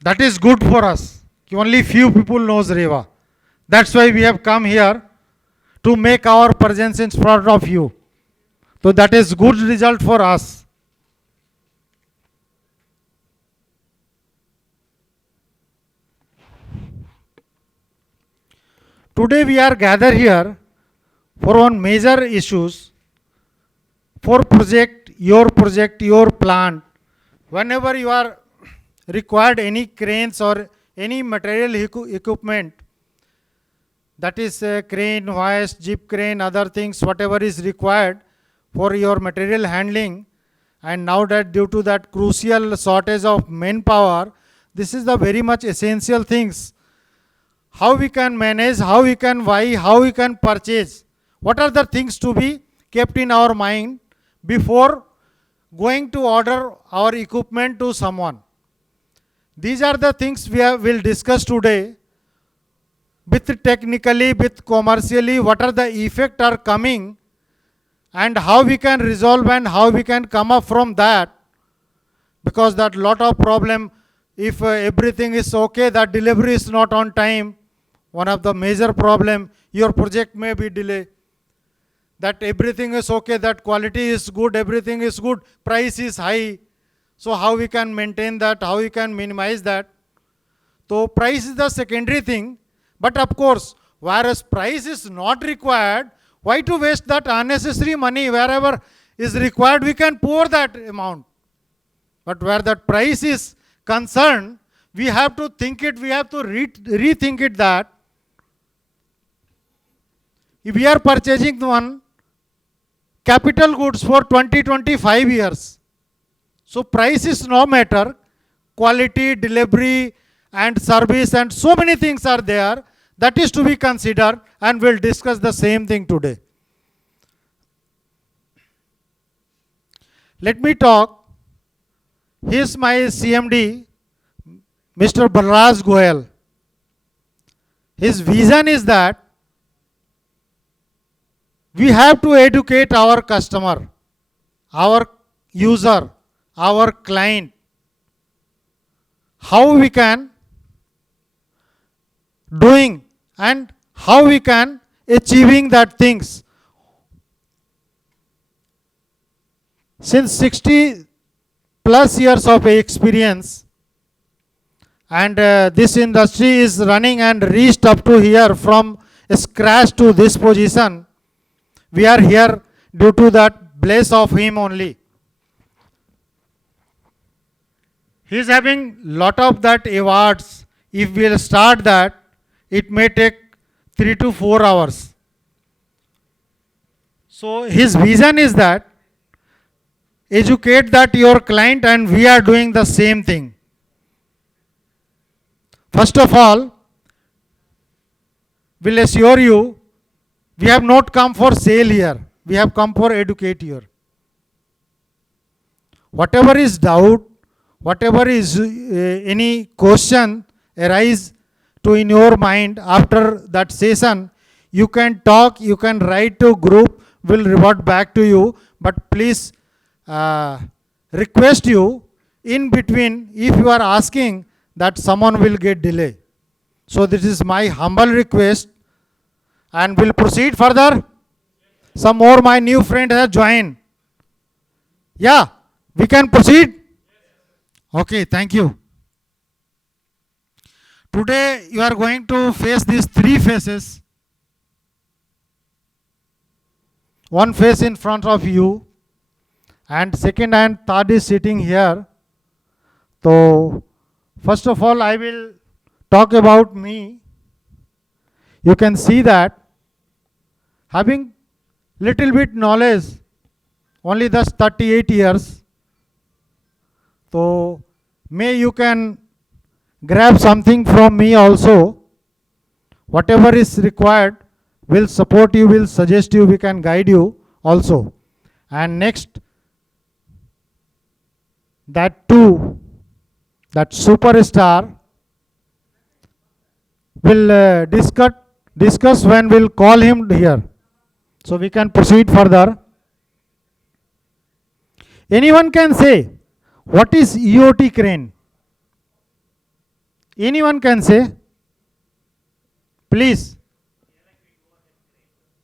That is good for us. Only few people knows Reva. That's why we have come here to make our presence in front of you. So that is good result for us. Today we are gathered here for one major issues for project, your plant. Whenever you are required any cranes or any material equipment, that is crane, hoist, jeep crane, other things, whatever is required for your material handling. And now that due to that crucial shortage of manpower, this is the very much essential things. How we can manage, how we can buy, how we can purchase. What are the things to be kept in our mind before going to order our equipment to someone? These are the things will discuss today. With technically, with commercially, what are the effects are coming and how we can resolve and how we can come up from that. Because that lot of problem, if everything is okay, that delivery is not on time, one of the major problem, your project may be delayed. That everything is okay, that quality is good, everything is good, price is high. So how we can maintain that, how we can minimize that. So price is the secondary thing. But of course, whereas price is not required, why to waste that unnecessary money? Wherever is required, we can pour that amount. But where that price is concerned, we have to think it, we have to rethink it that if we are purchasing one capital goods for 20-25 years, so price is no matter, quality, delivery and service and so many things are there that is to be considered, and we'll discuss the same thing today. Let me talk. He is my CMD, Mr. Balraj Goyal. His vision is that we have to educate our customer, our user, our client, how we can doing and how we can achieving that things. Since 60 plus years of experience, and this industry is running and reached up to here from scratch to this position. We are here due to that bless of him only. He is having lot of that awards. If we will start that, it may take 3 to 4 hours. So his vision is that educate that your client, and we are doing the same thing. First of all, will assure you, we have not come for sale here. We have come for educate here. Whatever is doubt, whatever is any question arise to in your mind after that session, you can talk, you can write to group, will revert back to you. But please request you in between, if you are asking, that someone will get delay. So this is my humble request, and we'll proceed further. Some more my new friend has joined. Yeah, we can proceed. Okay, thank you. Today you are going to face these three faces. One face in front of you, and second and third is sitting here. So first of all, I will talk about me. You can see that having little bit knowledge, only thus 38 years. So may you can grab something from me also. Whatever is required, will support you, will suggest you, we can guide you also. And next, that superstar will discuss when we'll call him here. So we can proceed further. Anyone can say, what is EOT crane? Anyone can say, please.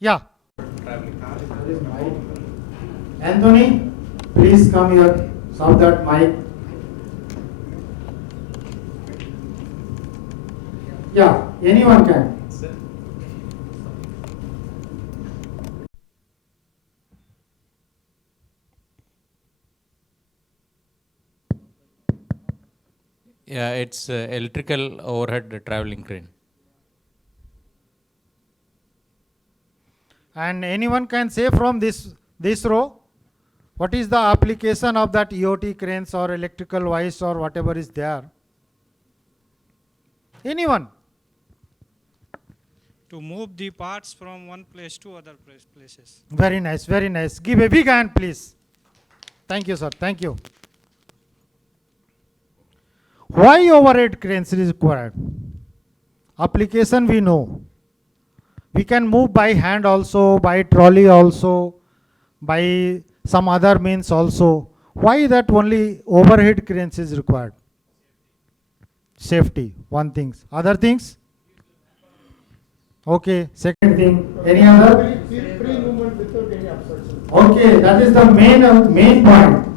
Yeah. Anthony, please come here. Serve that mic. Yeah, anyone can. Yeah, it's electrical overhead traveling crane. And anyone can say from this row, what is the application of that EOT cranes or electrical hoist or whatever is there? Anyone? To move the parts from one place to other places. Very nice, very nice. Give a big hand, please. Thank you, sir. Thank you. Why overhead cranes is required? Application we know. We can move by hand also, by trolley also, by some other means also. Why that only overhead cranes is required? Safety, one thing. Other things? Okay, second thing. Any other? Free movement without any obstruction. Okay, that is the main point.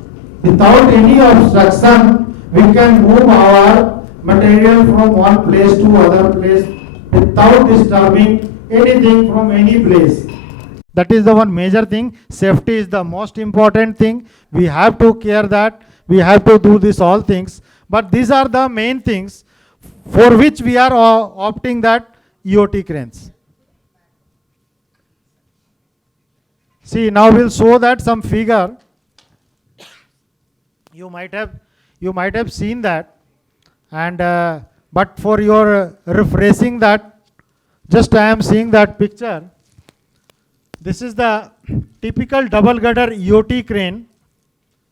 Without any obstruction, we can move our material from one place to other place without disturbing anything from any place. That is the one major thing. Safety is the most important thing. We have to care that. We have to do this all things. But these are the main things for which we are opting that EOT cranes. See, now we'll show that some figure. You might have seen that, and but for your refreshing that, just I am seeing that picture. This is the typical double girder EOT crane.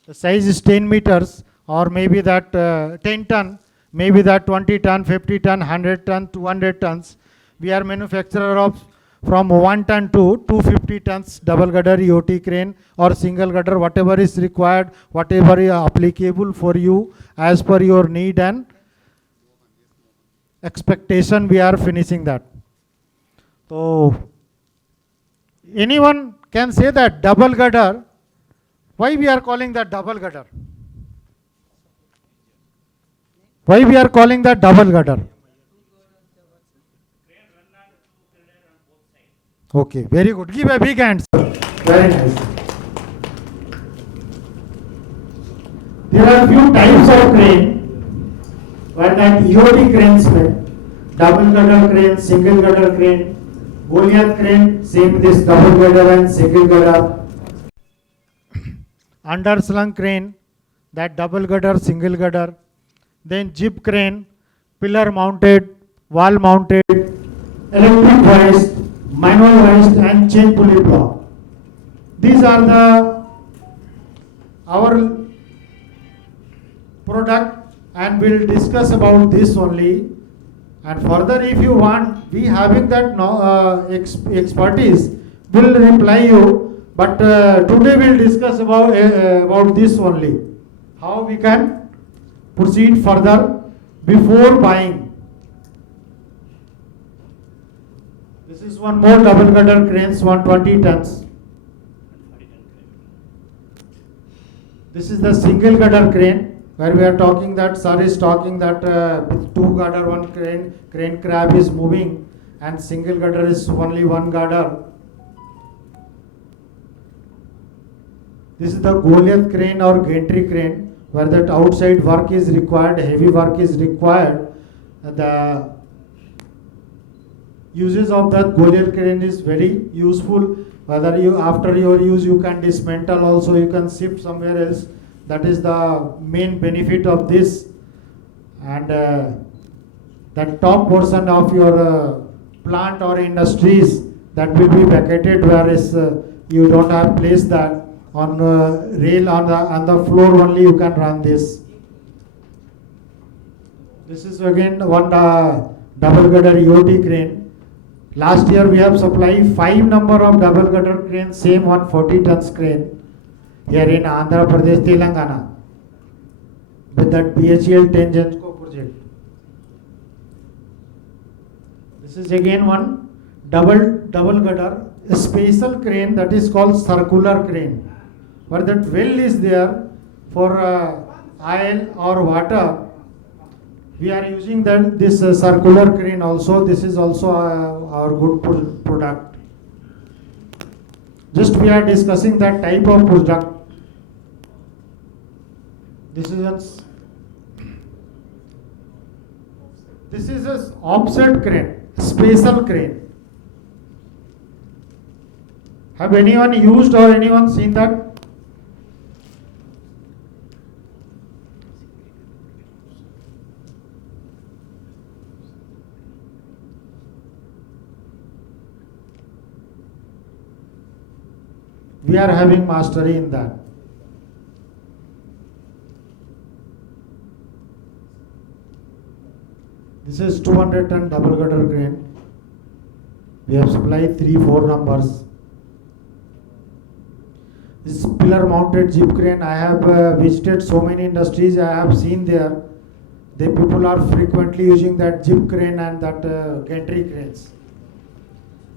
The size is 10 meters, or maybe that 10 ton, maybe that 20 ton, 50 ton, 100 ton, 200 tons. We are manufacturer of from 1 ton to 250 tons double girder EOT crane or single girder, whatever is required, whatever is applicable for you as per your need and expectation, we are finishing that. So, anyone can say that double girder, why we are calling that double girder? Why we are calling that double girder? Okay, very good. Give a big hand, sir. Very nice. There are few types of crane. One that EOT cranes में double girder crane, single girder crane, Goliath crane, same this double girder and single girder. Underslung crane, that double girder, single girder. Then jib crane, pillar mounted, wall mounted, electric hoist, manual hoist and chain pulley block. These are our product, and we'll discuss about this only. And further, if you want, we having that expertise, will reply you. But today we'll discuss about this only. How we can proceed further before buying. This is one more double girder cranes, 120 tons. This is the single girder crane, where we are talking that sir is talking that with two girder, one crane crab is moving, and single girder is only one girder. This is the Goliath crane or gantry crane, where that outside work is required, heavy work is required. The uses of that Goliath crane is very useful. Whether you after your use you can dismantle also, you can shift somewhere else. That is the main benefit of this. And that top portion of your plant or industries, that will be vacated, whereas you don't have place that on rail on the floor only you can run this. This is again one double girder EOT crane. Last year we have supplied 5 number of double girder cranes, same 140 tons crane here in Andhra Pradesh, Telangana, with that BHEL 10 Genco project. This is again one double gutter, a special crane that is called circular crane. Where that well is there for oil or water, we are using this circular crane also. This is also our good product. Just we are discussing that type of product. This is a offset crane, special crane. Have anyone used or anyone seen that? We are having mastery in that. This is 200-ton double gutter crane. We have supplied 3-4 numbers. This pillar mounted jeep crane, I have visited so many industries, I have seen there. The people are frequently using that jeep crane and that gantry cranes.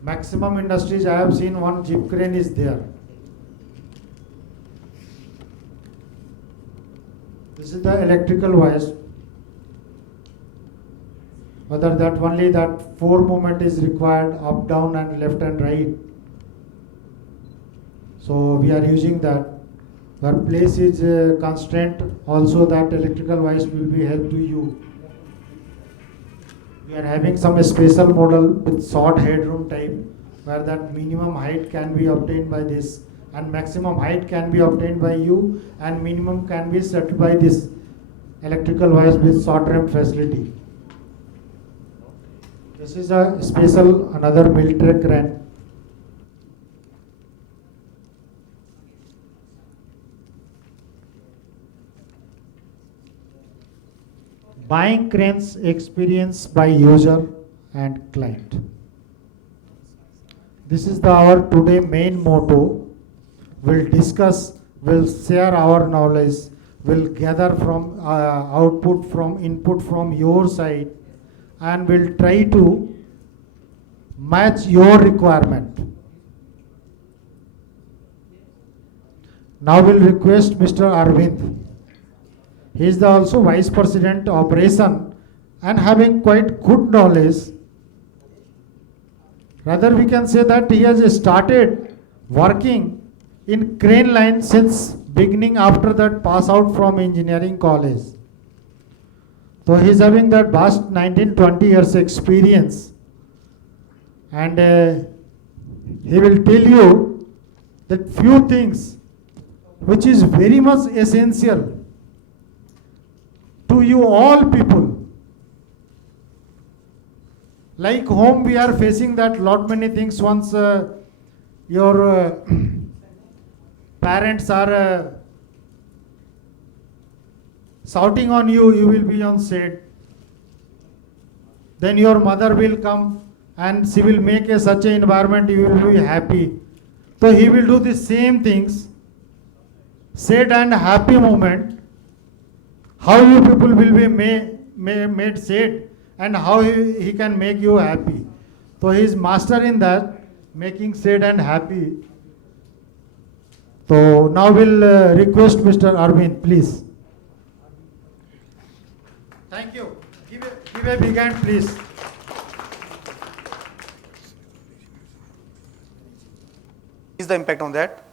Maximum industries I have seen one jeep crane is there. This is the electrical wires. Whether that only that 4 movement is required, up, down and left and right. So we are using that. Where place is constraint, also that electrical wires will be help to you. We are having some special model with short headroom type, where that minimum height can be obtained by this, and maximum height can be obtained by you, and minimum can be set by this electrical wires with short ramp facility. This is a special another military crane. Buying cranes experience by user and client. This is our today main motto. We'll discuss, we'll share our knowledge, we'll gather from input from your side, and we'll try to match your requirement. Now we'll request Mr. Arvind. He is also Vice President Operation and having quite good knowledge. Rather we can say that he has started working in crane line since beginning after that pass out from engineering college. So he is having that vast 19-20 years experience, and he will tell you that few things which is very much essential to you all people. Like home we are facing that lot many things once your parents are shouting on you, you will be on shade. Then your mother will come and she will make such an environment, you will be happy. So he will do the same things, sad and happy moment. How you people will be made sad and how he can make you happy. So he is master in that, making sad and happy. So now we'll request Mr. Arvind, please. Thank you. Give a big hand, please. Is the impact on that?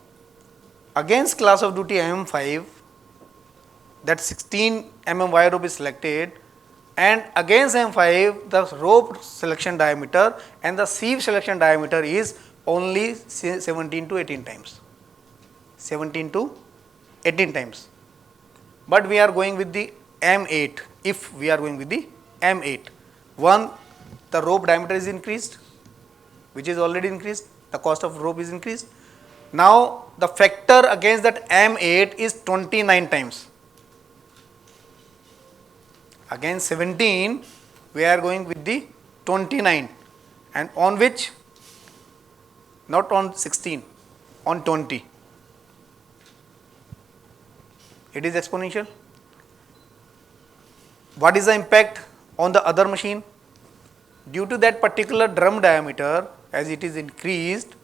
Against class of duty MM5, that 16 mm wire rope is selected, and against M5 the rope selection diameter and the sieve selection diameter is only 17 to 18 times. 17 to 18 times. But we are going with the M8. If we are going with the M8, one, the rope diameter is increased, which is already increased, the cost of rope is increased. Now the factor against that M8 is 29 times. Against 17 we are going with the 29, and on which, not on 16, on 20. It is exponential. What is the impact on the other machine? due to that particular drum diameter, as it is increased,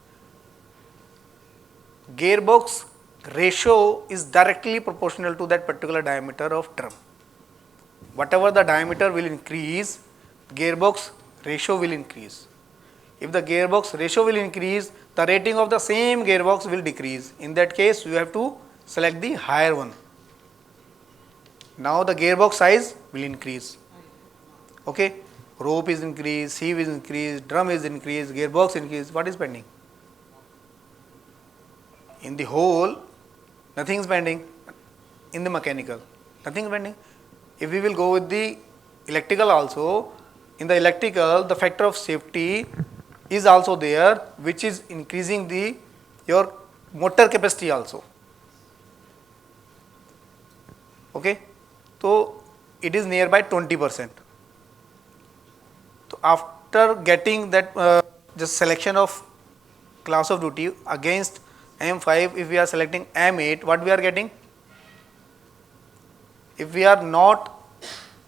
gearbox ratio is directly proportional to that particular diameter of drum. Whatever the diameter will increase, gearbox ratio will increase. If the gearbox ratio will increase, the rating of the same gearbox will decrease. In that case, you have to select the higher one. Now the gearbox size will increase. Okay, rope is increased, sieve is increased, drum is increased, gearbox increased. What is pending? In the whole, nothing is pending. In the mechanical, nothing is pending. If we will go with the electrical also, in the electrical, the factor of safety is also there, which is increasing the your motor capacity also. Okay, so it is nearby 20%. So after getting that just selection of class of duty against M5, if we are selecting M8, what we are getting? If we are not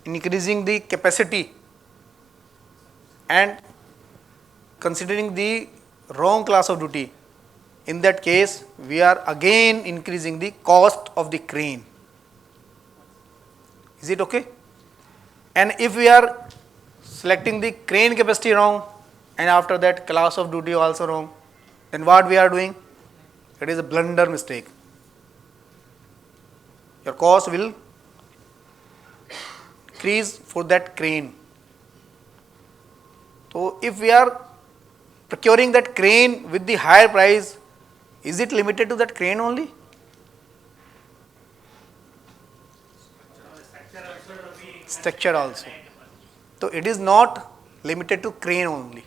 increasing the capacity and considering the wrong class of duty, in that case we are again increasing the cost of the crane. Is it okay? And if we are selecting the crane capacity wrong and after that class of duty also wrong, then what we are doing? It is a blunder mistake. Your cost will increase for that crane. So if we are procuring that crane with the higher price, is it limited to that crane only? Structure also. So it is not limited to crane only.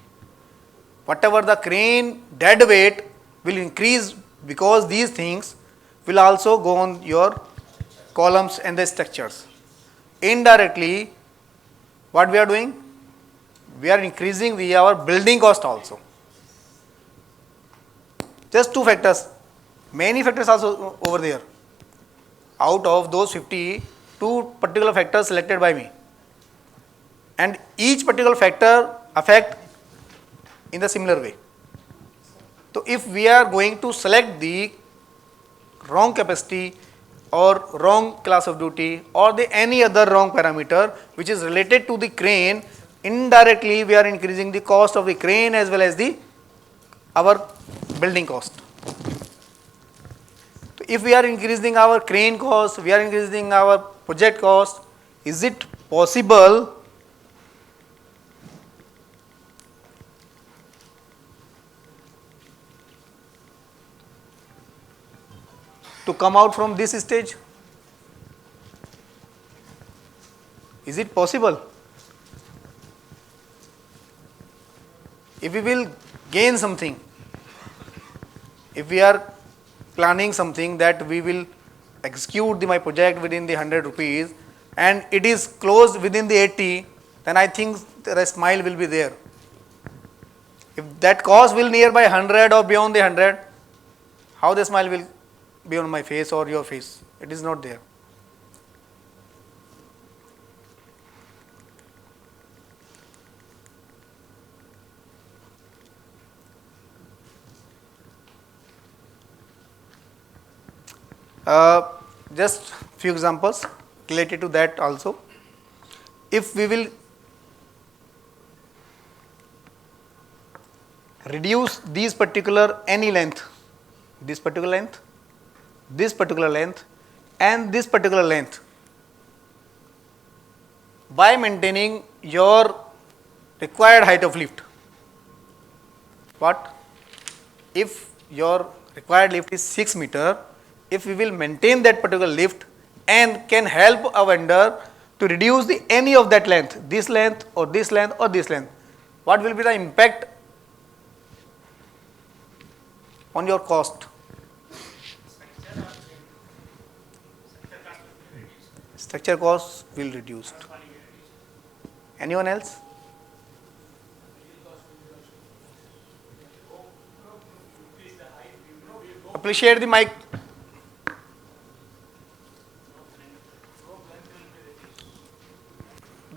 Whatever the crane dead weight will increase, because these things will also go on your columns and the structures. Indirectly, what we are doing? We are increasing our building cost also. Just two factors, many factors also over there. Out of those 50, two particular factors selected by me, and each particular factor affect in the similar way. So if we are going to select the wrong capacity or wrong class of duty or the any other wrong parameter which is related to the crane, indirectly we are increasing the cost of the crane as well as the our building cost. So if we are increasing our crane cost, we are increasing our project cost, is it possible to come out from this stage? Is it possible? If we will gain something, if we are planning something that we will execute my project within the 100 rupees and it is closed within the 80, then I think the smile will be there. If that cost will nearby 100 or beyond the 100, how the smile will be on my face or your face? It is not there. Just few examples related to that also. If we will reduce these particular any length, this particular length, this particular length and this particular length, by maintaining your required height of lift. What? If your required lift is 6 meter, if we will maintain that particular lift and can help a vendor to reduce the any of that length, this length or this length or this length, what will be the impact on your cost? Structure cost will reduce. Anyone else? Appreciate the mic.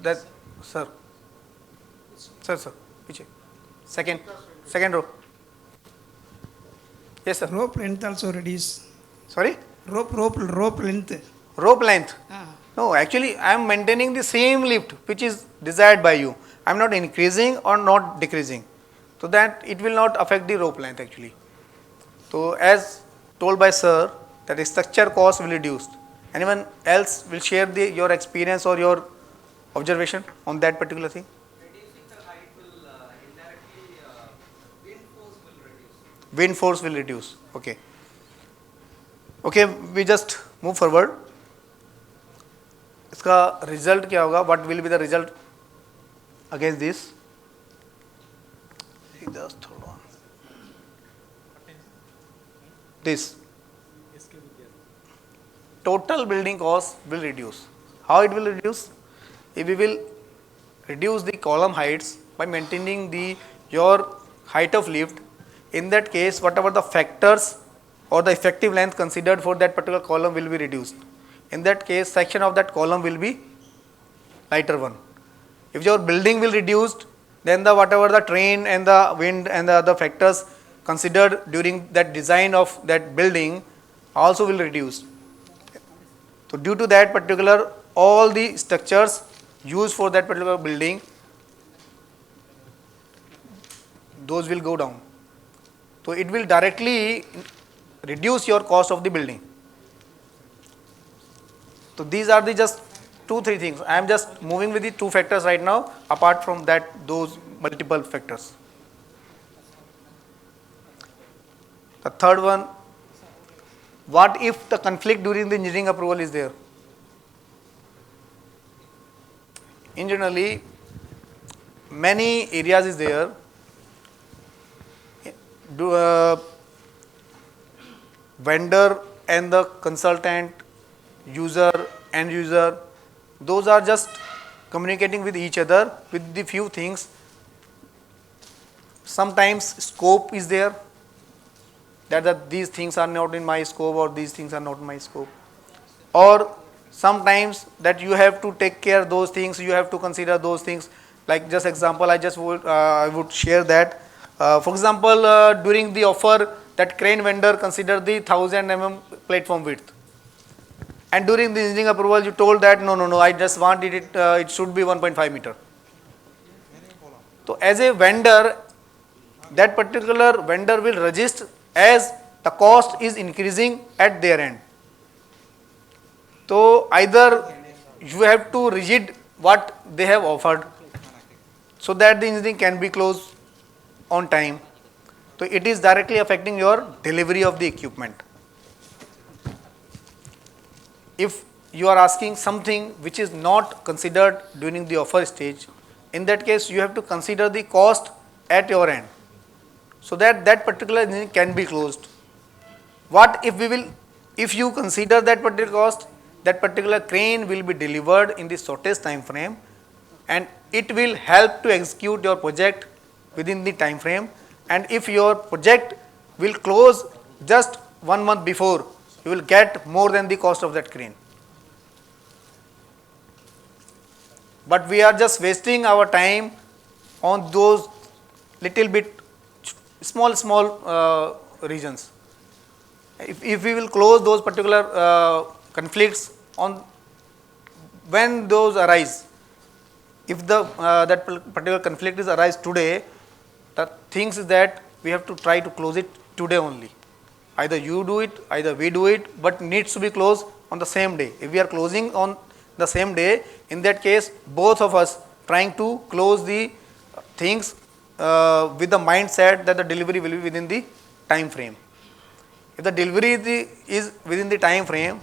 That, sir. sir. Which? Second row. Yes, sir. Rope length also reduce. Sorry? Rope length. Rope length. Ah. No, actually I am maintaining the same lift which is desired by you. I am not increasing or not decreasing. So that it will not affect the rope length actually. So as told by sir, that is structure cost will reduce. Anyone else will share your experience or your observation on that particular thing? Reducing the height will indirectly wind force will reduce. Wind force will reduce. Okay. Okay, we just move forward. इसका result क्या होगा? What will be the result against this? Just hold on. This total building cost will reduce. How it will reduce? If we will reduce the column heights by maintaining your height of lift, in that case whatever the factors or the effective length considered for that particular column will be reduced. In that case section of that column will be lighter one. If your building will reduced, then the whatever the train and the wind and the other factors considered during that design of that building also will reduce. So due to that particular all the structures used for that particular building, those will go down. So it will directly reduce your cost of the building. So these are the just 2-3 things. I am just moving with the 2 factors right now, apart from that those multiple factors. The third one, what if the conflict during the engineering approval is there? In generally, many areas is there. Vendor and the consultant, end user, those are just communicating with each other with the few things. Sometimes scope is there, that these things are not in my scope or these things are not in my scope. Or sometimes that you have to take care of those things, you have to consider those things. Like just example, I would share that. For example, during the offer, that crane vendor considered the 1000 mm platform width. And during the engineering approval, you told that no, I just want it should be 1.5 meter. So as a vendor, that particular vendor will register as the cost is increasing at their end. So either you have to rigid what they have offered so that the engineering can be closed on time. So it is directly affecting your delivery of the equipment. If you are asking something which is not considered during the offer stage, in that case you have to consider the cost at your end so that that particular engineering can be closed. What if you consider that particular cost, that particular crane will be delivered in the shortest time frame and it will help to execute your project within the time frame. And if your project will close just 1 month before, you will get more than the cost of that crane. But we are just wasting our time on those little bit small regions. If we will close those particular conflicts on when those arise, if that particular conflict is arise today, the things is that we have to try to close it today only. Either you do it, either we do it, but needs to be closed on the same day. If we are closing on the same day, in that case both of us trying to close the things with the mindset that the delivery will be within the time frame. If the delivery is within the time frame,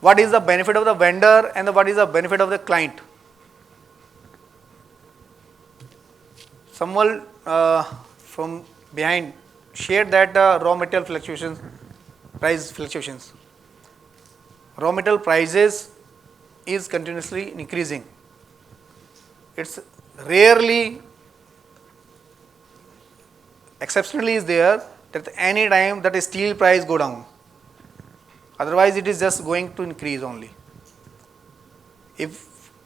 what is the benefit of the vendor and what is the benefit of the client? Someone from behind shared that raw material fluctuations, price fluctuations. Raw material prices is continuously increasing. It's rarely, exceptionally is there that any time that steel price go down. Otherwise it is just going to increase only. If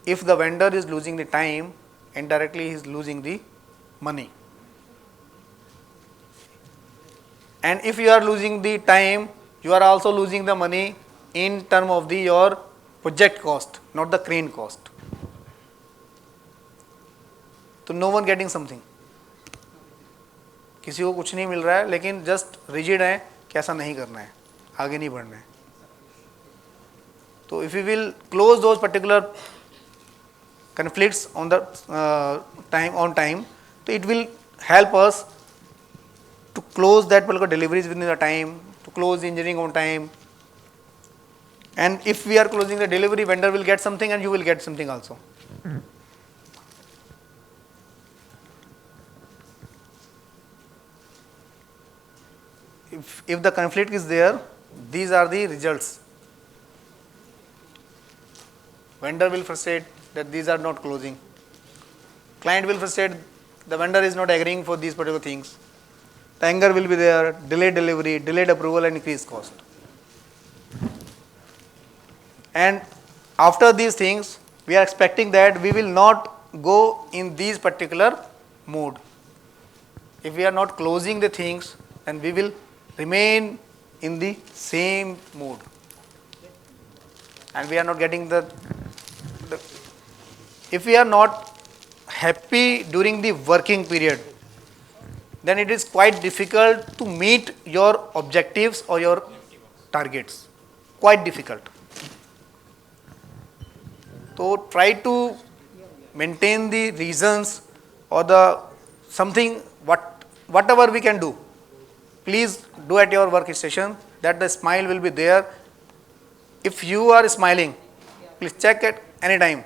the vendor is losing the time, indirectly he is losing the money. And if you are losing the time, you are also losing the money in term of the your project cost, not the crane cost. तो no one getting something. किसी को कुछ नहीं मिल रहा है, लेकिन just rigid है कि ऐसा नहीं करना है, आगे नहीं बढ़ना है. तो if we will close those particular conflicts on the time, so it will help us to close that particular deliveries within the time, to close the engineering on time. And if we are closing the delivery, vendor will get something and you will get something also. If the conflict is there, these are the results. Vendor will frustrate that these are not closing. Client will frustrate the vendor is not agreeing for these particular things. The anger will be there, delayed delivery, delayed approval and increased cost. And after these things, we are expecting that we will not go in these particular mode. If we are not closing the things, then we will remain in the same mode. And we are not getting if we are not happy during the working period, then it is quite difficult to meet your objectives or your targets. Quite difficult. So try to maintain the reasons or the something whatever we can do. Please do at your workstation that the smile will be there. If you are smiling, please check at any time.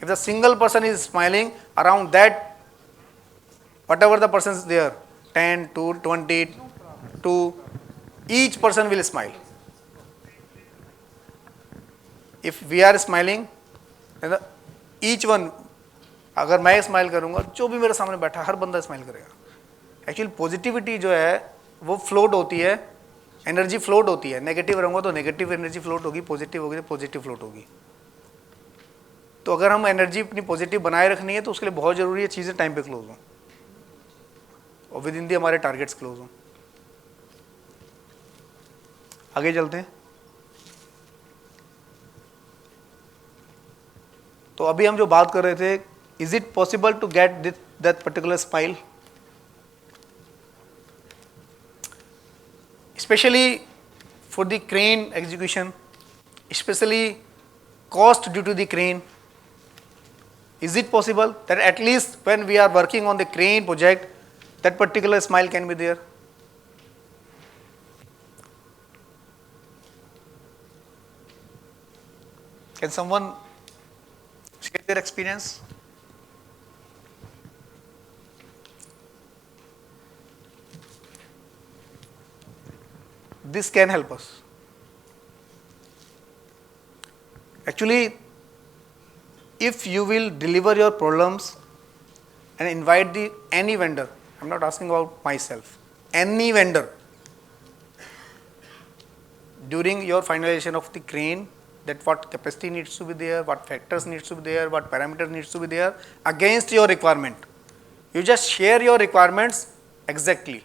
If the single person is smiling, around that, whatever the person is there, 10, 2, 20, 2, each person will smile. If we are smiling, then each one, अगर मैं smile करूंगा, जो भी मेरे सामने बैठा हर बंदा smile करेगा. एक्चुअली पॉजिटिविटी जो है वो फ्लोट होती है, एनर्जी फ्लोट होती है. नेगेटिव रहूंगा तो नेगेटिव एनर्जी फ्लोट होगी, पॉजिटिव होगी तो पॉजिटिव फ्लोट होगी. तो अगर हम एनर्जी अपनी पॉजिटिव बनाए रखनी है तो उसके लिए बहुत जरूरी है चीज़ें टाइम पे क्लोज हों और विद इन दी हमारे टारगेट्स क्लोज हों. आगे चलते हैं. तो अभी हम जो बात कर रहे थे, is it possible to get that particular smile, especially for the crane execution, especially cost due to the crane. Is it possible that at least when we are working on the crane project, that particular smile can be there? Can someone share their experience? This can help us. Actually, if you will deliver your problems and invite any vendor, I'm not asking about myself, any vendor, during your finalization of the crane, that what capacity needs to be there, what factors needs to be there, what parameters needs to be there against your requirement. You just share your requirements exactly.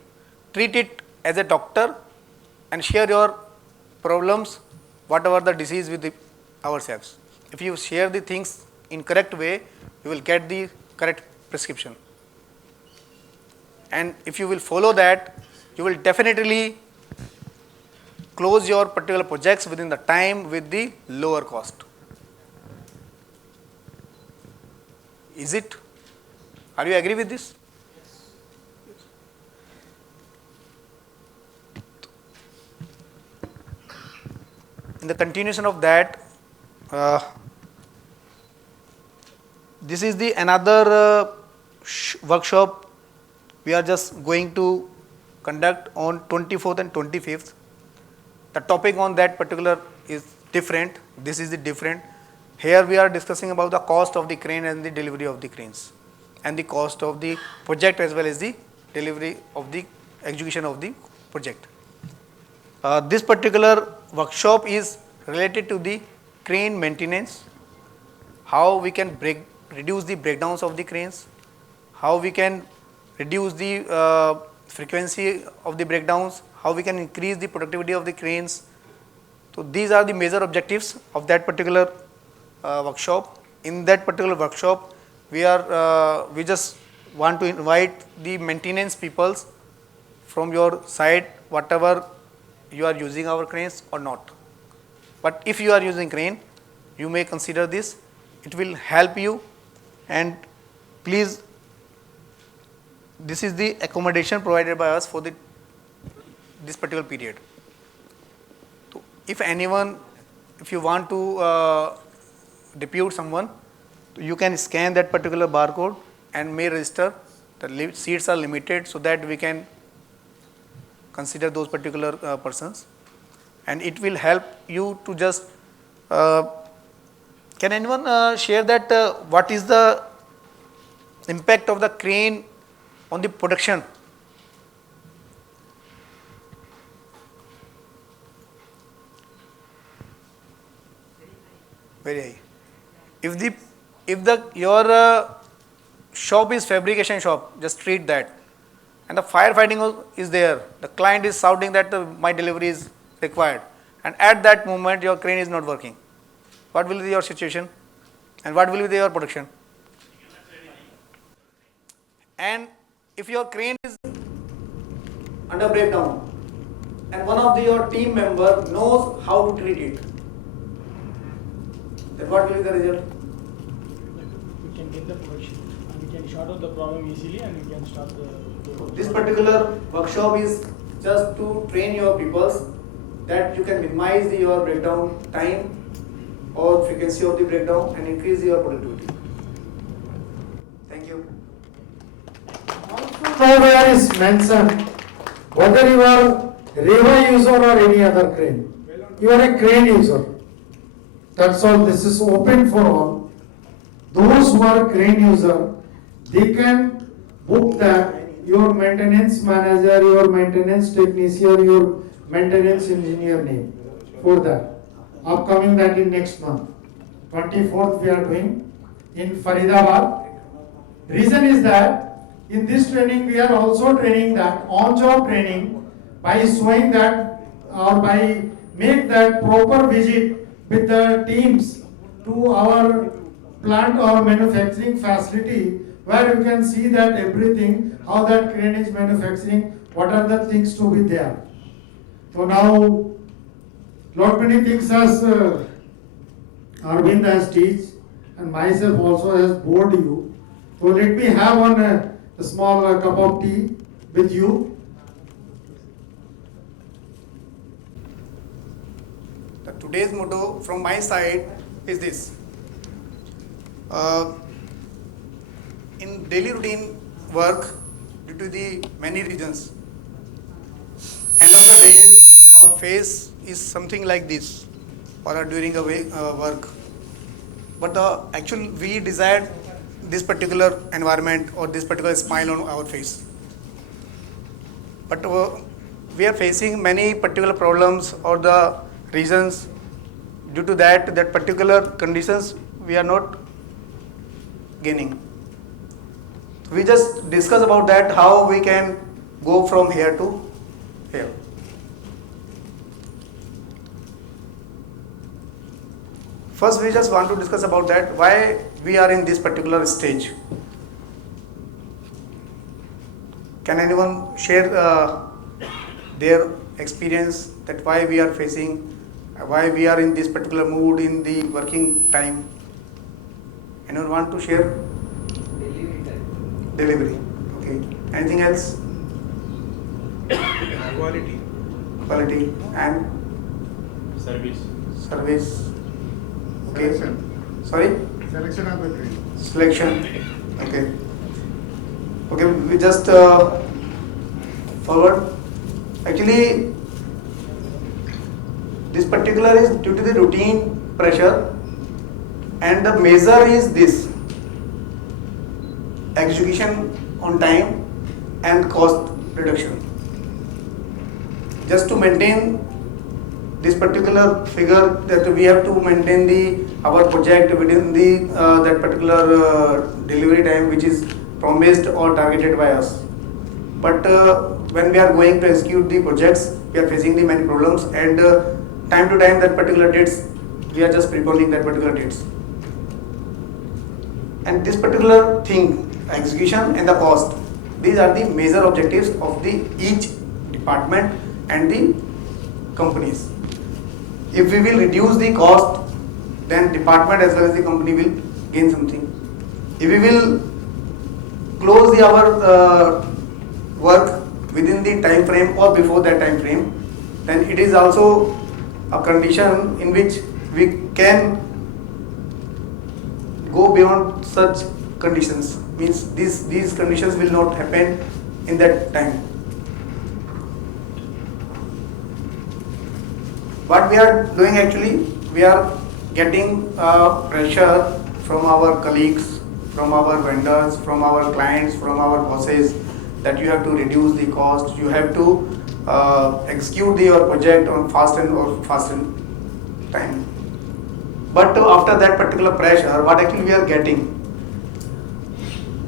Treat it as a doctor and share your problems, whatever the disease with ourselves. If you share the things in correct way, you will get the correct prescription. And if you will follow that, you will definitely close your particular projects within the time with the lower cost. Is it? Are you agree with this? In the continuation of that, this is the another workshop we are just going to conduct on 24th and 25th. The topic on that particular is different. This is the different. Here we are discussing about the cost of the crane and the delivery of the cranes, and the cost of the project as well as the delivery of the execution of the project. This particular workshop is related to the crane maintenance, how we can reduce the breakdowns of the cranes, how we can reduce the frequency of the breakdowns, how we can increase the productivity of the cranes. So these are the major objectives of that particular workshop. In that particular workshop, we just want to invite the maintenance peoples from your side, whatever you are using our cranes or not. But if you are using crane, you may consider this. It will help you, and please, this is the accommodation provided by us for this particular period. So if anyone, if you want to depute someone, you can scan that particular barcode and may register. The seats are limited, so that we can consider those particular persons, and it will help you to just can anyone share that what is the impact of the crane on the production? Very high. If your shop is fabrication shop, just treat that, and the firefighting is there, the client is shouting that my delivery is required, and at that moment your crane is not working, what will be your situation and what will be your production? And if your crane is under breakdown and one of your team member knows how to treat it, then what will be the result? We can get the production and we can sort out the problem easily and we can start the This particular workshop is just to train your peoples that you can minimize your breakdown time or frequency of the breakdown and increase your productivity. Thank you. Nowhere is mentioned whether you are Reva user or any other crane. You are a crane user. That's all. This is open for all. Those who are crane user, they can book that your maintenance manager, your maintenance technician, your maintenance engineer name for that. Upcoming that in next month. 24th we are doing in Faridabad. Reason is that in this training we are also training that on-job training by showing that or by make that proper visit with the teams to our plant or manufacturing facility where you can see that everything, how that crane is manufacturing, what are the things to be there. So now, lot many things as Arvind has teach and myself also has bored you. So let me have one a small cup of tea with you. Today's motto from my side is this. In daily routine work, due to the many reasons, end of the day, our face is something like this, or during a work. But actually, we desire this particular environment or this particular smile on our face. But we are facing many particular problems or the reasons. Due to that particular conditions, we are not gaining. We just discuss about that, how we can go from here to here. First, we just want to discuss about that, why we are in this particular stage. Can anyone share their experience that why we are facing, why we are in this particular mood in the working time? Anyone want to share? Delivery time. Delivery. Okay. Anything else? Quality. Quality and service. Okay. Selection. Sorry? Selection of the crane. Selection. Okay. Okay, we just forward. Actually, this particular is due to the routine pressure, and the measure is this: execution on time and cost reduction. Just to maintain this particular figure, that we have to maintain our project within the that particular delivery time which is promised or targeted by us. But when we are going to execute the projects, we are facing the many problems, and time to time that particular dates, we are just preponing that particular dates. And this particular thing, execution and the cost, these are the major objectives of the each department and the companies. If we will reduce the cost, then department as well as the company will gain something. If we will close our work within the time frame or before that time frame, then it is also a condition in which we can go beyond such conditions. Means these conditions will not happen in that time. What we are doing actually, we are getting pressure from our colleagues, from our vendors, from our clients, from our bosses, that you have to reduce the cost, you have to execute your project on faster time. But after that particular pressure, what actually we are getting?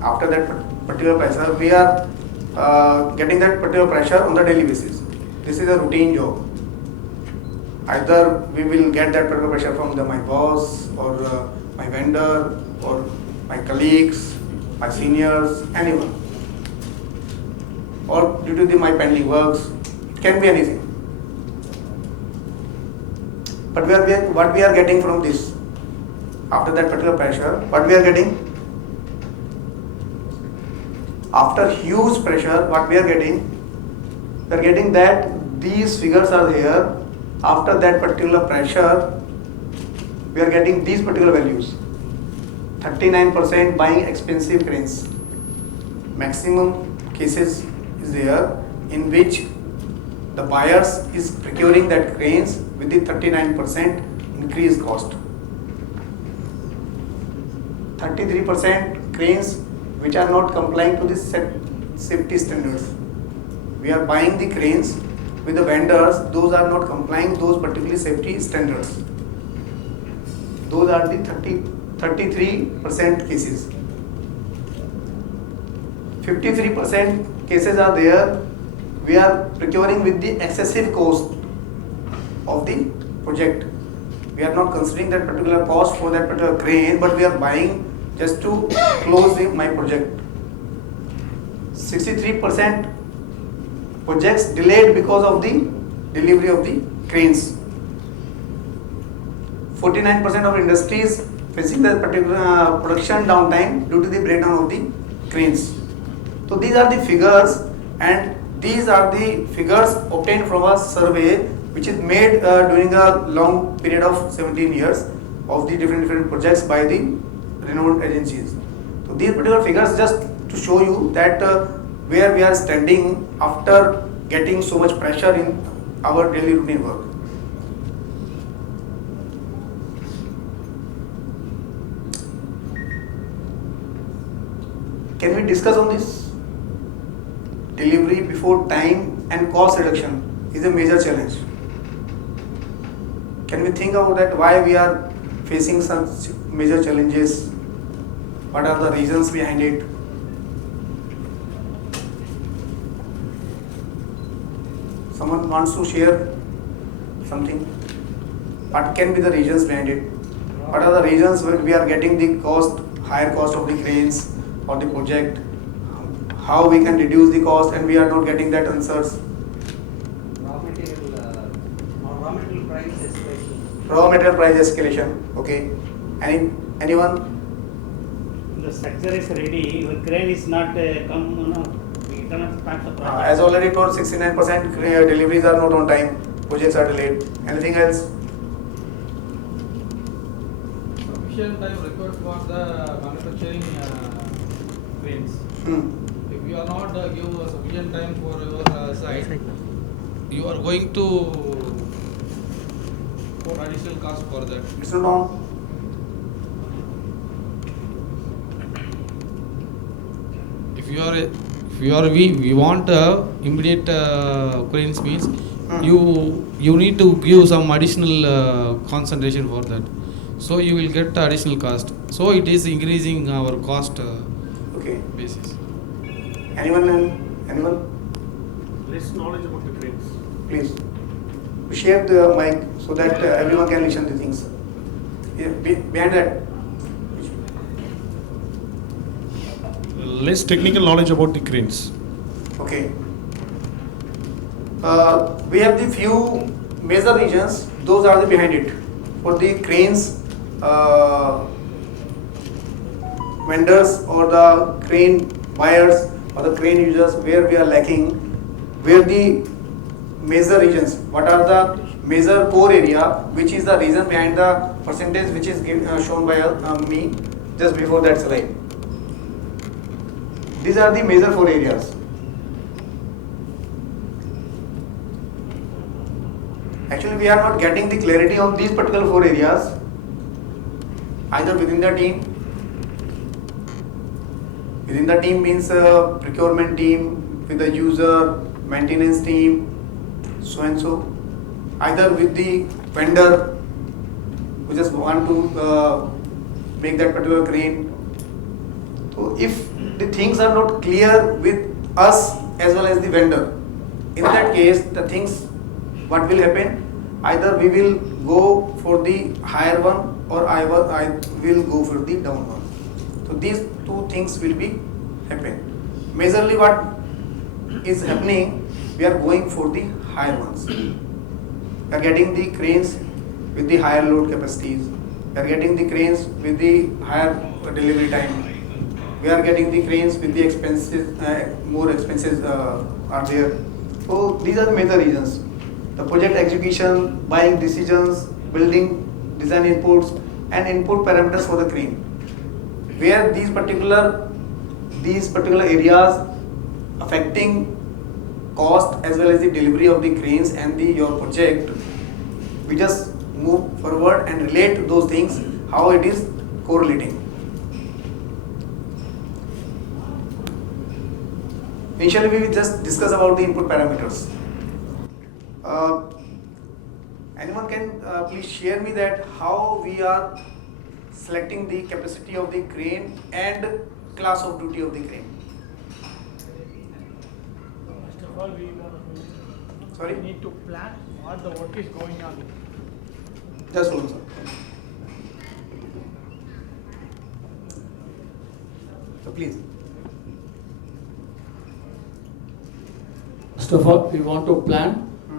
After that particular pressure, we are getting that particular pressure on the daily basis. This is a routine job. Either we will get that particular pressure from my boss or my vendor or my colleagues, my seniors, anyone, or due to my pending works. It can be anything. But what we are getting from this, after that particular pressure, what we are getting? After huge pressure, what we are getting? We are getting that these figures are here. After that particular pressure, we are getting these particular values. 39% buying expensive cranes. Maximum cases is there in which the buyers is procuring that cranes with the 39% increased cost. 33% cranes which are not complying to the safety standards. We are buying the cranes with the vendors, those are not complying those particular safety standards. Those are the 33% cases. 53% cases are there, we are procuring with the excessive cost of the project. We are not considering that particular cost for that particular crane, but we are buying just to close my project. 63% projects delayed because of the delivery of the cranes. 49% of industries facing the particular production downtime due to the breakdown of the cranes. So these are the figures, and these are the figures obtained from a survey which is made during a long period of 17 years of the different projects by the renowned agencies. So these particular figures just to show you that where we are standing after getting so much pressure in our daily routine work. Can we discuss on this? Delivery before time and cost reduction is a major challenge. Can we think about that? Why we are facing such major challenges? What are the reasons behind it? Someone wants to share something? What can be the reasons behind it? What are the reasons when we are getting the higher cost of the cranes or the project? How we can reduce the cost and we are not getting that answers? Raw material price escalation. Raw material price escalation. Okay. Anyone? The structure is ready, your crane is not we cannot start the project. As already told, 69% deliveries are not on time. Projects are delayed. Anything else? Sufficient time required for the manufacturing cranes. If you are not give sufficient time for your site, you are going to for additional cost for that. It's not on. We want immediate cranes means you need to give some additional concentration for that. So you will get additional cost. So it is increasing our cost Okay. basis. Anyone Anyone? Less knowledge about the cranes. Please. Share the mic so that everyone can listen to things. Yeah, behind that. Less technical knowledge about the cranes. Okay. We have the few major regions, those are the behind it. For the cranes, vendors or the crane buyers or the crane users, where we are lacking, where the major regions, what are the major core area, which is the reason behind the percentage which is shown by me just before that slide. These are the major 4 areas. Actually, we are not getting the clarity of these particular 4 areas, either within the team. Within the team means procurement team, with the user, maintenance team, so and so. Either with the vendor, who just want to make that particular crane. So if the things are not clear with us as well as the vendor, in that case, the things, what will happen? Either we will go for the higher one, or I will go for the down one. So these 2 things will be happen. Majorly what is happening, we are going for the higher ones. We are getting the cranes with the higher load capacities. We are getting the cranes with the higher delivery time. We are getting the cranes with the expenses, more expenses are there. So these are the major reasons. The project execution, buying decisions, building design inputs, and input parameters for the crane. Where these particular areas affecting cost as well as the delivery of the cranes and your project, we just move forward and relate those things, how it is correlating. Initially, we will just discuss about the input parameters. Anyone can please share me that how we are selecting the capacity of the crane and class of duty of the crane. First of all, Sorry? we need to plan what the work is going on. Just hold on, sir. So please. First of all, we want to plan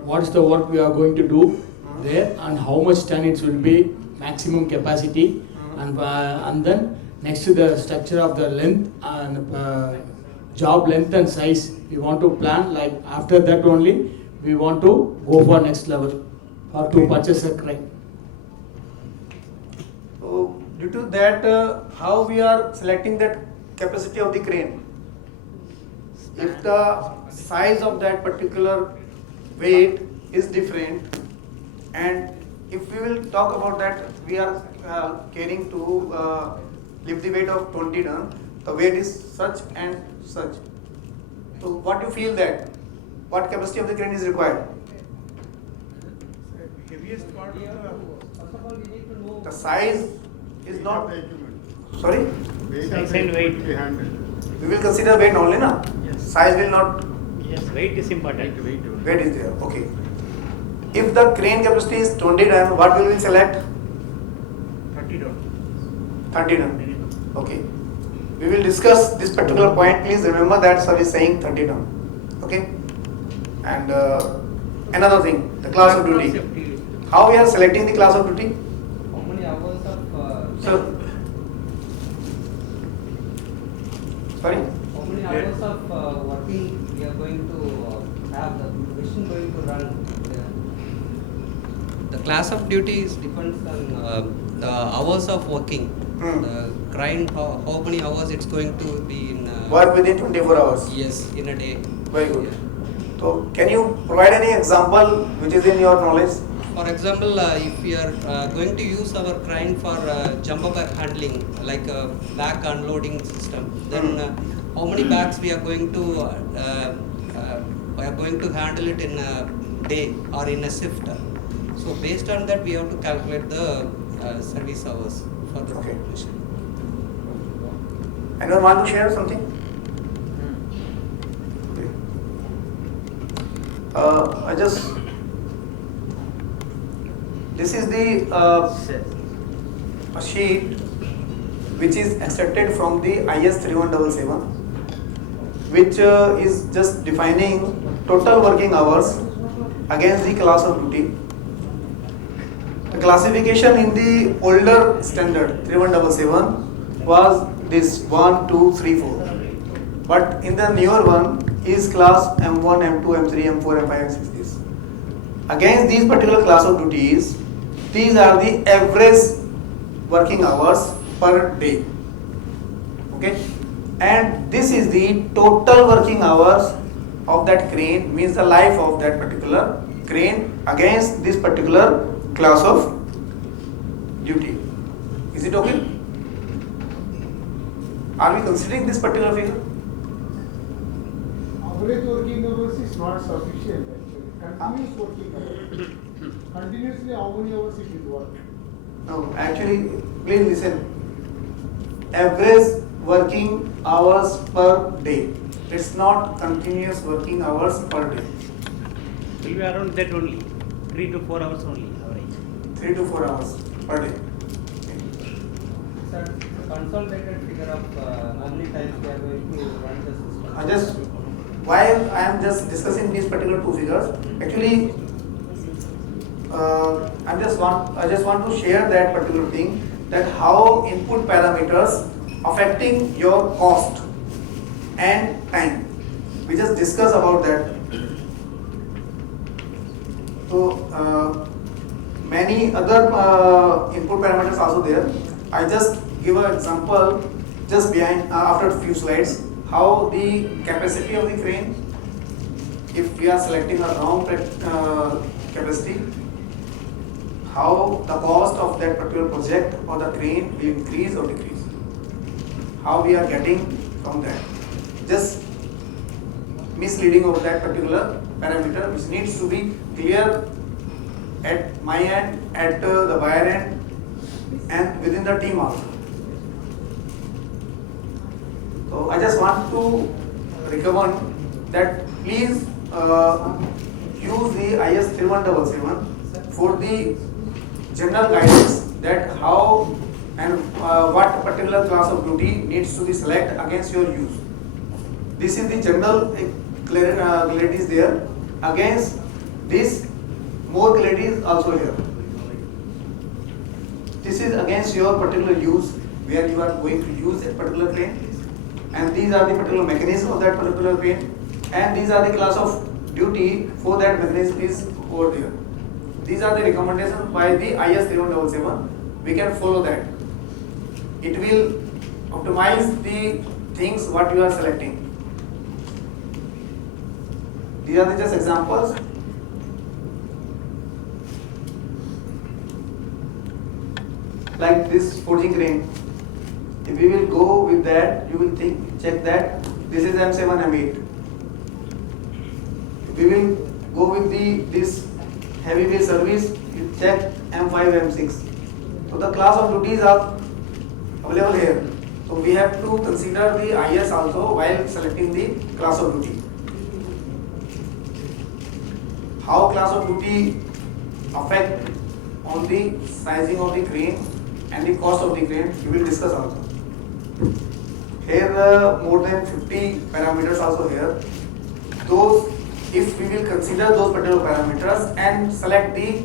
what is the work we are going to do there and how much tonnage will be maximum capacity, and then next to the structure of the length and job length and size, we want to plan. Like after that only we want to go for next level or to purchase a crane. So due to that, how we are selecting that capacity of the crane? If the size of that particular weight is different, and if we will talk about that, we are carrying to lift the weight of 20 ton, the weight is such and such. So what you feel that, what capacity of the crane is required? Heaviest part of the The size is not, sorry? Weight. We will consider weight only, na? Yes. Size will not. Yes, weight is important. Weight is there, okay. If the crane capacity is 20 ton, what will we select? 30 ton. 30 ton. Okay. We will discuss this particular point. Please remember that sir is saying 30 ton. Okay. And another thing, the class of duty. How we are selecting the class of duty? How many hours of Sir. Sorry? how many hours of working we are going to have, the machine going to run? The class of duty is depends on the hours of working. The crane, how many hours it's going to be in. Work within 24 hours. Yes, in a day. Very good. So can you provide any example which is in your knowledge? For example, if we are going to use our crane for jumbo bag handling, like a bag unloading system, then how many bags we are going to handle it in a day or in a shift. So based on that, we have to calculate the service hours for the machine. Anyone want to share something? Okay. This is the a sheet which is extracted from the IS 3177, which is just defining total working hours against the class of duty. The classification in the older standard 3177 was this 1, 2, 3, 4. But in the newer one is class M1, M2, M3, M4, M5, M6. This. Against these particular class of duties, these are the average working hours per day. Okay, and this is the total working hours of that crane, means the life of that particular crane against this particular class of duty. Is it okay? Are we considering this particular figure? Average working hours is not sufficient actually. Continuous working hours. Continuously how many hours it will work? No, actually, please listen. Average working hours per day. It's not continuous working hours per day. Will be around that only. 3 to 4 hours only, average. 3 to 4 hours per day. Sir, consolidated figure of how many times we are going to run the system? While I am just discussing these particular two figures, actually, I just want to share that particular thing, that how input parameters affecting your cost and time. We just discuss about that. So many other input parameters also there. I just give an example just behind after a few slides, how the capacity of the crane, if we are selecting a wrong capacity, how the cost of that particular project or the crane will increase or decrease, how we are getting from that. Just misleading of that particular parameter, which needs to be clear at my end, at the buyer end, and within the team also. So I just want to recommend that please use the IS 3177 for the general guidance, that how and what particular class of duty needs to be selected against your use. This is the general clarity is there. Against this, more clarity is also here. This is against your particular use, where you are going to use that particular crane, and these are the particular mechanism of that particular crane, and these are the class of duty for that mechanism is over there. These are the recommendations by the IS 3177. We can follow that. It will optimize the things what you are selecting. These are the just examples. Like this forging crane. If we will go with that, you will check that this is M7, M8. If we will go with this heavy wheel service, you check M5, M6. So the class of duties are available here. So we have to consider the IS also while selecting the class of duty. How class of duty affect on the sizing of the crane and the cost of the crane, we will discuss also. Here more than 50 parameters also here. Those, if we will consider those particular parameters and select the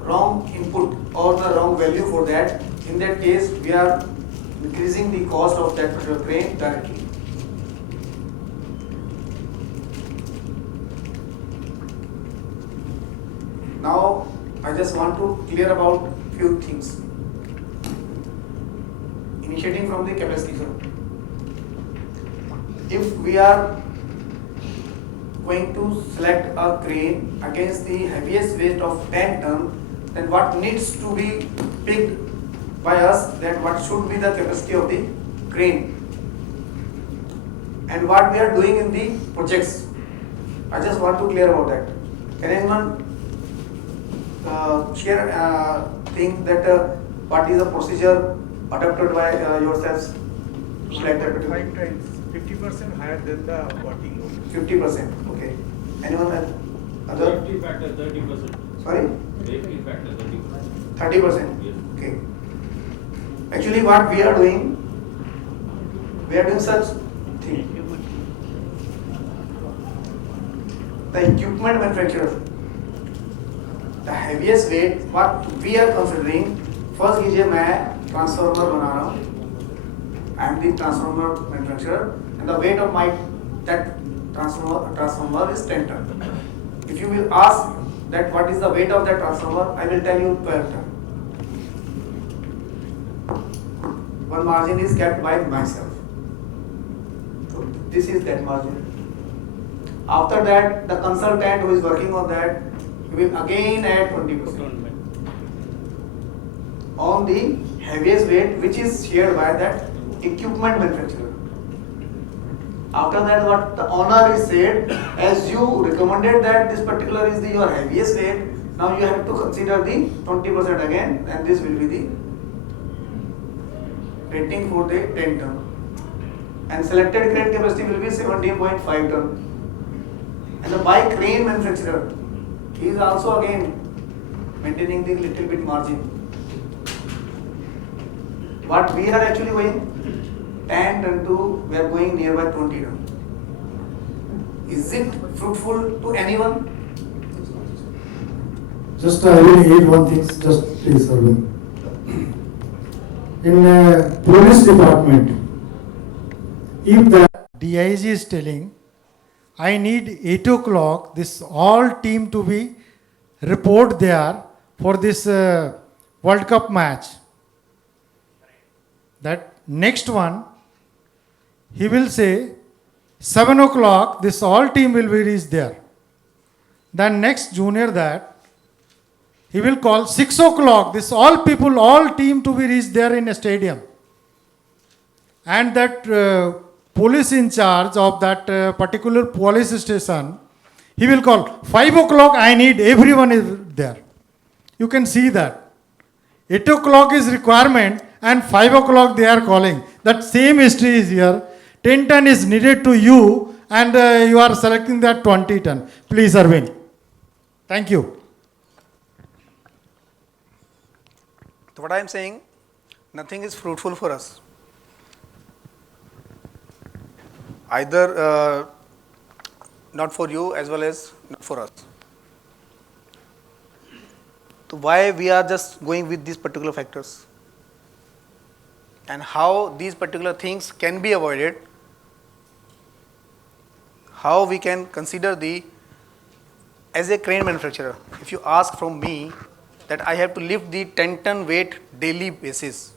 wrong input or the wrong value for that, in that case we are increasing the cost of that particular crane directly. Now I just want to clear about few things. Initiating from the capacity zone. If we are going to select a crane against the heaviest weight of 10 ton, then what needs to be picked by us, that what should be the capacity of the crane, and what we are doing in the projects. I just want to clear about that. Can anyone share think that what is the procedure adopted by yourselves? Like that, 5 times, 50% higher than the working load. 50%, okay. Anyone have other? Safety factor 30%. Sorry? Safety factor 30%. 30%? Yes. Okay. Actually what we are doing such thing. The equipment manufacturer, the heaviest weight, what we are considering, first कीजिए मैं transformer बना रहा हूँ. I am the transformer manufacturer and the weight of my that transformer is 10 ton. If you will ask that what is the weight of that transformer, I will tell you 12 ton. One margin is kept by myself. So this is that margin. After that, the consultant who is working on that, he will again add 20% on the heaviest weight, which is shared by that equipment manufacturer. After that, what the owner is said, as you recommended that this particular is your heaviest weight, now you have to consider the 20% again, and this will be the rating for the 10 ton. And selected crane capacity will be 17.5 ton. And the by crane manufacturer, he is also again maintaining the little bit margin. What we are actually going 10 ton to, we are going nearby 20 ton. Is it fruitful to anyone? Just I will add one thing, just please, Arvind. In police department, if the DIG is telling, I need 8 o'clock, this all team to be report there for this World Cup match. That next one, he will say, 7 o'clock, this all team will be reached there. Then next junior that, he will call 6 o'clock, this all people, all team to be reached there in a stadium. And that police in charge of that particular police station, he will call 5 o'clock, I need everyone is there. You can see that. 8 o'clock is requirement and 5 o'clock they are calling. That same history is here. 10 ton is needed to you and you are selecting that 20 ton. Please, Arvind. Thank you. So what I am saying, nothing is fruitful for us. Either not for you as well as not for us. So why we are just going with these particular factors and how these particular things can be avoided, how we can consider the, as a crane manufacturer, if you ask from me that I have to lift the 10 ton weight daily basis,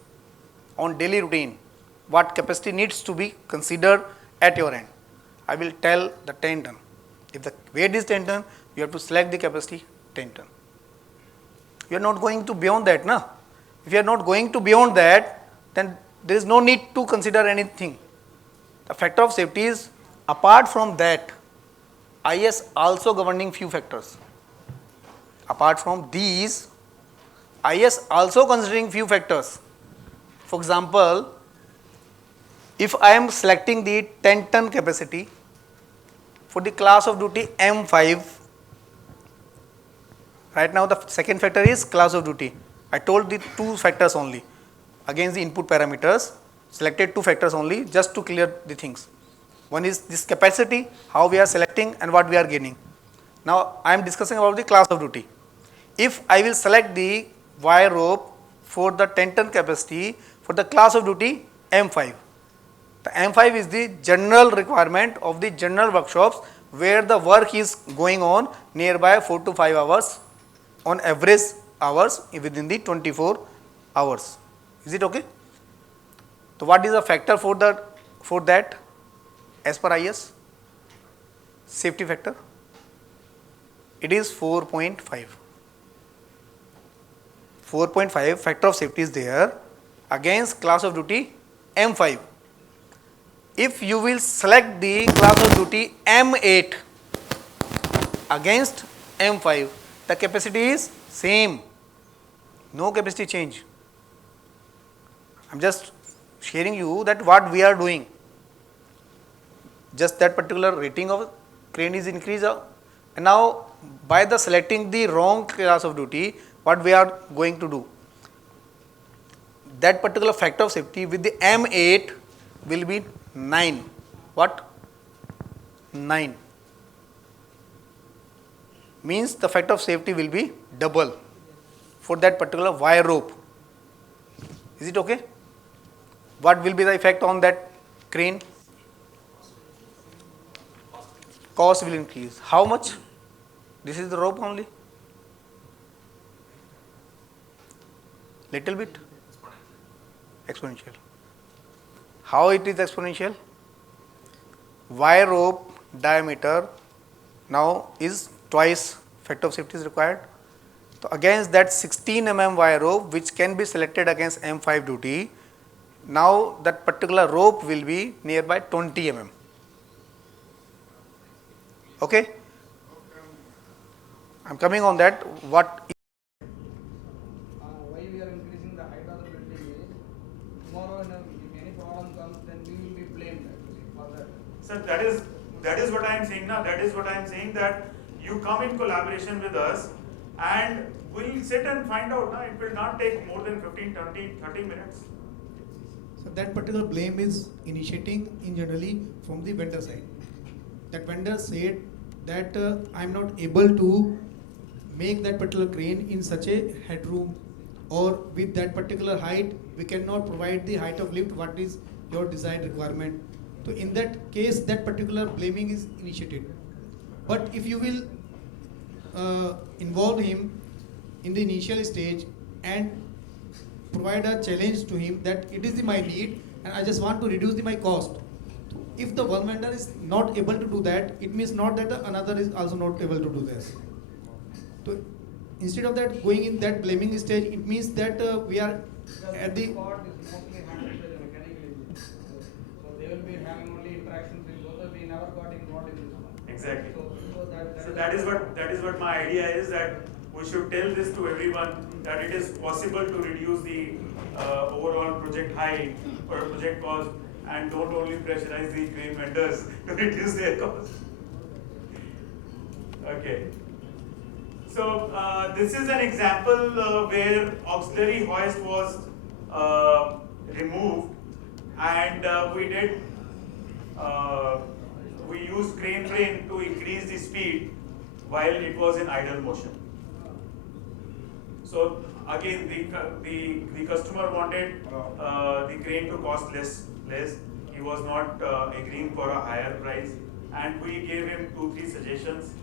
on daily routine, what capacity needs to be considered at your end, I will tell the 10 ton. If the weight is 10 ton, you have to select the capacity 10 ton. You are not going to beyond that, na? If you are not going to beyond that, then there is no need to consider anything. The factor of safety is apart from that, IS also governing few factors. Apart from these, IS also considering few factors. For example, if I am selecting the 10 ton capacity for the class of duty M5, right now the second factor is class of duty. I told the two factors only. Against the input parameters, selected two factors only just to clear the things. One is this capacity, how we are selecting and what we are gaining. Now I am discussing about the class of duty. If I will select the wire rope for the 10 ton capacity for the class of duty M5. The M5 is the general requirement of the general workshops where the work is going on nearby 4 to 5 hours on average hours within the 24 hours. Is it okay? So what is the factor for that as per IS? Safety factor. It is 4.5. 4.5 factor of safety is there against class of duty M5. If you will select the class of duty M8 against M5, the capacity is same, no capacity change. I am just sharing you that what we are doing. Just that particular rating of crane is increased And now by the selecting the wrong class of duty, what we are going to do? That particular factor of safety with the M8 will be 9. What? 9. Means the factor of safety will be double for that particular wire rope. Is it okay? What will be the effect on that crane? Cost will increase. How much? This is the rope only. Little bit. Exponential. How it is exponential? Wire rope diameter now is twice factor of safety is required. So against that 16 mm wire rope which can be selected against M5 duty, now that particular rope will be nearby 20 mm. Okay? I am coming on that. What? Why we are increasing the height of the building is, tomorrow if any problem comes, then we will be blamed actually for that. Sir, that is what I am saying now. That is what I am saying, that you come in collaboration with us and we'll sit and find out. Now, it will not take more than 15, 30 minutes. So that particular blame is initiating in generally from the vendor side. That vendor said that I am not able to make that particular crane in such a headroom, or with that particular height we cannot provide the height of lift what is your design requirement. So in that case that particular blaming is initiated. But if you will involve him in the initial stage and provide a challenge to him that it is my need and I just want to reduce my cost. If the one vendor is not able to do that, it means not that another is also not able to do this. So instead of that going in that blaming stage, it means that we are at the Part is mostly handled by the mechanical engineer. So they will be having only interactions with both. We never got involved in this one. Exactly. So that is what my idea is, that we should tell this to everyone, that it is possible to reduce the overall project height or project cost, and don't only pressurize the crane vendors to reduce their cost. Okay. So this is an example where auxiliary hoist was removed, and we used crane to increase the speed while it was in idle motion. So again, the customer wanted the crane to cost less. He was not agreeing for a higher price, and we gave him 2-3 suggestions.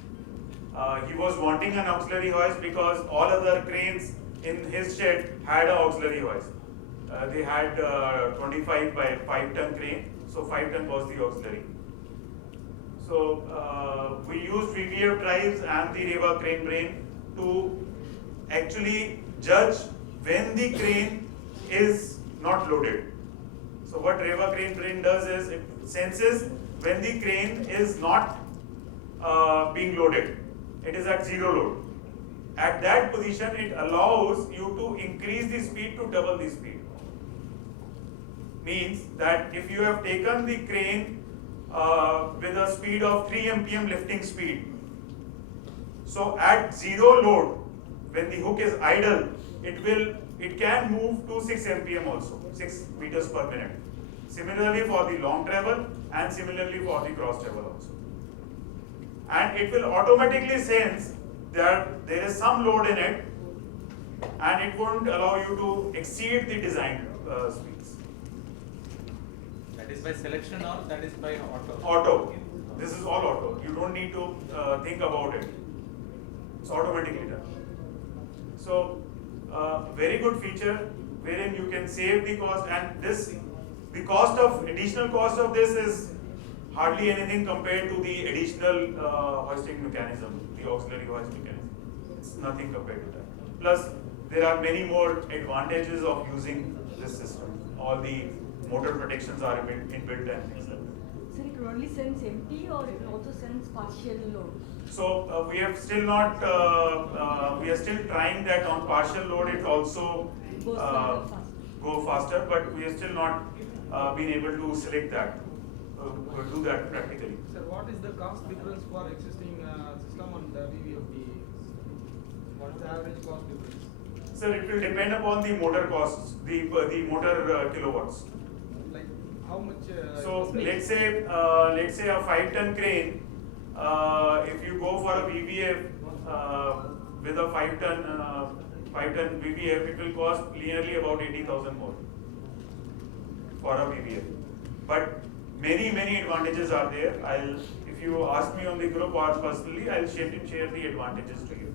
He was wanting an auxiliary hoist because all other cranes in his shed had an auxiliary hoist. They had 25 by 5 ton crane, so 5 ton was the auxiliary. So we used VVF drives and the Reva crane brain to actually judge when the crane is not loaded. So what Reva crane brain does is it senses when the crane is not being loaded. It is at zero load. At that position, it allows you to increase the speed to double the speed. Means that if you have taken the crane with a speed of 3 mpm lifting speed, so at zero load, when the hook is idle, it can move to 6 mpm also, 6 meters per minute. Similarly for the long travel and similarly for the cross travel also. And it will automatically sense that there is some load in it, and it won't allow you to exceed the designed speeds. That is by selection or that is by auto? Auto. This is all auto. You don't need to think about it. It's automatically done. So, very good feature wherein you can save the cost, and the additional cost of this is hardly anything compared to the additional hoisting mechanism, the auxiliary hoist mechanism. It's nothing compared to that. Plus, there are many more advantages of using this system. All the motor protections are inbuilt and things like that. So it will only sense empty, or it will also sense partial load? So we have still not, we are still trying that on partial load. It also go faster, but we are still not been able to select that. do that practically. Sir, what is the cost difference for existing system and VVFD? What is the average cost difference? Sir, it will depend upon the motor costs, the motor kilowatts. Like how much? So let's say a 5-ton crane. If you go for a VVF with a 5-ton VVF, it will cost nearly about 80,000 more for a VVF. But many advantages are there. If you ask me on the group or personally, I'll share the advantages to you.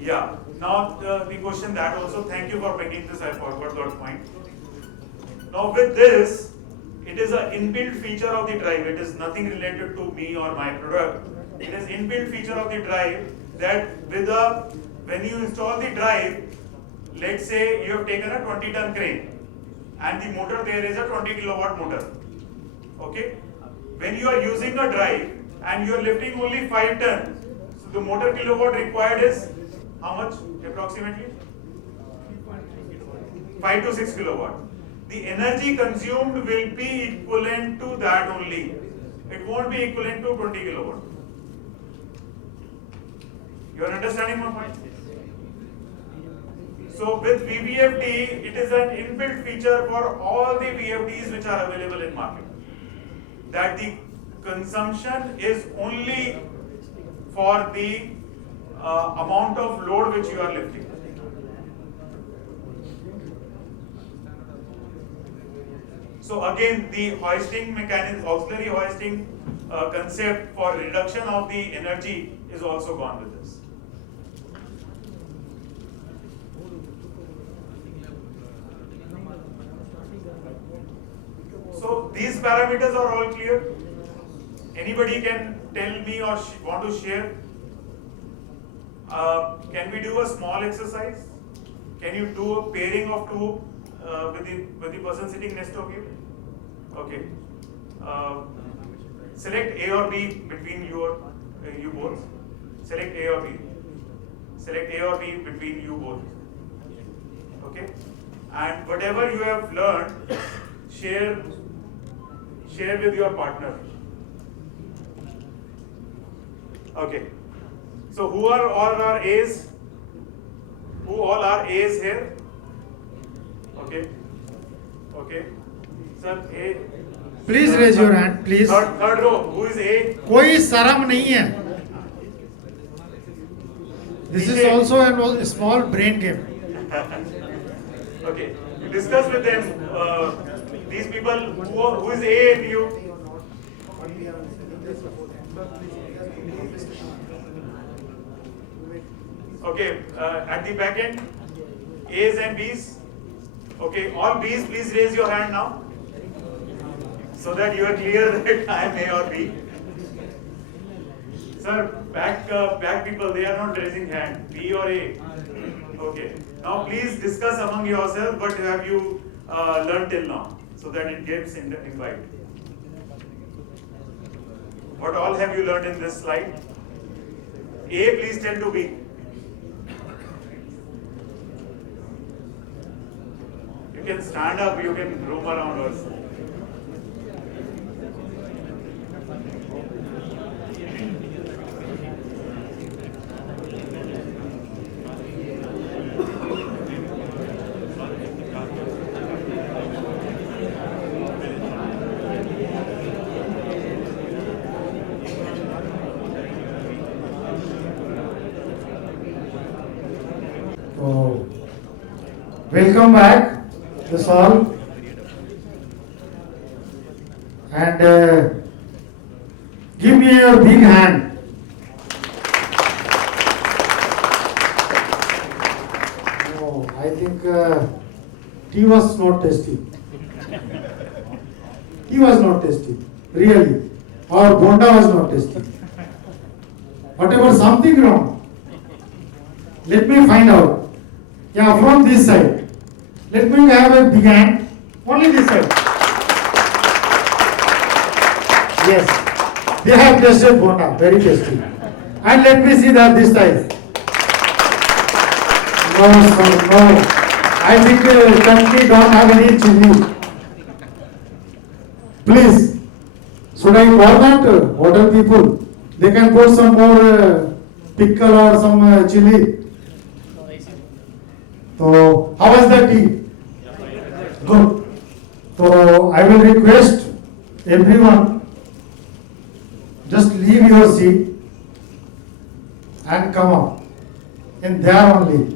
Yeah. Now the question that also, thank you for bringing this. I forgot that point. Now with this, it is an inbuilt feature of the drive. It is nothing related to me or my product. It is inbuilt feature of the drive that when you install the drive, let's say you have taken a 20-ton crane and the motor there is a 20 kilowatt motor. Okay. When you are using a drive and you are lifting only 5 tons, so the motor kilowatt required is how much approximately? 5 to 6 kilowatt. The energy consumed will be equivalent to that only. It won't be equivalent to 20 kilowatt. You are understanding my point? So with VVFD, it is an inbuilt feature for all the VFDs which are available in market, that the consumption is only for the amount of load which you are lifting. So again, the hoisting mechanism, auxiliary hoisting concept for reduction of the energy is also gone with this. So these parameters are all clear. Anybody can tell me or want to share? Can we do a small exercise? Can you do a pairing of two with the person sitting next to you? Okay. Select A or B between you both. Select A or B. Select A or B between you both. Okay. And whatever you have learned, share with your partner. Okay. So who are all our A's? Who all are A's here? Okay. Okay. Sir, A. Please raise your hand, please. Third row. Who is A? कोई शर्म नहीं है. This is also a small brain game. Okay. You discuss with them. These people. Who is A in you? Okay. At the back end, A's and B's. Okay. All B's, please raise your hand now, so that you are clear that I am A or B. Sir, back people, they are not raising hand. B or A. Okay. Now please discuss among yourselves what have you learned till now, so that it gets invite. What all have you learned in this slide? A, please tell to B. You can stand up, you can roam around also. So, welcome back, this all, and give me your big hand. No, I think tea was not tasty. Tea was not tasty, really. Or bonda was not tasty. Whatever, something wrong. Let me find out. Yeah, from this side. Let me have a big hand. Only this side. Yes. They have tasted bonda. Very tasty. And let me see that this side. No, sir, no. I think country don't have any chili. Please, should I call that hotel people? They can put some more pickle or some chili. So, how was the tea? Good. So, I will request everyone, just leave your seat and come up. And there only.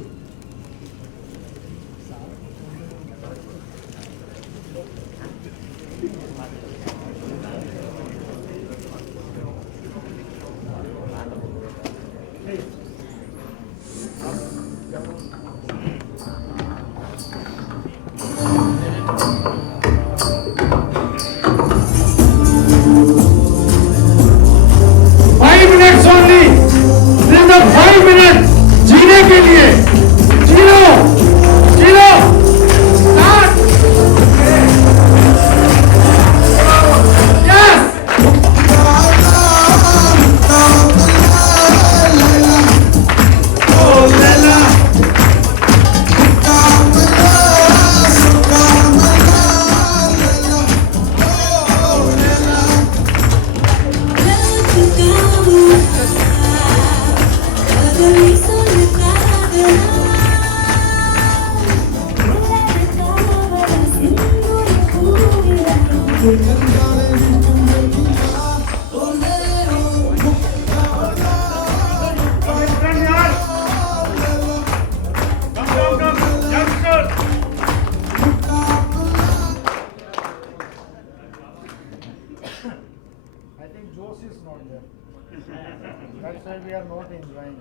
That's why we are not enjoying.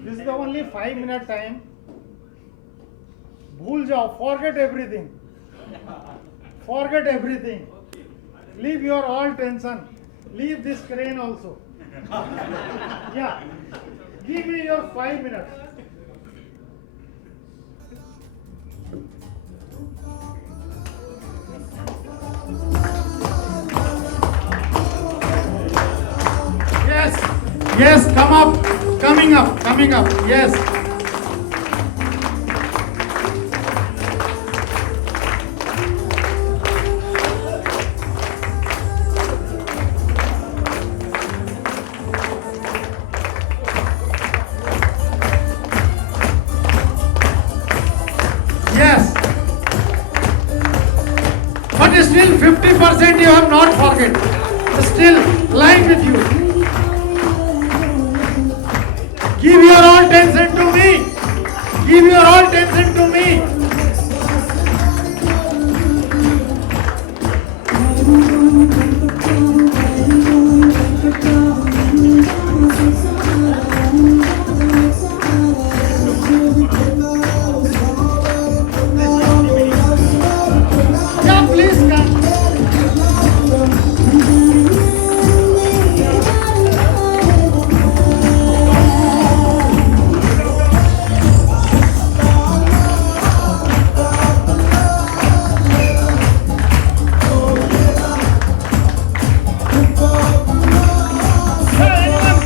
This is the only 5-minute time. भूल जाओ, forget everything. Forget everything. Leave your all tension. Leave this crane also. Yeah. Give me your 5 minutes. Yes. Yes, come up. Coming up. Coming up. Yes. Yes. But still 50% you have not forget. Still lying with you. Give your all tension to me. Give your all tension to me. Yeah, please come.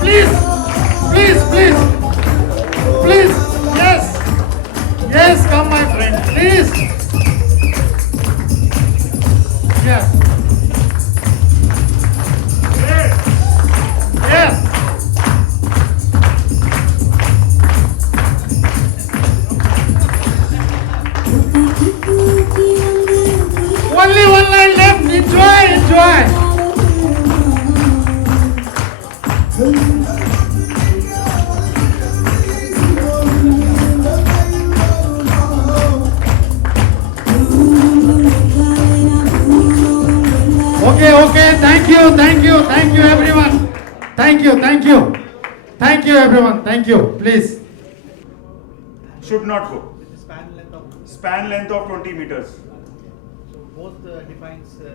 Please, please, please, please, yes, yes, come my friend, please, yes, yes, only one line left, enjoy, enjoy. Okay, thank you everyone. Thank you everyone, thank you, please. Should not go. With the Span length of 20 meters. So both defines the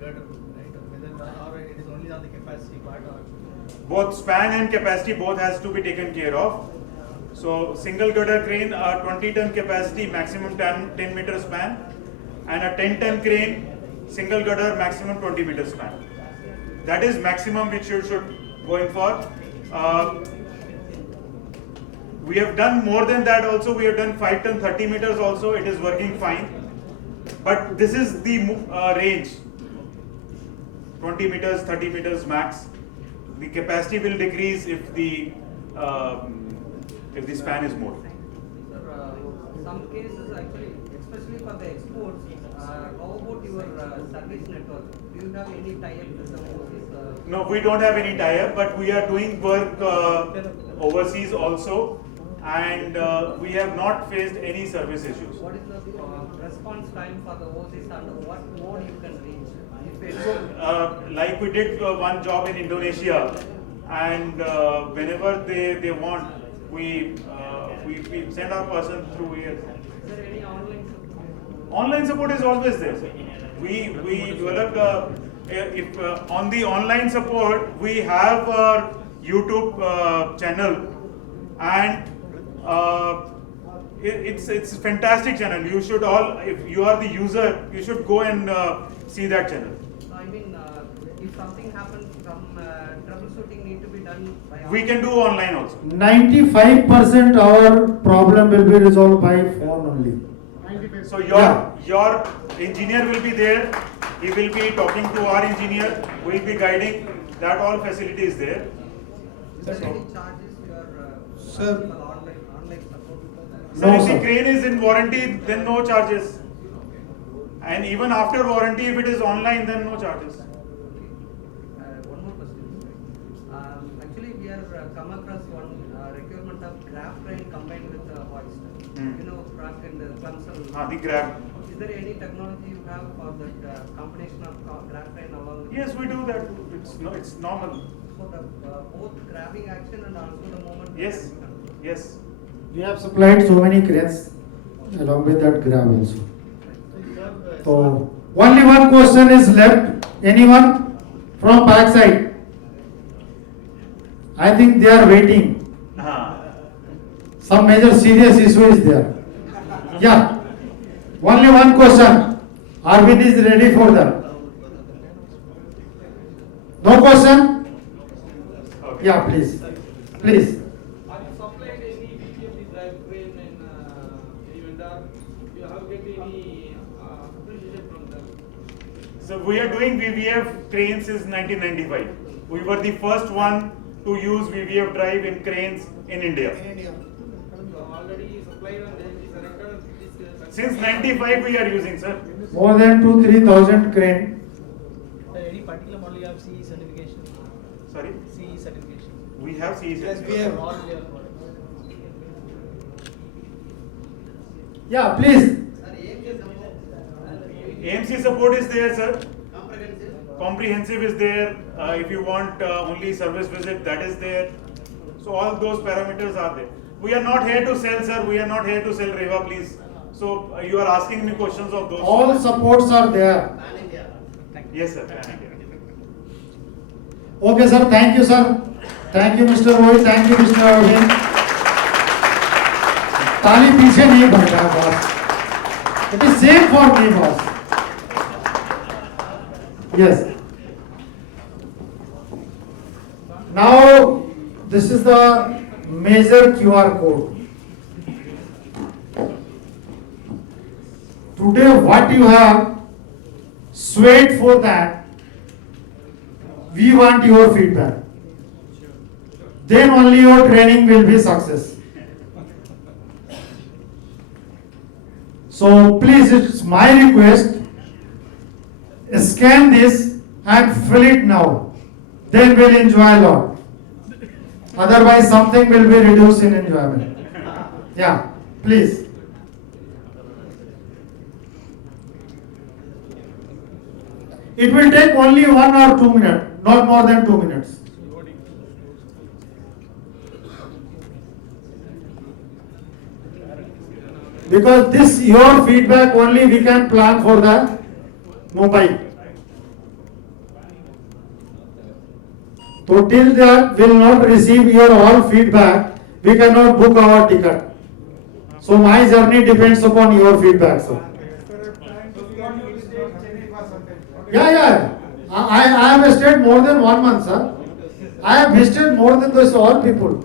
girder, right? Whether or it is only on the capacity part or. Both span and capacity both has to be taken care of. So single girder crane, 20-ton capacity, maximum 10 meter span, and a 10-ton crane, single girder, maximum 20 meter span. That is maximum which you should going for. We have done more than that also. We have done 5 ton 30 meters also. It is working fine. But this is the range. 20 meters, 30 meters max. The capacity will decrease if the span is more. Some cases actually, especially for the exports, how about your service network? Do you have any tie-up with the overseas? No, we don't have any tie-up, but we are doing work overseas also, and we have not faced any service issues. What is the response time for the overseas and what mode you can reach? Like we did one job in Indonesia, and whenever they want, we send our person through here. Is there any online support? Online support is always there. We developed on the online support we have our YouTube channel, and it's a fantastic channel. You should all, if you are the user, you should go and see that channel. I mean, if something happens, some troubleshooting need to be done by. We can do online also. 95% our problem will be resolved by phone only. So your engineer will be there. He will be talking to our engineer. We will be guiding. That all facility is there. Is there any charges you are Sir. online support? So if the crane is in warranty, then no charges. And even after warranty, if it is online, then no charges. One more question. Actually, we have come across one requirement of grab crane combined with the hoist. You know, truck and the console. The grab. Is there any technology you have for that combination of grab crane along with? Yes, we do that. It's normal. So the both grabbing action and also the movement. Yes. Yes. We have supplied so many cranes along with that grab also. So only one question is left. Anyone from backside? I think they are waiting. Some major serious issue is there. Yeah. Only one question. Arvind is ready for that. No question? Yeah, please. Please. Have you supplied any VPF drive crane and any vendor? You have get any appreciation from them? So we are doing VVF cranes since 1995. We were the first one to use VVF drive in cranes in India. You already supplied and then is selected this. Since 95 we are using, sir. More than 2,000-3,000 crane. Any particular model you have CE certification? Sorry? CE certification. We have CE Yes, we have all your Yeah, please. AMC support is there, sir. Comprehensive is there. If you want only service visit, that is there. So all those parameters are there. We are not here to sell, sir. We are not here to sell Reva, please. So you are asking me questions of those. All supports are there. Yes, sir. Okay, sir. Thank you, sir. Thank you, Mr. Rohit. Thank you, Mr. Arvind. ताली पीछे नहीं बढ़ रहा boss. It is same for me, boss. Yes. Now this is the major QR code. Today what you have sweat for that, we want your feedback. Then only your training will be success. So please, it's my request, scan this and fill it now. Then we'll enjoy a lot. Otherwise something will be reduced in enjoyment. Yeah, please. It will take only 1 or 2 minutes, not more than 2 minutes. Because this your feedback only we can plan for the Mumbai. So till that will not receive your all feedback, we cannot book our ticket. So my journey depends upon your feedback, sir. Yeah. I have stayed more than 1 month, sir. I have visited more than those all people.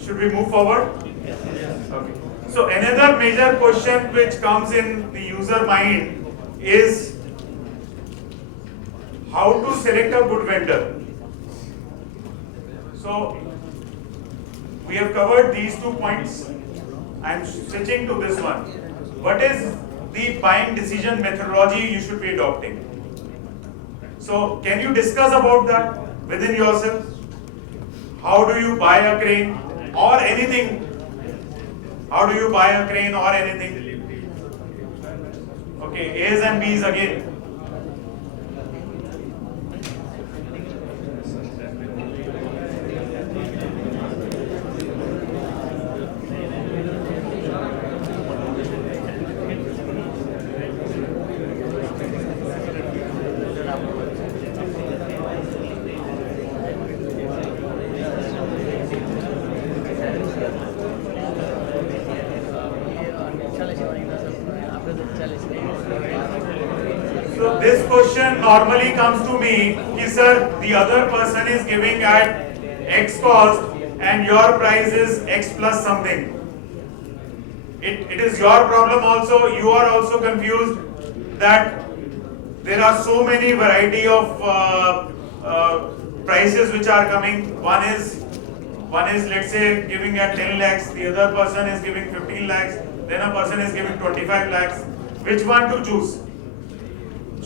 Should we move forward? Okay. So another major question which comes in the user mind is how to select a good vendor. So we have covered these 2 points. I am switching to this one. What is the buying decision methodology you should be adopting? So can you discuss about that within yourself? How do you buy a crane or anything? How do you buy a crane or anything? Okay, A's and B's again. So this question normally comes to me, कि sir, the other person is giving at X cost and your price is X plus something. It is your problem also. You are also confused that there are so many variety of prices which are coming. One is let's say giving at 10 lakhs, the other person is giving 15 lakhs, then a person is giving 25 lakhs. Which one to choose?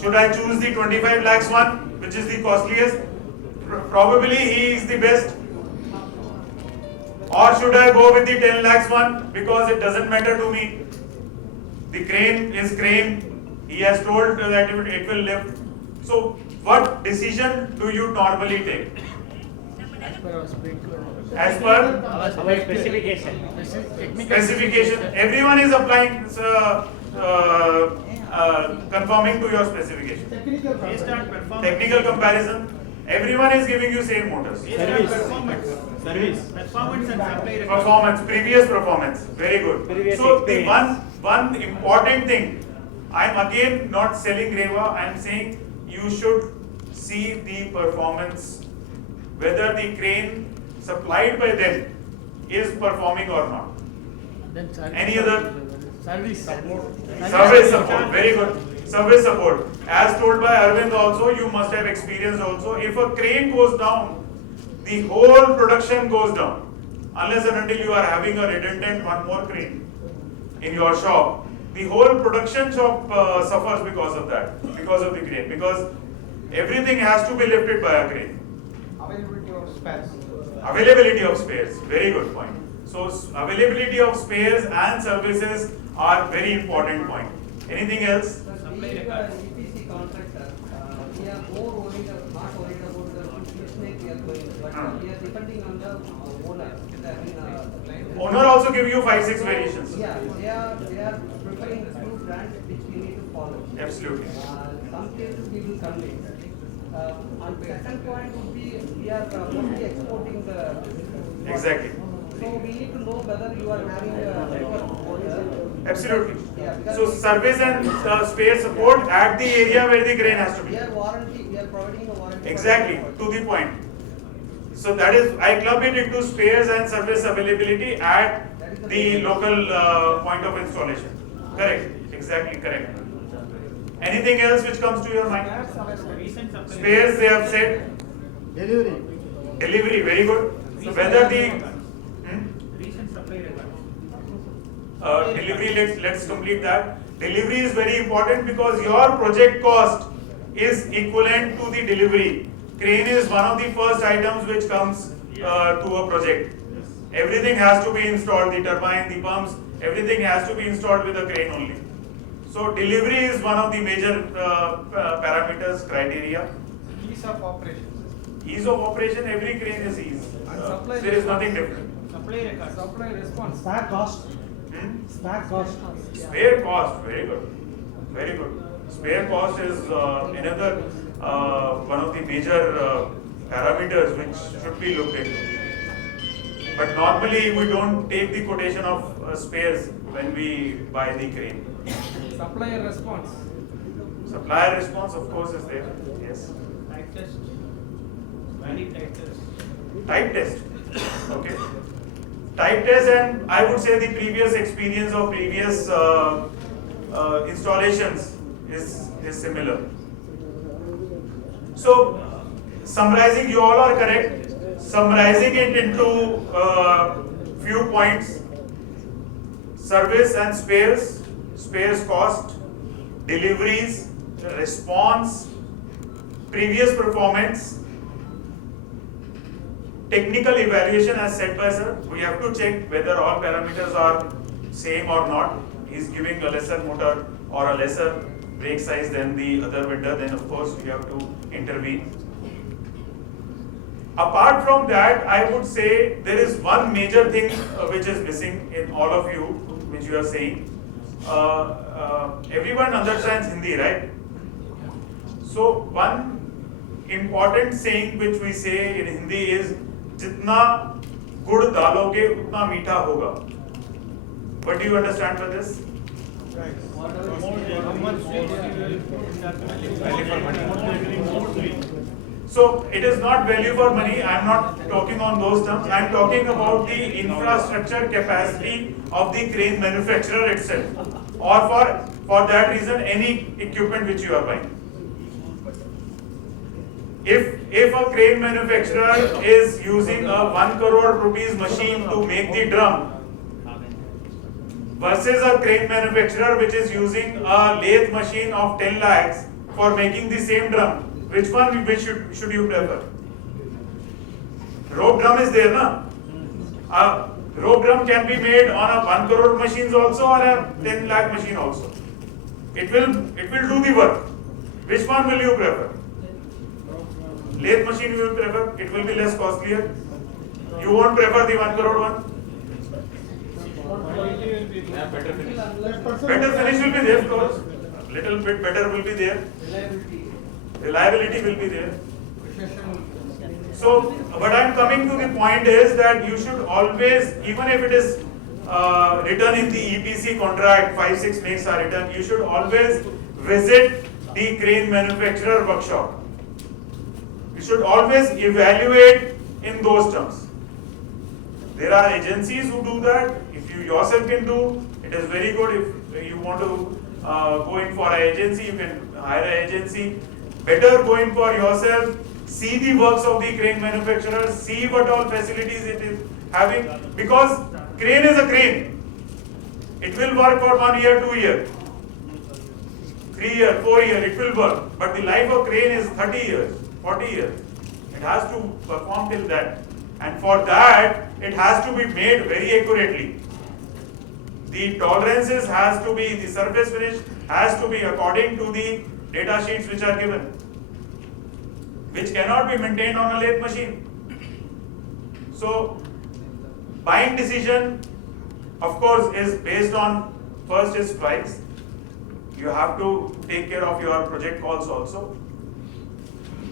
Should I choose the 25 lakhs one, which is the costliest? Probably he is the best. Or should I go with the 10 lakhs one because it doesn't matter to me? The crane is crane. He has told that it will lift. So what decision do you normally take? As per our specification. specification. Everyone is applying, conforming to your specification. Based on performance. Technical comparison. Everyone is giving you same motors. Based on performance. Performance and supply record. Performance, previous performance. Very good. So the one important thing, I am again not selling Reva. I am saying you should see the performance, whether the crane supplied by them is performing or not. Any other? Service support. Service support, very good. Service support. As told by Arvind also, you must have experience also. If a crane goes down, the whole production goes down. Unless and until you are having a redundant one more crane in your shop, the whole production shop suffers because of that, because of the crane. Because everything has to be lifted by a crane. Availability of spares. Availability of spares, very good point. So availability of spares and services are very important point. Anything else? Being an EPC contractor, we are more worried, not worried about the which way we are going, but we are depending on the owner. Owner also give you 5-6 variations. Yeah, they are preparing a few brands which we need to follow. Absolutely. Some cases we will convince. On second point would be we are mostly exporting the. Exactly. So we need to know whether you are having a network order. Absolutely. Yeah, because So service and spare support at the area where the crane has to be. we are providing a warranty. Exactly, to the point. So that is, I club it into spares and service availability at the local point of installation. Correct, exactly correct. Anything else which comes to your mind? Spares they have said. Delivery. Delivery, very good. So whether the Recent supply record. delivery, let's complete that. Delivery is very important because your project cost is equivalent to the delivery. Crane is one of the first items which comes to a project. Everything has to be installed, the turbine, the pumps, everything has to be installed with a crane only. So delivery is one of the major parameters, criteria. Ease of operations. Ease of operation, every crane is ease. There is nothing different. Supply record. Supply response. Spare cost. Spare cost. Spare cost, very good. Very good. Spare cost is another one of the major parameters which should be looked into. But normally we don't take the quotation of spares when we buy the crane. Supplier response. Supplier response, of course, is there. Yes. Type test. Type test. Okay. Type test, and I would say the previous experience of previous installations is similar. So, summarizing, you all are correct. Summarizing it into few points: service and spares cost, deliveries, response, previous performance, technical evaluation as said by sir. We have to check whether all parameters are same or not. He is giving a lesser motor or a lesser brake size than the other vendor, then of course we have to intervene. Apart from that, I would say there is one major thing which is missing in all of you, which you are saying. Everyone understands Hindi, right? So one important saying which we say in Hindi is, "Jitna gud daloge, utna meetha hoga." What do you understand by this? So it is not value for money. I am not talking on those terms. I am talking about the infrastructure capacity of the crane manufacturer itself, or for that reason any equipment which you are buying. If a crane manufacturer is using a 1 crore rupees machine to make the drum versus a crane manufacturer which is using a lathe machine of 10 lakhs for making the same drum, which should you prefer? Rope drum is there, na? A rope drum can be made on a 1 crore machines also or a 10 lakh machine also. It will do the work. Which one will you prefer? Lathe machine you will prefer. It will be less costlier. You won't prefer the 1 crore one. Better finish will be there, of course. Little bit better will be there. Reliability will be there. So, what I am coming to the point is that you should always, even if it is written in the EPC contract, 5-6 makes are written, you should always visit the crane manufacturer workshop. You should always evaluate in those terms. There are agencies who do that. If you yourself can do, it is very good. If you want to go in for an agency, you can hire an agency. Better go in for yourself, see the works of the crane manufacturer, see what all facilities it is having, because crane is a crane. It will work for 1 year, 2 years, 3 years, 4 years, it will work. But the life of crane is 30 years, 40 years. It has to perform till that. And for that, it has to be made very accurately. The tolerances has to be, the surface finish has to be according to the data sheets which are given, which cannot be maintained on a lathe machine. So, buying decision, of course, is based on, first is price. You have to take care of your project calls also.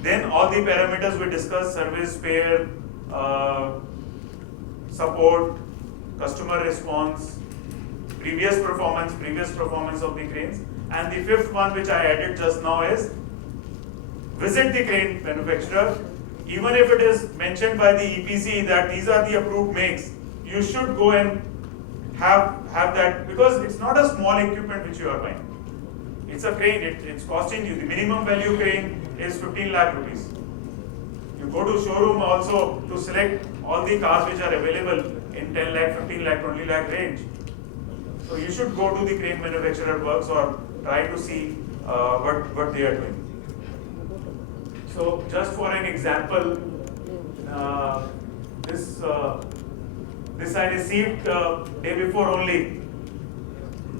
Then all the parameters we discussed: service, spare, support, customer response, previous performance of the cranes. And the fifth one which I added just now is visit the crane manufacturer. Even if it is mentioned by the EPC that these are the approved makes, you should go and have that, because it's not a small equipment which you are buying. It's a crane, it's costing you. The minimum value crane is 15 lakh rupees. You go to showroom also to select all the cars which are available in 10 lakh, 15 lakh, 20 lakh range. So you should go to the crane manufacturer works or try to see what they are doing. So just for an example, this I received day before only.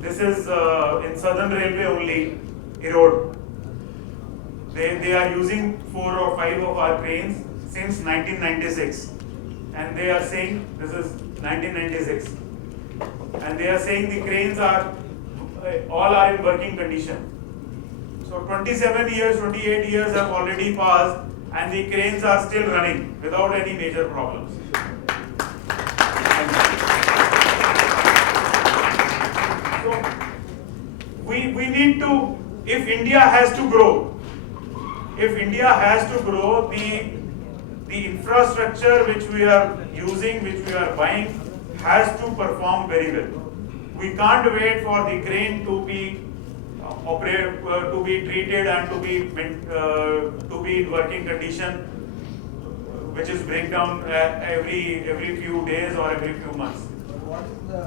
This is in Southern Railway only, Erode. They are using 4 or 5 of our cranes since 1996, and they are saying this is 1996, and they are saying the cranes are all are in working condition. So 27 years, 28 years have already passed, and the cranes are still running without any major problems. So we need to, if India has to grow, the infrastructure which we are using, which we are buying, has to perform very well. We can't wait for the crane to be to be treated and to be in working condition, which is breakdown every few days or every few months. What is the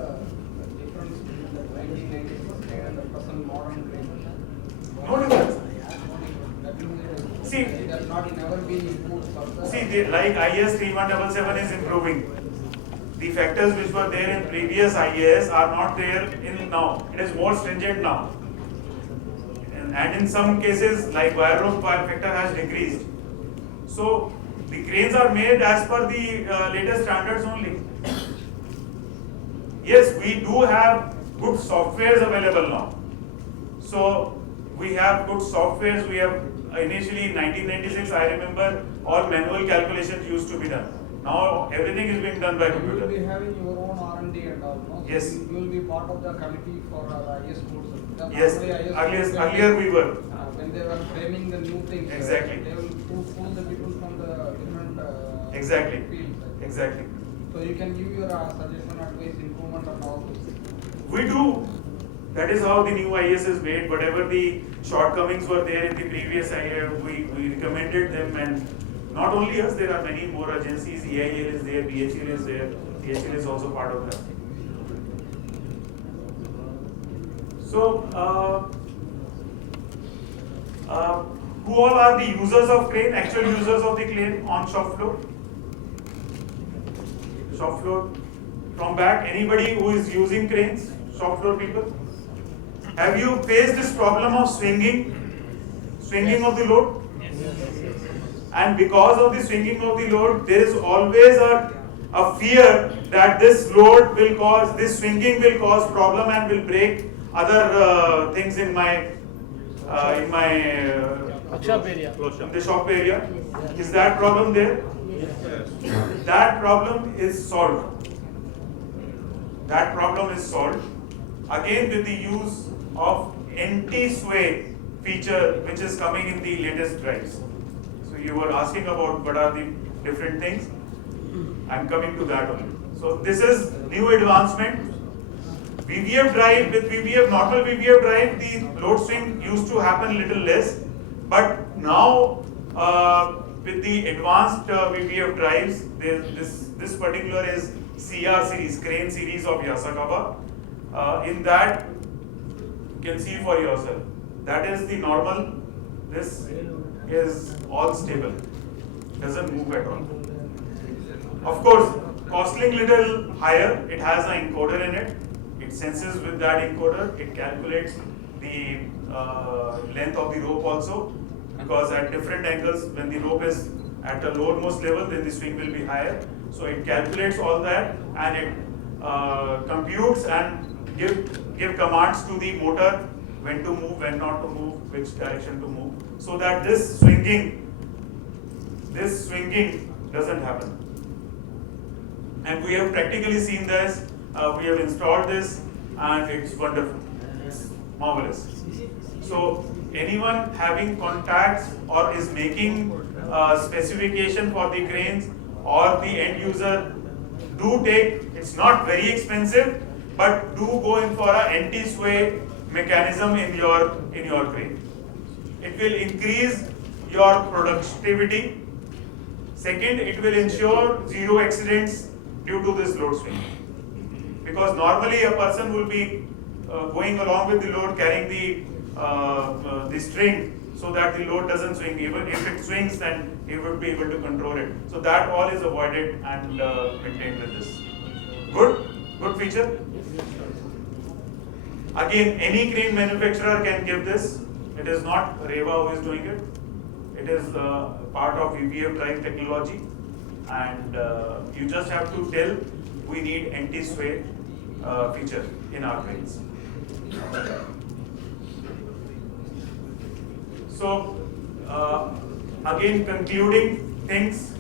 difference between the 1996 crane and the present modern crane? No difference. That means See, it has not never been improved further. See, like IS 3177 is improving. The factors which were there in previous IAS are not there in now. It is more stringent now. And in some cases, like wire rope factor has decreased. So the cranes are made as per the latest standards only. Yes, we do have good softwares available now. So we have good softwares. We have initially in 1996, I remember all manual calculations used to be done. Now everything is being done by You computer. will be having your own R&D and all, no? So Yes. You will be part of the committee for IS codes. Because Yes, normally IS codes, earlier we were. when they were framing the new things, Exactly. they will pull the people from the different Exactly. fields. Exactly. So you can give your suggestion, advice, improvement and all those. We do. That is how the new IS is made. Whatever the shortcomings were there in the previous IS, we recommended them, and not only us, there are many more agencies. EIL is there, BHL is there, THL is also part of that. So, who all are the users of crane, actual users of the crane on shop floor? Shop floor. From back, anybody who is using cranes, shop floor people? Have you faced this problem of swinging of the load? And because of the swinging of the load, there is always a fear that this load will cause, this swinging will cause problem and will break other things in my Shop area. in the shop area. Is that problem there? That problem is solved. That problem is solved again with the use of anti-sway feature which is coming in the latest drives. So you were asking about what are the different things. I'm coming to that only. So this is new advancement. VVF drive, with VVF, normal VVF drive, the load swing used to happen little less, but now with the advanced VVF drives, this particular is CR series, crane series of Yasakawa. In that, you can see for yourself. That is the normal. This is all stable, doesn't move at all. Of course, costing little higher. It has an encoder in it. It senses with that encoder. It calculates the length of the rope also, because at different angles, when the rope is at the lowermost level, then the swing will be higher. So it calculates all that, and it computes and give commands to the motor when to move, when not to move, which direction to move, so that this swinging doesn't happen. And we have practically seen this. We have installed this, and it's wonderful. It's marvelous. So anyone having contacts or is making specification for the cranes or the end user, do take, it's not very expensive, but do go in for an anti-sway mechanism in your crane. It will increase your productivity. Second, it will ensure zero accidents due to this load swing. Because normally a person will be going along with the load, carrying the string, so that the load doesn't swing. Even if it swings, then he would be able to control it. So that all is avoided and maintained with this. Good feature. Again, any crane manufacturer can give this. It is not Reva who is doing it. It is part of VVF drive technology, and you just have to tell we need anti-sway feature in our cranes. So again, concluding things,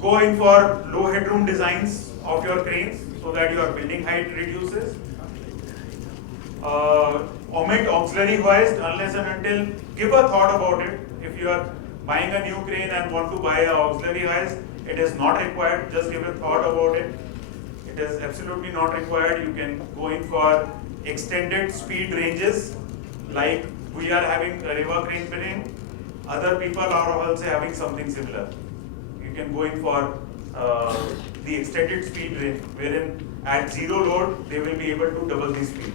go in for low headroom designs of your cranes so that your building height reduces. Omit auxiliary hoist unless and until, give a thought about it. If you are buying a new crane and want to buy a auxiliary hoist, it is not required. Just give a thought about it. It is absolutely not required. You can go in for extended speed ranges, like we are having a river crane. Other people are also having something similar. You can go in for the extended speed range, wherein at zero load they will be able to double the speed.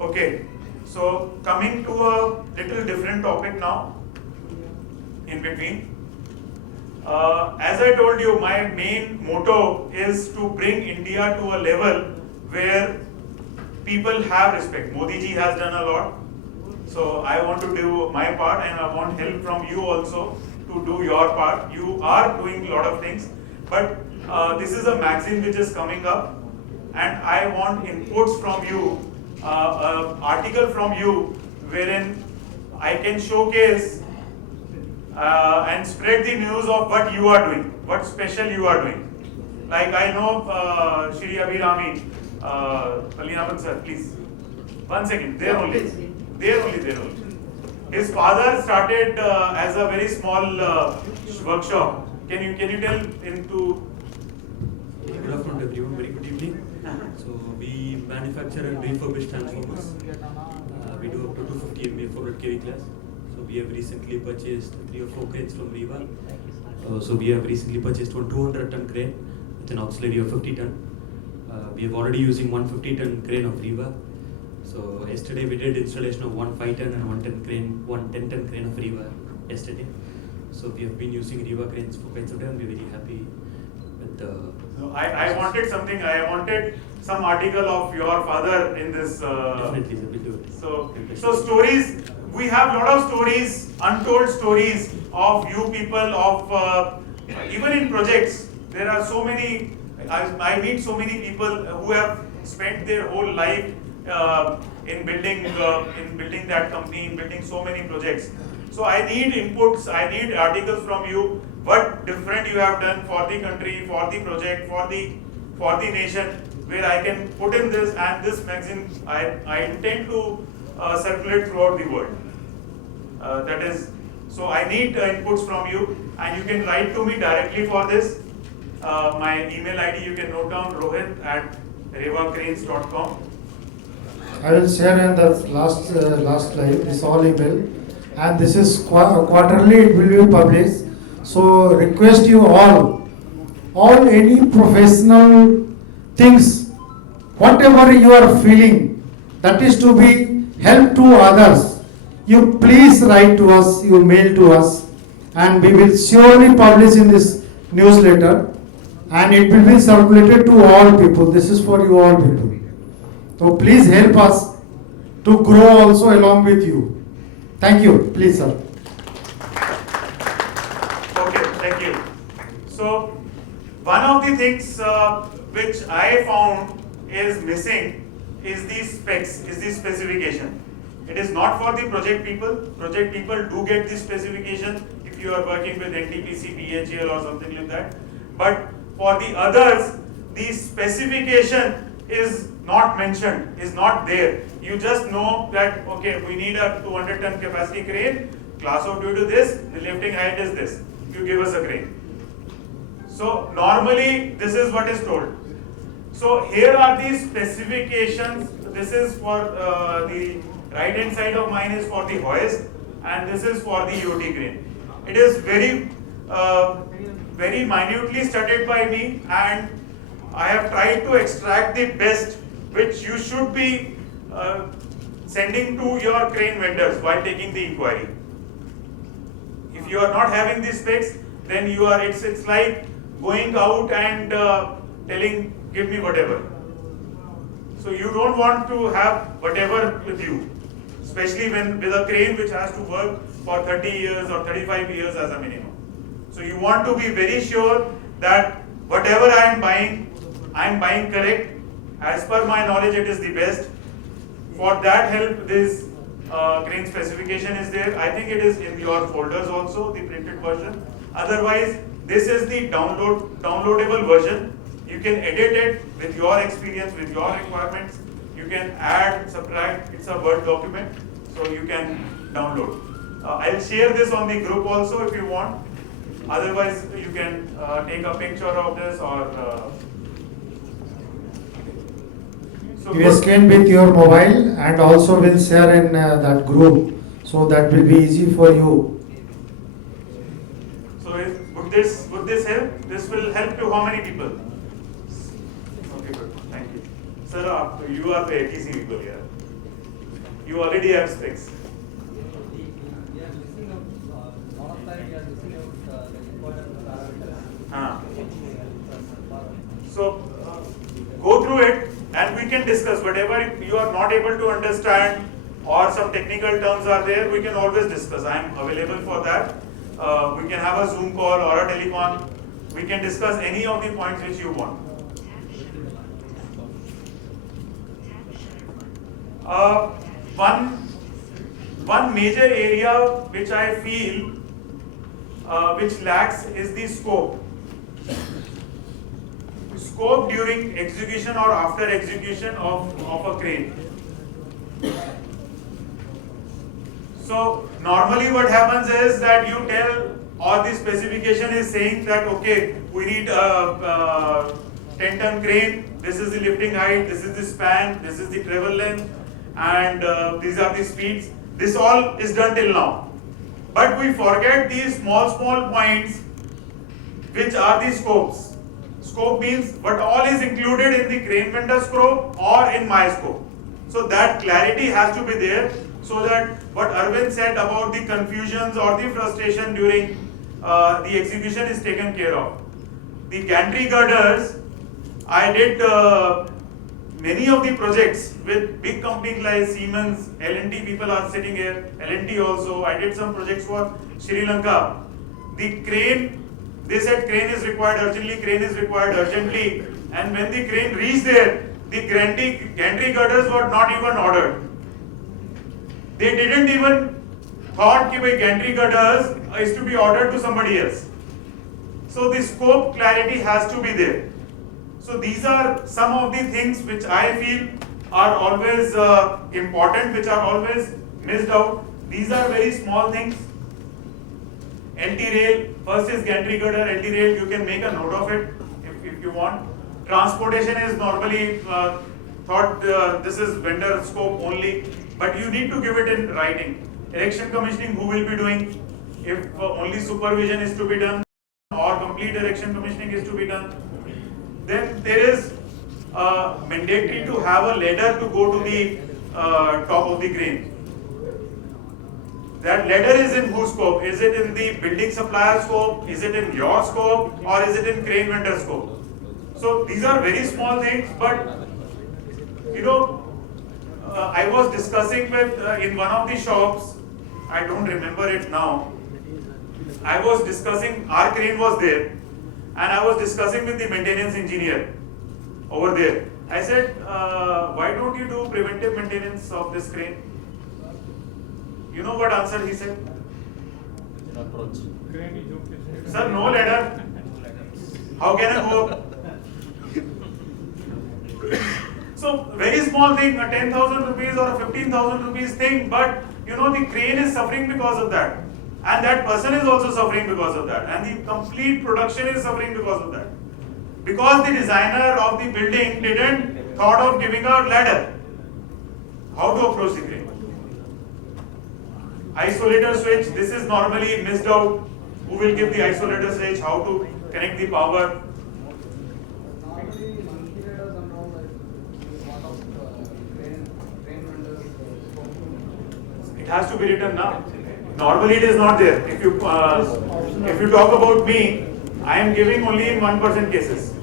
Okay, so coming to a little different topic now, in between. As I told you, my main motto is to bring India to a level where people have respect. Modi ji has done a lot. So I want to do my part, and I want help from you also to do your part. You are doing a lot of things, but this is a magazine which is coming up, and I want inputs from you, article from you, wherein I can showcase and spread the news of what you are doing, what special you are doing. Like I know Shri Abhirami, Palinapan sir, please. 1 second, there only. His father started as a very small workshop. Can you tell him to? Good afternoon everyone, very good evening. So we manufacture and refurbish transformers. We do up to 250 MVA 400 kV class. So we have recently purchased 3 or 4 cranes from Riva. So we have recently purchased one 200-ton crane with an auxiliary of 50-ton. We are already using 150-ton crane of Riva. So yesterday we did installation of one 5-ton and one 10-ton crane of Riva yesterday. So we have been using Riva cranes for quite some time. We're very happy with the. No, I wanted something. I wanted some article of your father in this. Definitely, sir, we'll do it. So stories. We have a lot of stories, untold stories of you people, of even in projects. There are so many. I meet so many people who have spent their whole life in building that company, in building so many projects. So I need inputs, I need articles from you. What different you have done for the country, for the project, for the nation, where I can put in this, and this magazine I intend to circulate throughout the world. That is, so I need inputs from you, and you can write to me directly for this. My email ID you can note down, rohit@revacranes.com. I will share in the last slide this all email, and this is quarterly it will be published. So request you all any professional things, whatever you are feeling, that is to be help to others. You please write to us, you mail to us, and we will surely publish in this newsletter, and it will be circulated to all people. This is for you all people. So please help us to grow also along with you. Thank you. Please, sir. Okay, thank you. So one of the things which I found is missing is the specs, is the specification. It is not for the project people. Project people do get the specification if you are working with NTPC, BHEL or something like that. But for the others, the specification is not mentioned, is not there. You just know that, okay, we need a 200-ton capacity crane, class of due to this, the lifting height is this. You give us a crane. So normally this is what is told. So here are the specifications. This is for the right hand side of mine is for the hoist, and this is for the UT crane. It is very minutely studied by me, and I have tried to extract the best which you should be sending to your crane vendors while taking the inquiry. If you are not having the specs, then you are, it's like going out and telling, give me whatever. So you don't want to have whatever with you, especially when with a crane which has to work for 30 years or 35 years as a minimum. So you want to be very sure that whatever I am buying correct. As per my knowledge, it is the best. For that help, this crane specification is there. I think it is in your folders also, the printed version. Otherwise, this is the downloadable version. You can edit it with your experience, with your requirements. You can add, subtract. It's a Word document. So you can download. I'll share this on the group also if you want. Otherwise, you can take a picture of this or. So You scan with your mobile and also will share in that group, so that will be easy for you. So would this help? This will help to how many people? Okay, good. Thank you. Sir, you are the ATC people here. You already have specs. We are listing out, a lot of time we are listing out the important parameters. So go through it and we can discuss whatever you are not able to understand or some technical terms are there, we can always discuss. I am available for that. We can have a Zoom call or a telecon. We can discuss any of the points which you want. One major area which I feel which lacks is the scope. Scope during execution or after execution of a crane. So normally what happens is that you tell, or the specification is saying that okay, we need a 10-ton crane, this is the lifting height, this is the span, this is the travel length, and these are the speeds. This all is done till now. But we forget these small points which are the scopes. Scope means what all is included in the crane vendor scope or in my scope. So that clarity has to be there, so that what Arvind said about the confusions or the frustration during the execution is taken care of. The gantry girders, I did many of the projects with big companies like Siemens, L&T people are sitting here, L&T also. I did some projects for Sri Lanka. The crane, they said crane is required urgently, and when the crane reached there, the gantry girders were not even ordered. They didn't even thought that gantry girders is to be ordered to somebody else. So the scope clarity has to be there. So these are some of the things which I feel are always important, which are always missed out. These are very small things. LT rail, first is gantry girder, LT rail, you can make a note of it if you want. Transportation is normally thought this is vendor scope only, but you need to give it in writing. Erection commissioning, who will be doing? If only supervision is to be done or complete erection commissioning is to be done, then there is mandatory to have a ladder to go to the top of the crane. That ladder is in whose scope? Is it in the building supplier scope? Is it in your scope? Or is it in crane vendor scope? So these are very small things, but you know, I was discussing with in one of the shops, I don't remember it now. I was discussing, our crane was there, and I was discussing with the maintenance engineer over there. I said, why don't you do preventive maintenance of this crane? You know what answer he said? Approach. Sir, no ladder. How can I go up? So very small thing, a 10,000 rupees or a 15,000 rupees thing, but you know the crane is suffering because of that, and that person is also suffering because of that, and the complete production is suffering because of that, because the designer of the building didn't thought of giving a ladder. How to approach the crane? Isolator switch, this is normally missed out. Who will give the isolator switch? How to connect the power? It has to be written now. Normally it is not there. If you talk about me, I am giving only in 1% cases.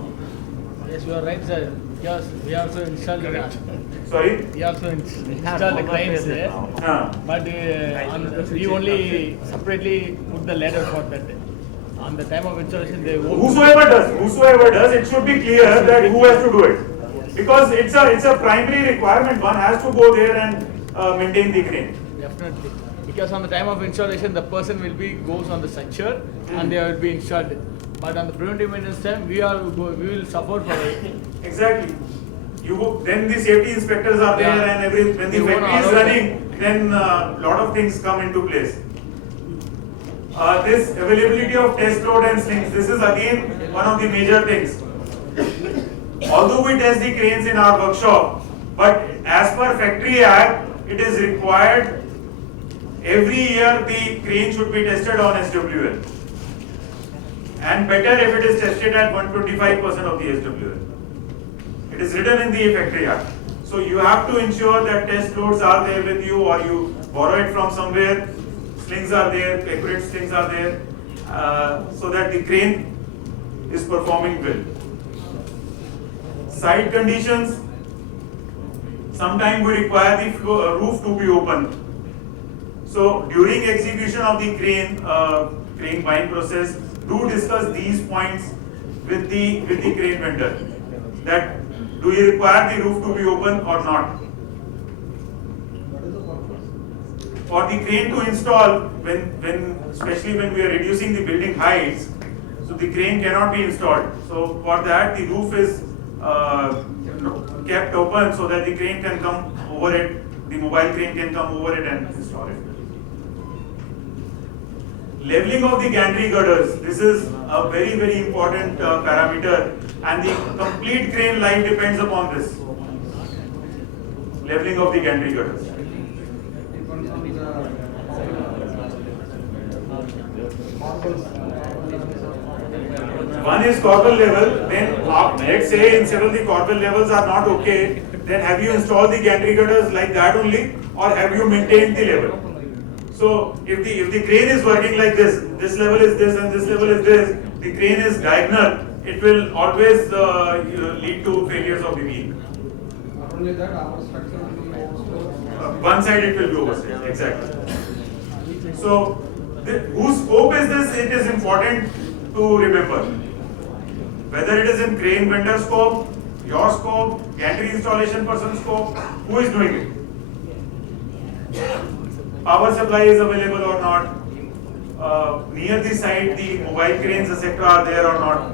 Yes, you are right, sir. Yes, we also installed the. Sorry? We also installed the cranes there. But we only separately put the ladder for that. On the time of installation, they won't. Whosoever does, it should be clear that who has to do it. Because it's a primary requirement. One has to go there and maintain the crane. Definitely. Because on the time of installation, the person goes on the structure and they will be installed. But on the preventive maintenance time, we will suffer for it. Exactly. Then the safety inspectors are there, and when the factory is running, then lot of things come into place. This availability of test load and slings, this is again one of the major things. Although we test the cranes in our workshop, but as per Factory Act, it is required every year the crane should be tested on SWL. And better if it is tested at 125% of the SWL. It is written in the Factory Act. So you have to ensure that test loads are there with you, or you borrow it from somewhere, slings are there, accurate slings are there, so that the crane is performing well. Site conditions, sometimes we require the roof to be open. So during execution of the crane buying process, do discuss these points with the crane vendor. That do you require the roof to be open or not? For the crane to install, especially when we are reducing the building heights, so the crane cannot be installed. So for that, the roof is kept open so that the crane can come over it, the mobile crane can come over it and install it. Leveling of the gantry girders, this is a very, very important parameter, and the complete crane life depends upon this. Leveling of the gantry girders. One is corbel level, then let's say in several the corbel levels are not okay, then have you installed the gantry girders like that only, or have you maintained the level? So if the crane is working like this level is this and this level is this, the crane is diagonal, it will always lead to failures of the beam. Not only that, our structure will be overstretched. One side it will be overstretched, exactly. So whose scope is this? It is important to remember. Whether it is in crane vendor scope, your scope, gantry installation person scope, who is doing it? Power supply is available or not, near the site the mobile cranes etc. are there or not.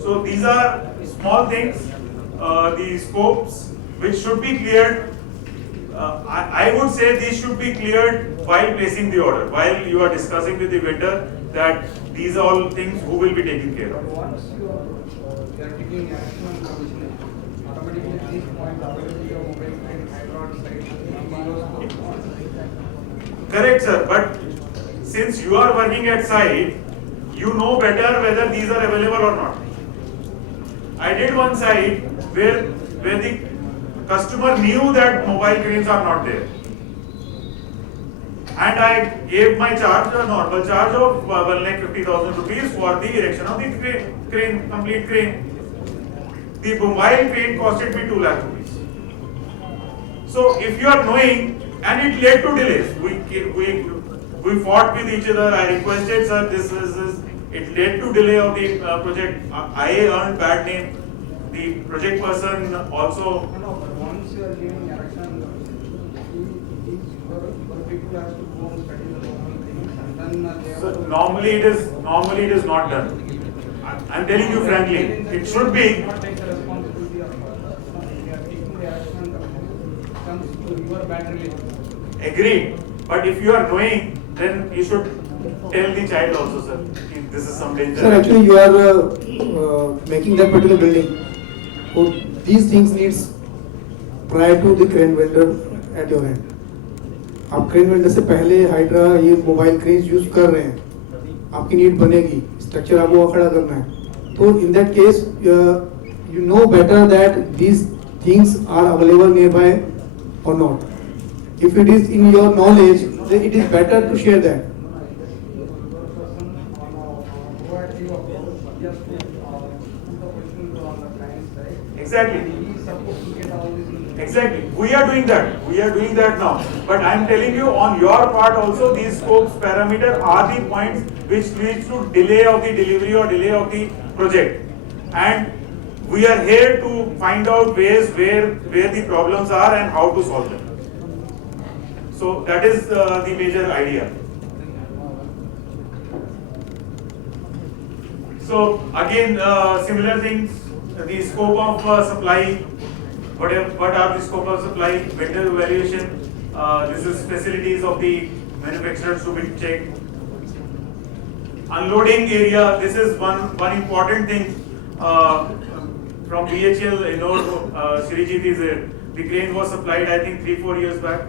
So these are small things, the scopes which should be cleared. I would say these should be cleared while placing the order, while you are discussing with the vendor that these are all things who will be taken care of. Once you are taking action on commissioning, automatically these points availability of mobile crane, hydraulic site, Correct, sir, but since you are working at site, you know better whether these are available or not. I did one site where the customer knew that mobile cranes are not there. And I gave my charge, a normal charge of 1,50,000 rupees for the erection of the crane, complete crane. The mobile crane costed me 2 lakh rupees. So if you are knowing, and it led to delays. We fought with each other. I requested, sir, this. It led to delay of the project. I earned bad name. The project person also. No, but once you are giving direction, your people have to go and study the local things, and then they have So to. normally it is not done. I'm telling you frankly, it should be. Not take the responsibility of we are taking the action comes to your battery. Agreed. But if you are knowing, then you should tell the child also, sir, if this is some danger. Sir, actually you are making that particular building. So these things needs prior to the crane vendor at your end. आप crane vendor से पहले hydra ये mobile cranes use कर रहे हैं, आपकी need बनेगी, structure आपको खड़ा करना है, तो in that case you know better that these things are available nearby or not. If it is in your knowledge, then it is better to share that. Exactly. Exactly. We are doing that. We are doing that now. But I am telling you, on your part also, these scopes parameter are the points which leads to delay of the delivery or delay of the project. And we are here to find out ways where the problems are and how to solve them. So that is the major idea. So again, similar things, the scope of supply, what are the scope of supply, vendor evaluation, This is facilities of the manufacturers to be checked. Unloading area, this is one important thing from BHL, Srijit is there. The crane was supplied I think 3-4 years back.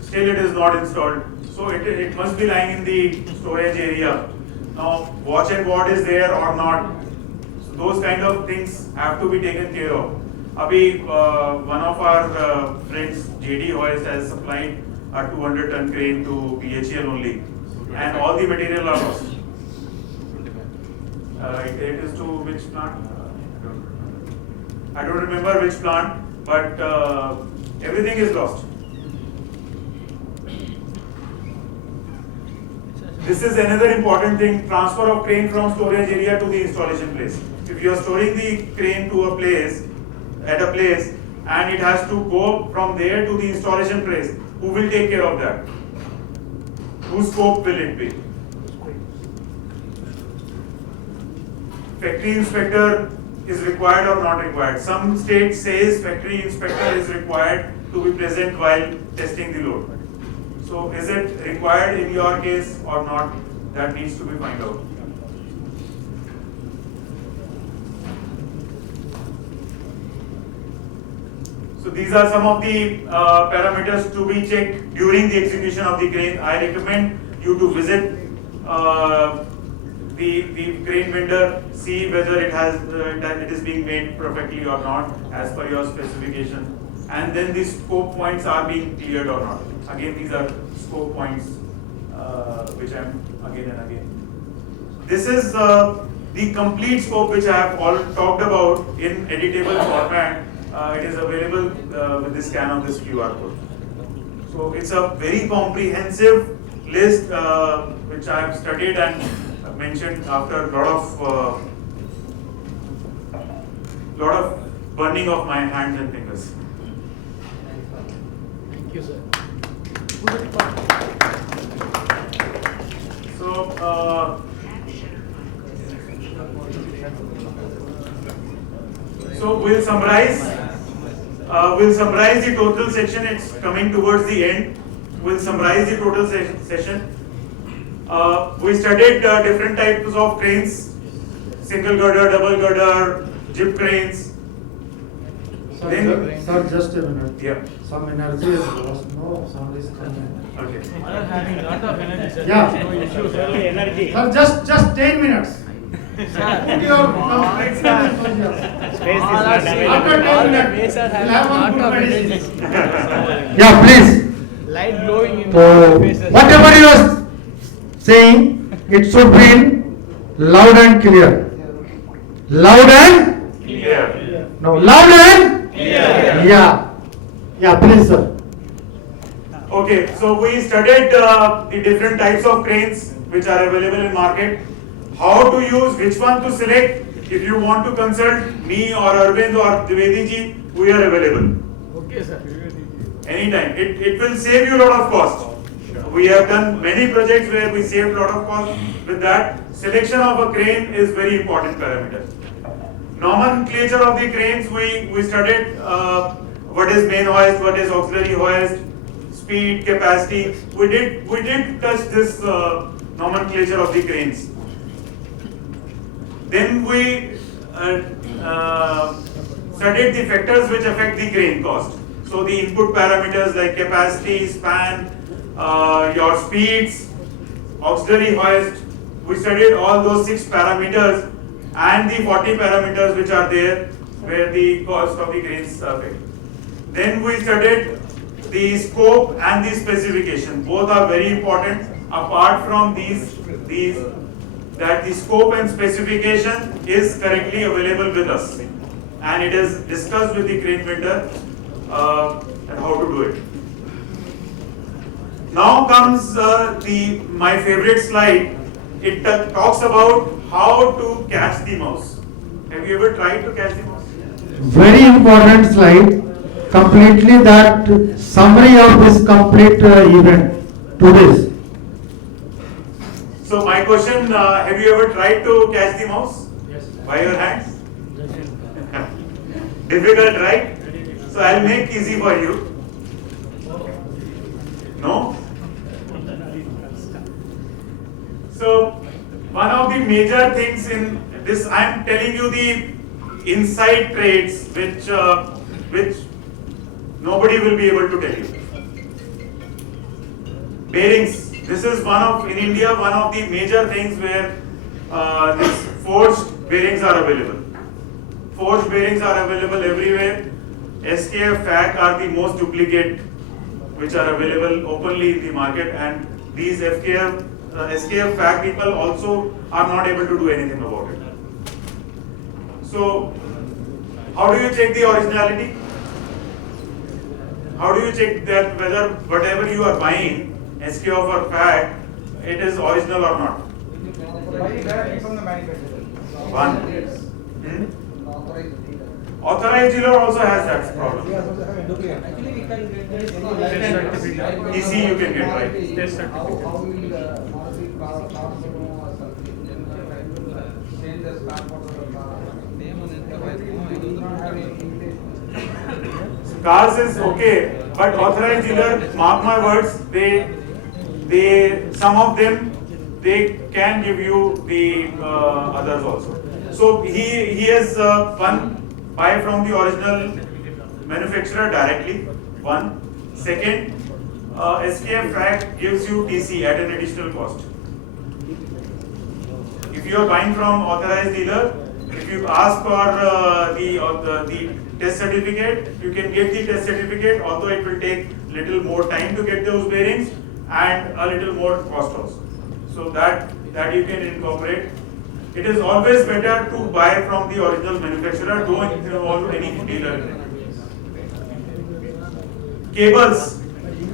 Still it is not installed. So it must be lying in the storage area. Now watch and ward is there or not. So those kind of things have to be taken care of. Abhi, one of our friends, JD Hoist, has supplied a 200-ton crane to BHL only, and all the material are lost. It is to which plant? I don't remember which plant, but everything is lost. This is another important thing, transfer of crane from storage area to the installation place. If you are storing the crane to a place, at a place, and it has to go from there to the installation place, who will take care of that? Whose scope will it be? Factory inspector is required or not required? Some state says factory inspector is required to be present while testing the load. So is it required in your case or not? That needs to be found out. So these are some of the parameters to be checked during the execution of the crane. I recommend you to visit the crane vendor, see whether it is being made perfectly or not as per your specification, and then the scope points are being cleared or not. Again, these are scope points which I am again and again. This is the complete scope which I have all talked about in editable format. It is available with the scan of this QR code. So it's a very comprehensive list which I have studied and mentioned after a lot of burning of my hands and fingers. Thank you, sir. So we'll summarize. We'll summarize the total section. It's coming towards the end. We'll summarize the total session. We studied different types of cranes: single girder, double girder, jib cranes. Sir, just a minute. Yeah. Some energy is lost. No, sound is coming. Okay. Having a lot of energy, sir. Yeah. No issues. Sir, just 10 minutes. Put your complete enthusiasm. After 10 minutes, we'll have one good medicine. Yeah, please. Light glowing in So, faces. whatever you are saying, it should be loud and clear. Loud and Clear. no, loud and Clear. Yeah, please, sir. Okay, so we studied the different types of cranes which are available in market. How to use, which one to select. If you want to consult me or Arvind or Dwivedi ji, we are available. Okay, sir. Anytime. It will save you a lot of cost. We have done many projects where we saved a lot of cost. With that, selection of a crane is very important parameter. Nomenclature of the cranes, we studied what is main hoist, what is auxiliary hoist, speed, capacity. We did touch this nomenclature of the cranes. Then we studied the factors which affect the crane cost. So the input parameters like capacity, span, your speeds, auxiliary hoist. We studied all those 6 parameters and the 40 parameters which are there where the cost of the cranes affect. Then we studied the scope and the specification. Both are very important. Apart from these that the scope and specification is correctly available with us, and it is discussed with the crane vendor and how to do it. Now comes my favorite slide. It talks about how to catch the mouse. Have you ever tried to catch the mouse? Very important slide. Completely that summary of this complete event today's. So my question, have you ever tried to catch the mouse? Yes. By your hands? Difficult, right? So I'll make easy for you. No? So, one of the major things in this, I am telling you the inside traits which nobody will be able to tell you. Bearings. This is in India, one of the major things where these forged bearings are available. Forged bearings are available everywhere. SKF FAC are the most duplicate which are available openly in the market, and these SKF FAC people also are not able to do anything about it. So, how do you check the originality? How do you check that whether whatever you are buying, SKF or FAC, it is original or not? Buy it directly from the manufacturer. One. Authorized dealer also has that problem. Actually, we can get this EC you can get, right? Test certificate. How will cars change the spare part of the car? Cars is okay, but authorized dealer, mark my words, some of them, they can give you the others also. So he has one, buy from the original manufacturer directly, one. Second, SKF FAC gives you TC at an additional cost. If you are buying from authorized dealer, if you ask for the test certificate, you can get the test certificate, although it will take little more time to get those bearings and a little more cost also. So that you can incorporate. It is always better to buy from the original manufacturer, don't involve any dealer. Cables.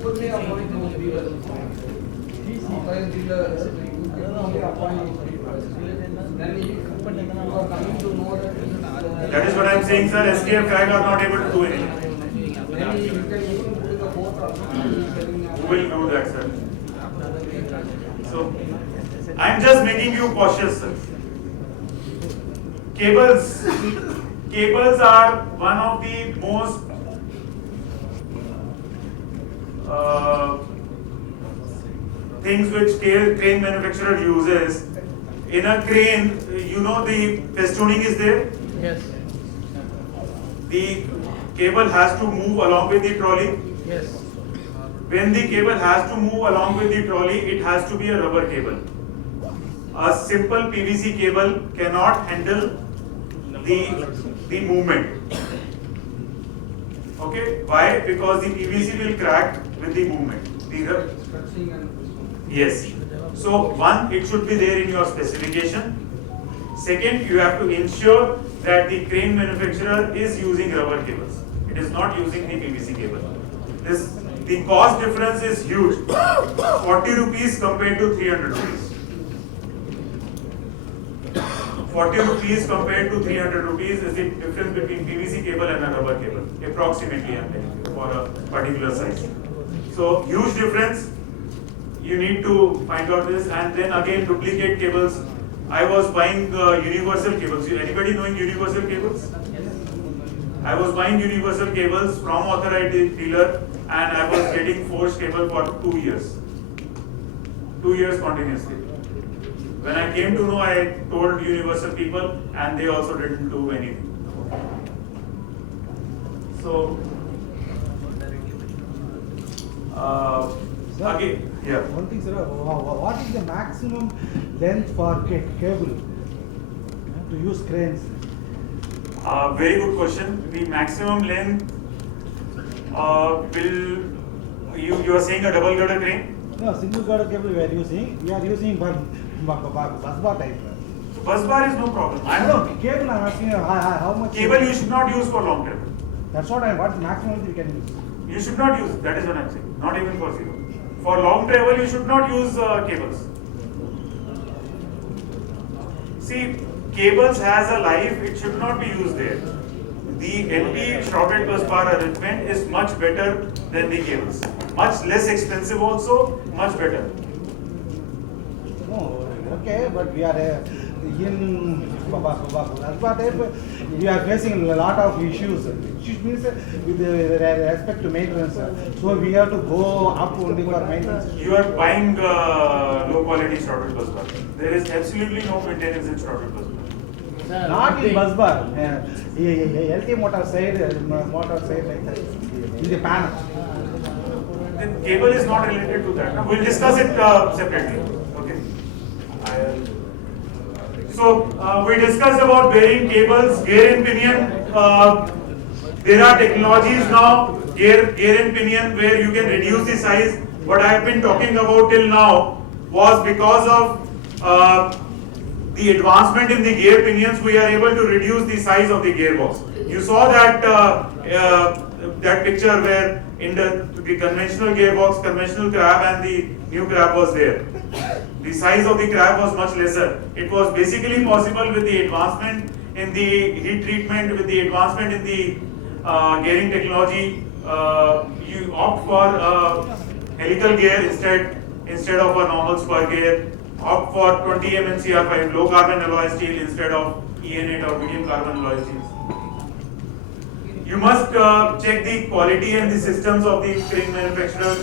Only appoint those dealers. Authorized dealers, only appoint those dealers. Then you are coming to know that. That is what I am saying, sir. SKF FAC are not able to do anything. Then you can do the both. Who will do that, sir? So, I am just making you cautious, sir. Cables are one of the most things which crane manufacturer uses. In a crane, you know the festooning is there? Yes. The cable has to move along with the trolley. Yes. When the cable has to move along with the trolley, it has to be a rubber cable. A simple PVC cable cannot handle the movement. Okay? Why? Because the PVC will crack with the movement. Yes. So one, it should be there in your specification. Second, you have to ensure that the crane manufacturer is using rubber cables. It is not using the PVC cable. The cost difference is huge. 40 rupees compared to 300 rupees. 40 rupees compared to 300 rupees is the difference between PVC cable and a rubber cable. Approximately, I am telling you, for a particular size. So huge difference. You need to find out this, and then again duplicate cables. I was buying universal cables. Anybody knowing universal cables? I was buying universal cables from authorized dealer, and I was getting forged cable for 2 years. 2 years continuously. When I came to know, I told universal people, and they also didn't do anything. So, again, yeah. One thing, sir, what is the maximum length for cable to use cranes? Very good question. The maximum length you are saying a double girder crane? No, single girder cable we are using. We are using one bus bar type. Bus bar is no problem. Cable I'm asking how much? Cable you should not use for long travel. That's what what's the maximum we can use? You should not use. That is what I'm saying. Not even for zero. For long travel, you should not use cables. See, cables has a life. It should not be used there. The LP shorted bus bar arrangement is much better than the cables. Much less expensive also, much better. No, okay, but we are in Basbar, we are facing a lot of issues, which means with respect to maintenance. So we have to go up only for maintenance. You are buying low quality shrouded busbar. There is absolutely no maintenance in shrouded busbar. Not in busbar, LT motor side like that, in the panel. The cable is not related to that. Now, we'll discuss it separately. Okay. So we discussed about bearing cables, gear and pinion. There are technologies now, gear and pinion, where you can reduce the size. What I have been talking about till now was because of the advancement in the gear pinions, we are able to reduce the size of the gearbox. You saw that that picture where in the conventional gearbox, conventional crab and the new crab was there. The size of the crab was much lesser. It was basically possible with the advancement in the heat treatment, with the advancement in the gearing technology. You opt for helical gear instead of a normal spur gear. Opt for 20 mm CR5 low carbon alloy steel instead of EN8 or medium carbon alloy steel. You must check the quality and the systems of the crane manufacturer.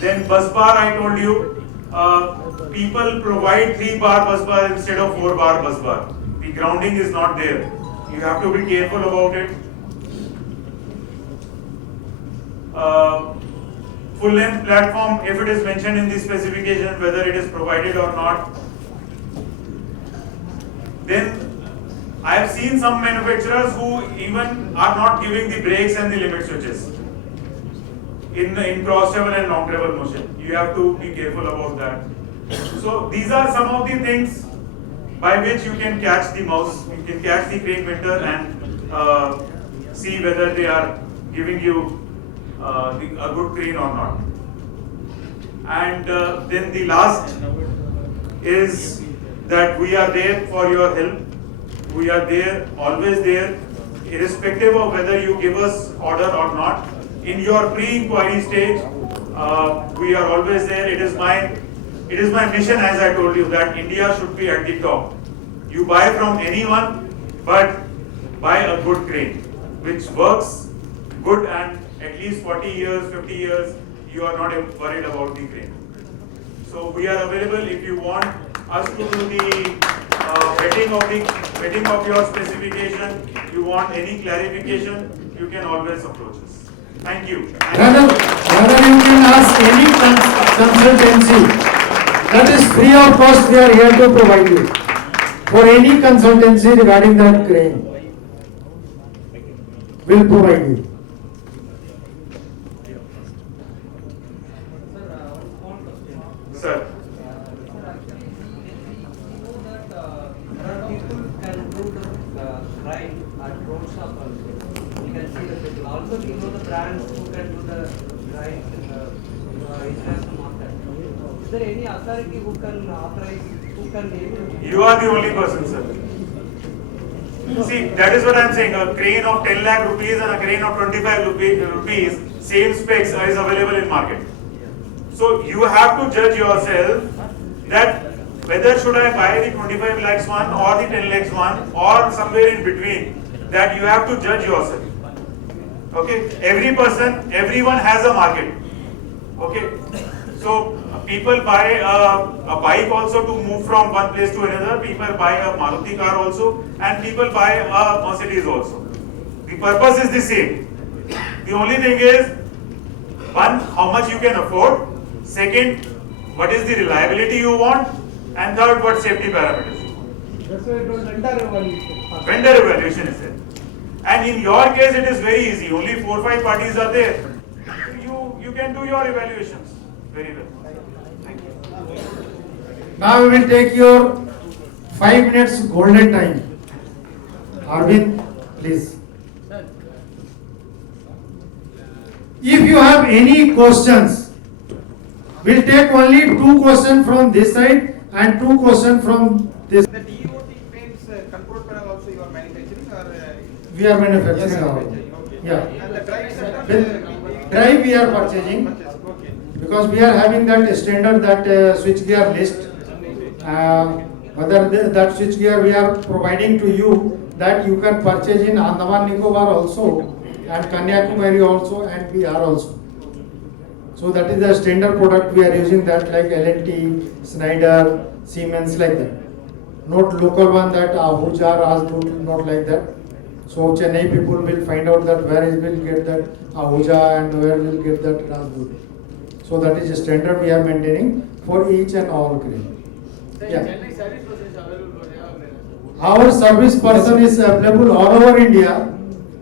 Then bus bar, I told you, people provide 3-bar bus bar instead of 4-bar bus bar. The grounding is not there. You have to be careful about it. Full length platform, if it is mentioned in the specification, whether it is provided or not. Then I have seen some manufacturers who even are not giving the brakes and the limit switches in cross travel and long travel motion. You have to be careful about that. So these are some of the things by which you can catch the mouse, you can catch the crane vendor and see whether they are giving you a good crane or not. And then the last is that we are there for your help. We are there, always there, irrespective of whether you give us order or not. In your pre-inquiry stage, we are always there. It is my mission, as I told you, that India should be at the top. You buy from anyone, but buy a good crane, which works good, and at least 40 years, 50 years, you are not worried about the crane. So we are available if you want us to do the vetting of your specification. You want any clarification, you can always approach us. Thank you. Whether you can ask any consultancy, that is free of cost, we are here to provide you. For any consultancy regarding that crane, we'll provide you. Sir. Also, we know the brands who can do the rides in the international market. Is there any authority who can authorize, who can able? You are the only person, sir. See, that is what I am saying. A crane of 10 lakh rupees and a crane of 25 rupees, same specs is available in market. So you have to judge yourself that whether should I buy the 25 lakhs one or the 10 lakhs one or somewhere in between. That you have to judge yourself. Okay, everyone has a market. Okay, so people buy a bike also to move from one place to another. People buy a Maruti car also, and people buy a Mercedes also. The purpose is the same. The only thing is, one, how much you can afford. Second, what is the reliability you want, and third, what safety parameters you want. That's why it was vendor evaluation. Vendor evaluation is there. And in your case, it is very easy. Only 4 or 5 parties are there. You can do your evaluations very well. Thank you. Now we will take your 5 minutes golden time. Arvind, please. If you have any questions, we'll take only 2 questions from this side and 2 questions from this. The DOT frames control panel also you are manufacturing, or? We are manufacturing Yes, now. okay. Yeah. And the drive setup? Drive we are purchasing because we are having that standard, that switch gear list. Whether that switch gear we are providing to you, that you can purchase in Andaman Nicobar also, and Kanyakumari also, and Bihar also. So that is the standard product we are using, that like L&T, Schneider, Siemens, like that. Not local one that Ahuja, Rajdut, not like that. So Chennai people will find out that where is will get that Ahuja and where will get that Rajdut. So that is a standard we are maintaining for each and all crane. Yeah. Our service person is available all over India,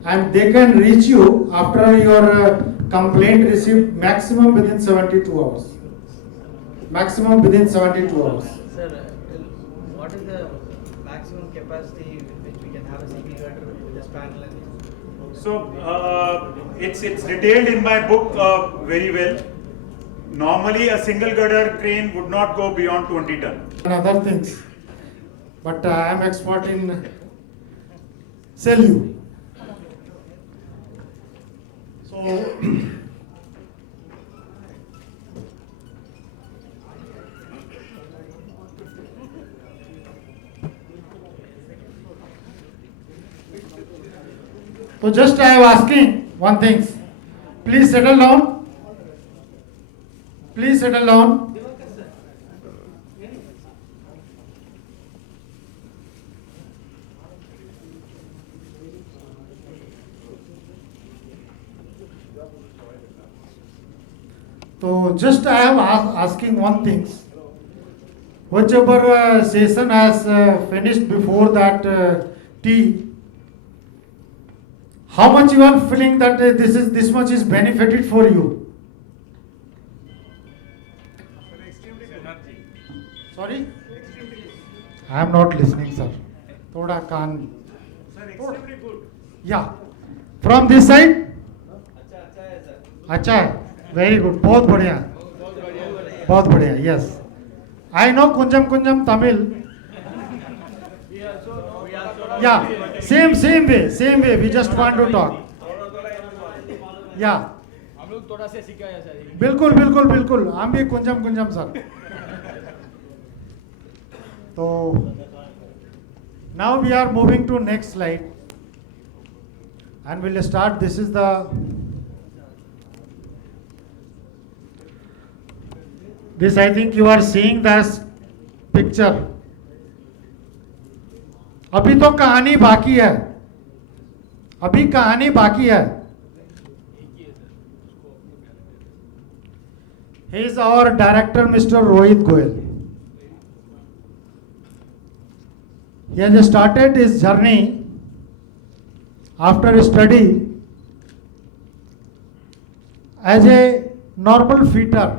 and they can reach you after your complaint received maximum within 72 hours. Maximum within 72 hours. Sir, what is the maximum capacity with which we can have a single girder with a span length? So it's detailed in my book very well. Normally a single girder crane would not go beyond 20 ton. And other things. But I am expert in sell you. So so just I am asking one thing. Please settle down. Please settle down. So just I am asking one thing. Whichever session has finished before that tea, how much you are feeling that this much is benefited for you? Sorry? I am not listening, sir. Thoda kaan. Sir, extremely good. Yeah. From this side? अच्छा है, very good, बहुत बढ़िया, बहुत बढ़िया, yes. I know Kunjam Tamil. Yeah, same way. We just want to talk. Yeah. हम लोग थोड़ा सा सीखा है सर. बिल्कुल. हम भी Kunjam sir. So now we are moving to next slide, and we'll start. This is the. This I think you are seeing this picture. अभी तो कहानी बाकी है. He is our director, Mr. Rohit Goyal. He has started his journey after study as a normal fitter.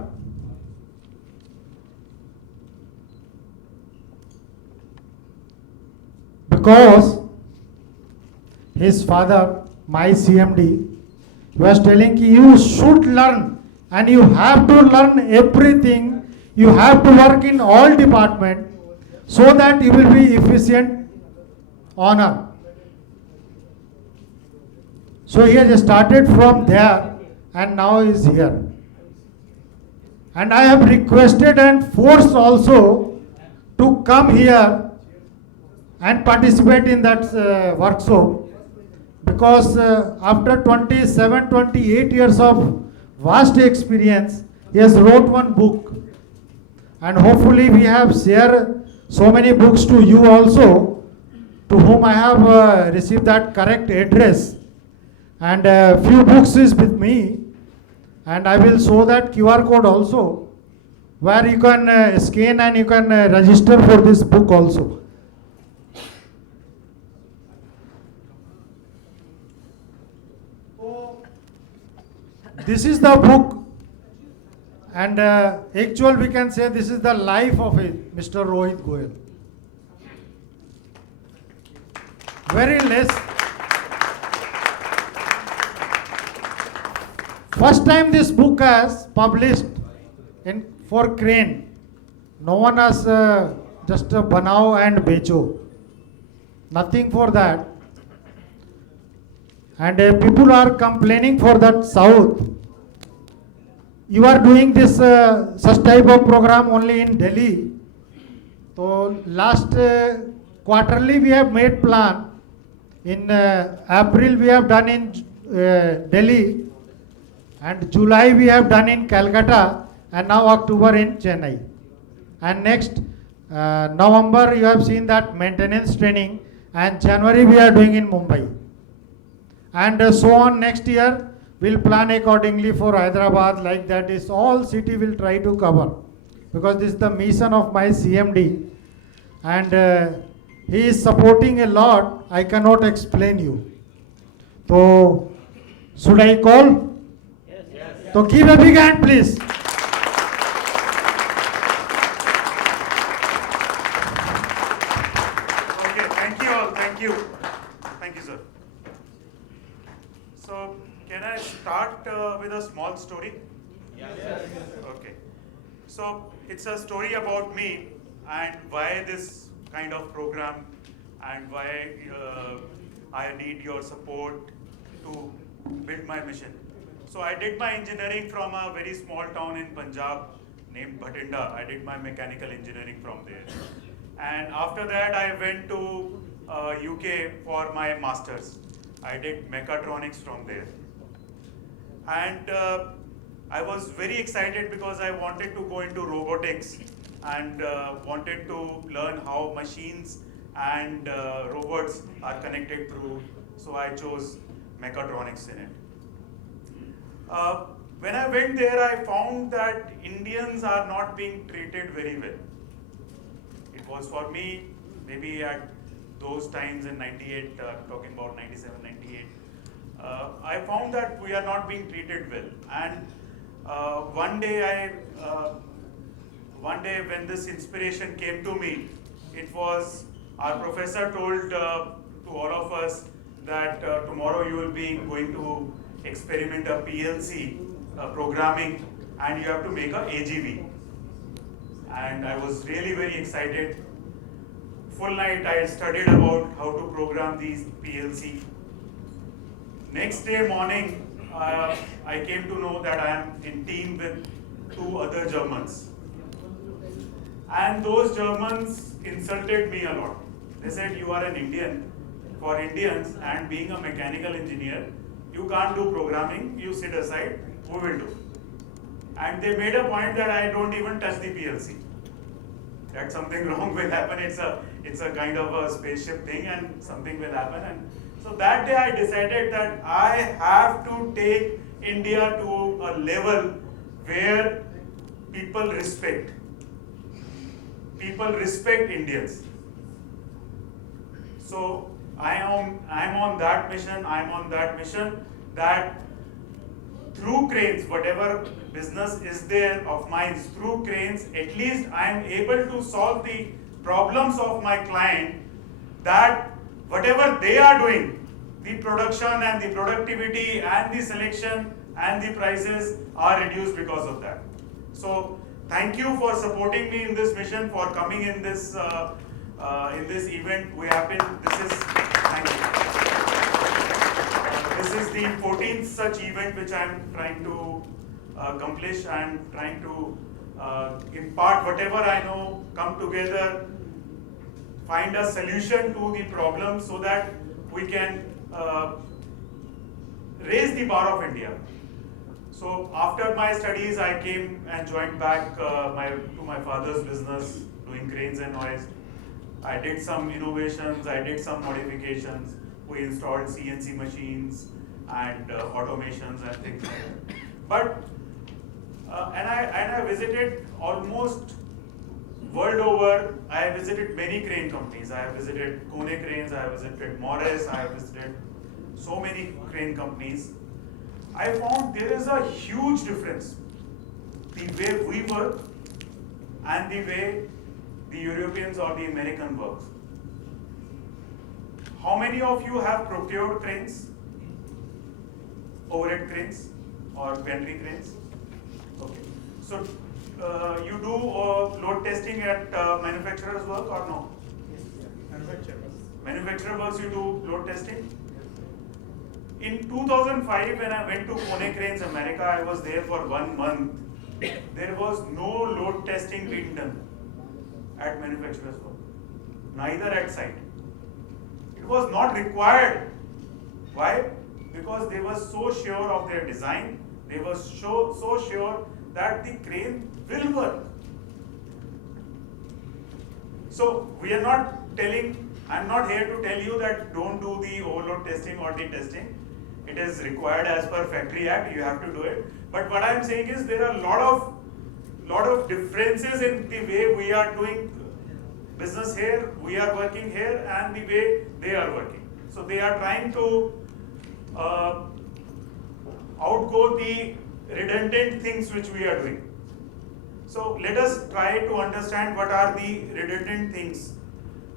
Because his father, my CMD, was telling you should learn and you have to learn everything. You have to work in all departments so that you will be efficient honor. So he has started from there and now is here. And I have requested and forced also to come here and participate in that workshop, because after 28 years of vast experience, he has wrote one book, and hopefully we have shared so many books to you also, to whom I have received that correct address, and few books is with me, and I will show that QR code also, where you can scan and you can register for this book also. This is the book, and actual we can say this is the life of Mr. Rohit Goyal. Very less. First time this book has published for crane. No one has just banao and becho. Nothing for that. And people are complaining for that south. You are doing this such type of program only in Delhi. So So last quarterly we have made plan. In April we have done in Delhi, and July we have done in Calcutta, and now October in Chennai. And next November you have seen that maintenance training, and January we are doing in Mumbai. And so on next year we'll plan accordingly for Hyderabad. Like that is all city will try to cover, because this is the mission of my CMD, and he is supporting a lot. I cannot explain you. So should I call? Yes. So give a big hand please. Okay, thank you all. Thank you. Thank you, sir. So, can I start with a small story? Yes. Okay. So, it's a story about me and why this kind of program and why I need your support to build my mission. So, I did my engineering from a very small town in Punjab named Bhatinda. I did my mechanical engineering from there. And after that, I went to UK for my master's. I did mechatronics from there. And I was very excited because I wanted to go into robotics and wanted to learn how machines and robots are connected through. So I chose mechatronics in it. When I went there, I found that Indians are not being treated very well. It was for me, maybe at those times in 98, talking about 97, 98, I found that we are not being treated well. And one day when this inspiration came to me, it was our professor told to all of us that tomorrow you will be going to experiment a PLC programming, and you have to make a AGV. And I was really very excited. Full night I studied about how to program these PLC. Next day morning, I came to know that I am in team with 2 other Germans. And those Germans insulted me a lot. They said, you are an Indian. For Indians, and being a mechanical engineer, you can't do programming, you sit aside, we will do. And they made a point that I don't even touch the PLC. That something wrong will happen. It's a kind of a spaceship thing, and something will happen. And so that day I decided that I have to take India to a level where people respect. People respect Indians. So I'm on that mission. I'm on that mission that through cranes, whatever business is there of mine, through cranes, at least I am able to solve the problems of my client, that whatever they are doing, the production and the productivity and the selection and the prices are reduced because of that. So thank you for supporting me in this mission, for coming in this event. We have been, thank you. This is the 14th such event which I am trying to accomplish. I am trying to impart whatever I know, come together, find a solution to the problem so that we can raise the bar of India. So after my studies, I came and joined back to my father's business, doing cranes and hoists. I did some innovations, I did some modifications. We installed CNC machines and automations and things like that. But and I visited almost world over. I have visited many crane companies. I have visited Kone Cranes, I have visited Morris, I have visited so many crane companies. I found there is a huge difference, the way we work and the way the Europeans or the American works. How many of you have procured cranes? Overhead cranes or pantry cranes? Okay. So you do load testing at manufacturer's work or no? Yes, manufacturers. Manufacturer works you do load testing? In 2005, when I went to Kone Cranes, America, I was there for 1 month. There was no load testing being done. at manufacturer's work, neither at site. It was not required. Why? Because they were so sure of their design, they were so sure that the crane will work. So we are not telling, I'm not here to tell you that don't do the overload testing or the testing. It is required as per Factory Act, you have to do it. But what I am saying is there are a lot of differences in the way we are doing business here, we are working here, and the way they are working. So they are trying to outgo the redundant things which we are doing. So let us try to understand what are the redundant things.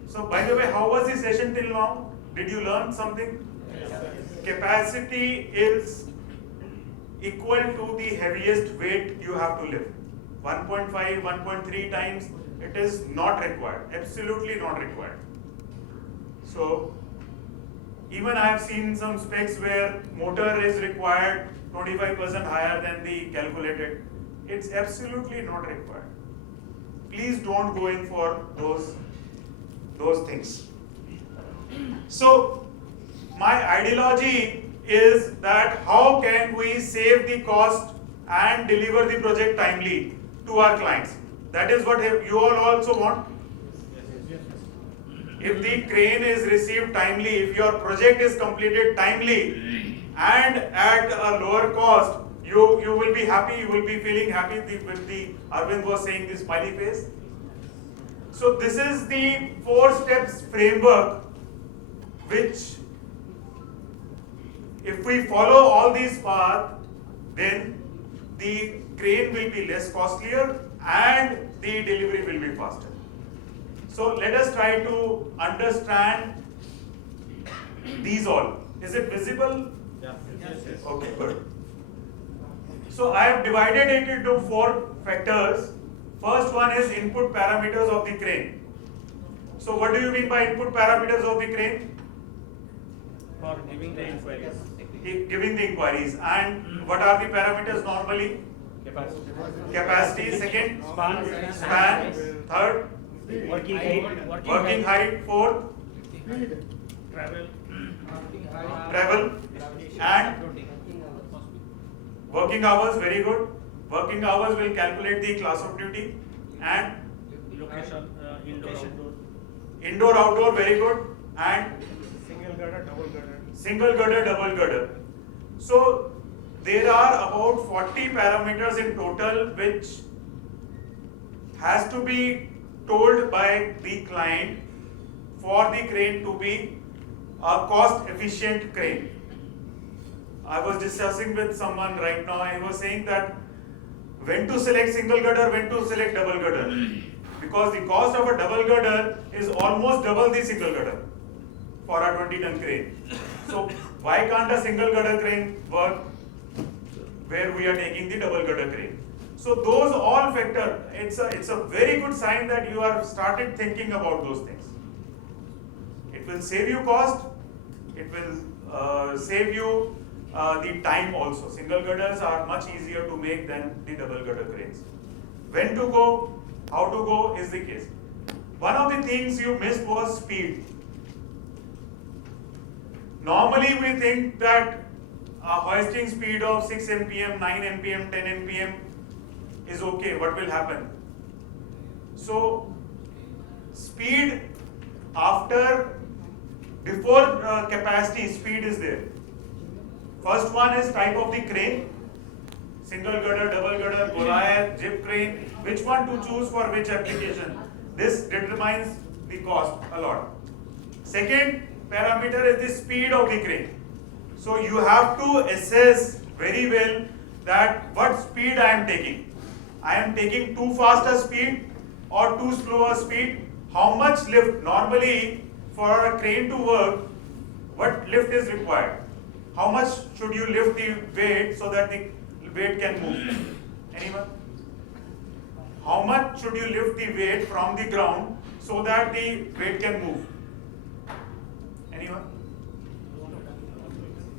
So by the way, how was the session till now? Did you learn something? Yes. Capacity is equal to the heaviest weight you have to lift. 1.5, 1.3 times, it is not required, absolutely not required. So even I have seen some specs where motor is required 25% higher than the calculated. It's absolutely not required. Please don't go in for those things. So my ideology is that how can we save the cost and deliver the project timely to our clients? That is what you all also want. If the crane is received timely, if your project is completed timely and at a lower cost, you will be happy, you will be feeling happy with the Arvind was saying this smiley face. So this is the 4 steps framework which if we follow all these paths, then the crane will be less costlier and the delivery will be faster. So let us try to understand these all. Is it visible? Yeah. Yes. Okay, good. So I have divided it into 4 factors. First one is input parameters of the crane. So what do you mean by input parameters of the crane? For giving the inquiries. Giving the inquiries. And what are the parameters normally? Capacity. Second, span. Third, working height. Fourth, travel. And working hours. Very good. Working hours will calculate the class of duty. And Location, indoor, outdoor. Very good. And single girder, double girder. single girder, double girder. So there are about 40 parameters in total which has to be told by the client for the crane to be a cost efficient crane. I was discussing with someone right now, I was saying that when to select single girder, when to select double girder. Because the cost of a double girder is almost double the single girder for a 20-ton crane. So why can't a single girder crane work where we are taking the double girder crane? So those all factor, it's a very good sign that you are started thinking about those things. It will save you cost, it will save you the time also. Single girders are much easier to make than the double girder cranes. When to go, how to go is the case. One of the things you missed was speed. Normally we think that a hoisting speed of 6 mpm, 9 mpm, 10 mpm is okay. What will happen? So speed before capacity, speed is there. First one is type of the crane. Single girder, double girder, Goliath, jib crane. Which one to choose for which application? This determines the cost a lot. Second parameter is the speed of the crane. So you have to assess very well that what speed I am taking. I am taking too fast a speed or too slow a speed. How much lift? Normally for a crane to work, what lift is required? How much should you lift the weight so that the weight can move? Anyone? How much should you lift the weight from the ground so that the weight can move? Anyone?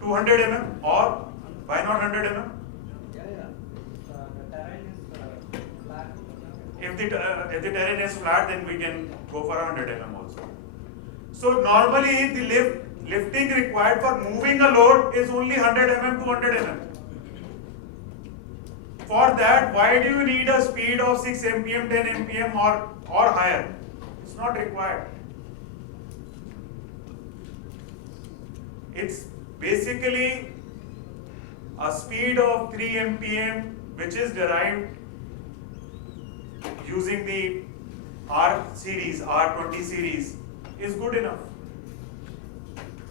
200 mm or why not 100 mm? If the terrain is flat, then we can go for 100 mm also. So normally the lifting required for moving a load is only 100 mm to 100 mm. For that, why do you need a speed of 6 mpm, 10 mpm or higher? It's not required. It's basically a speed of 3 mpm which is derived using the R series, R20 series is good enough.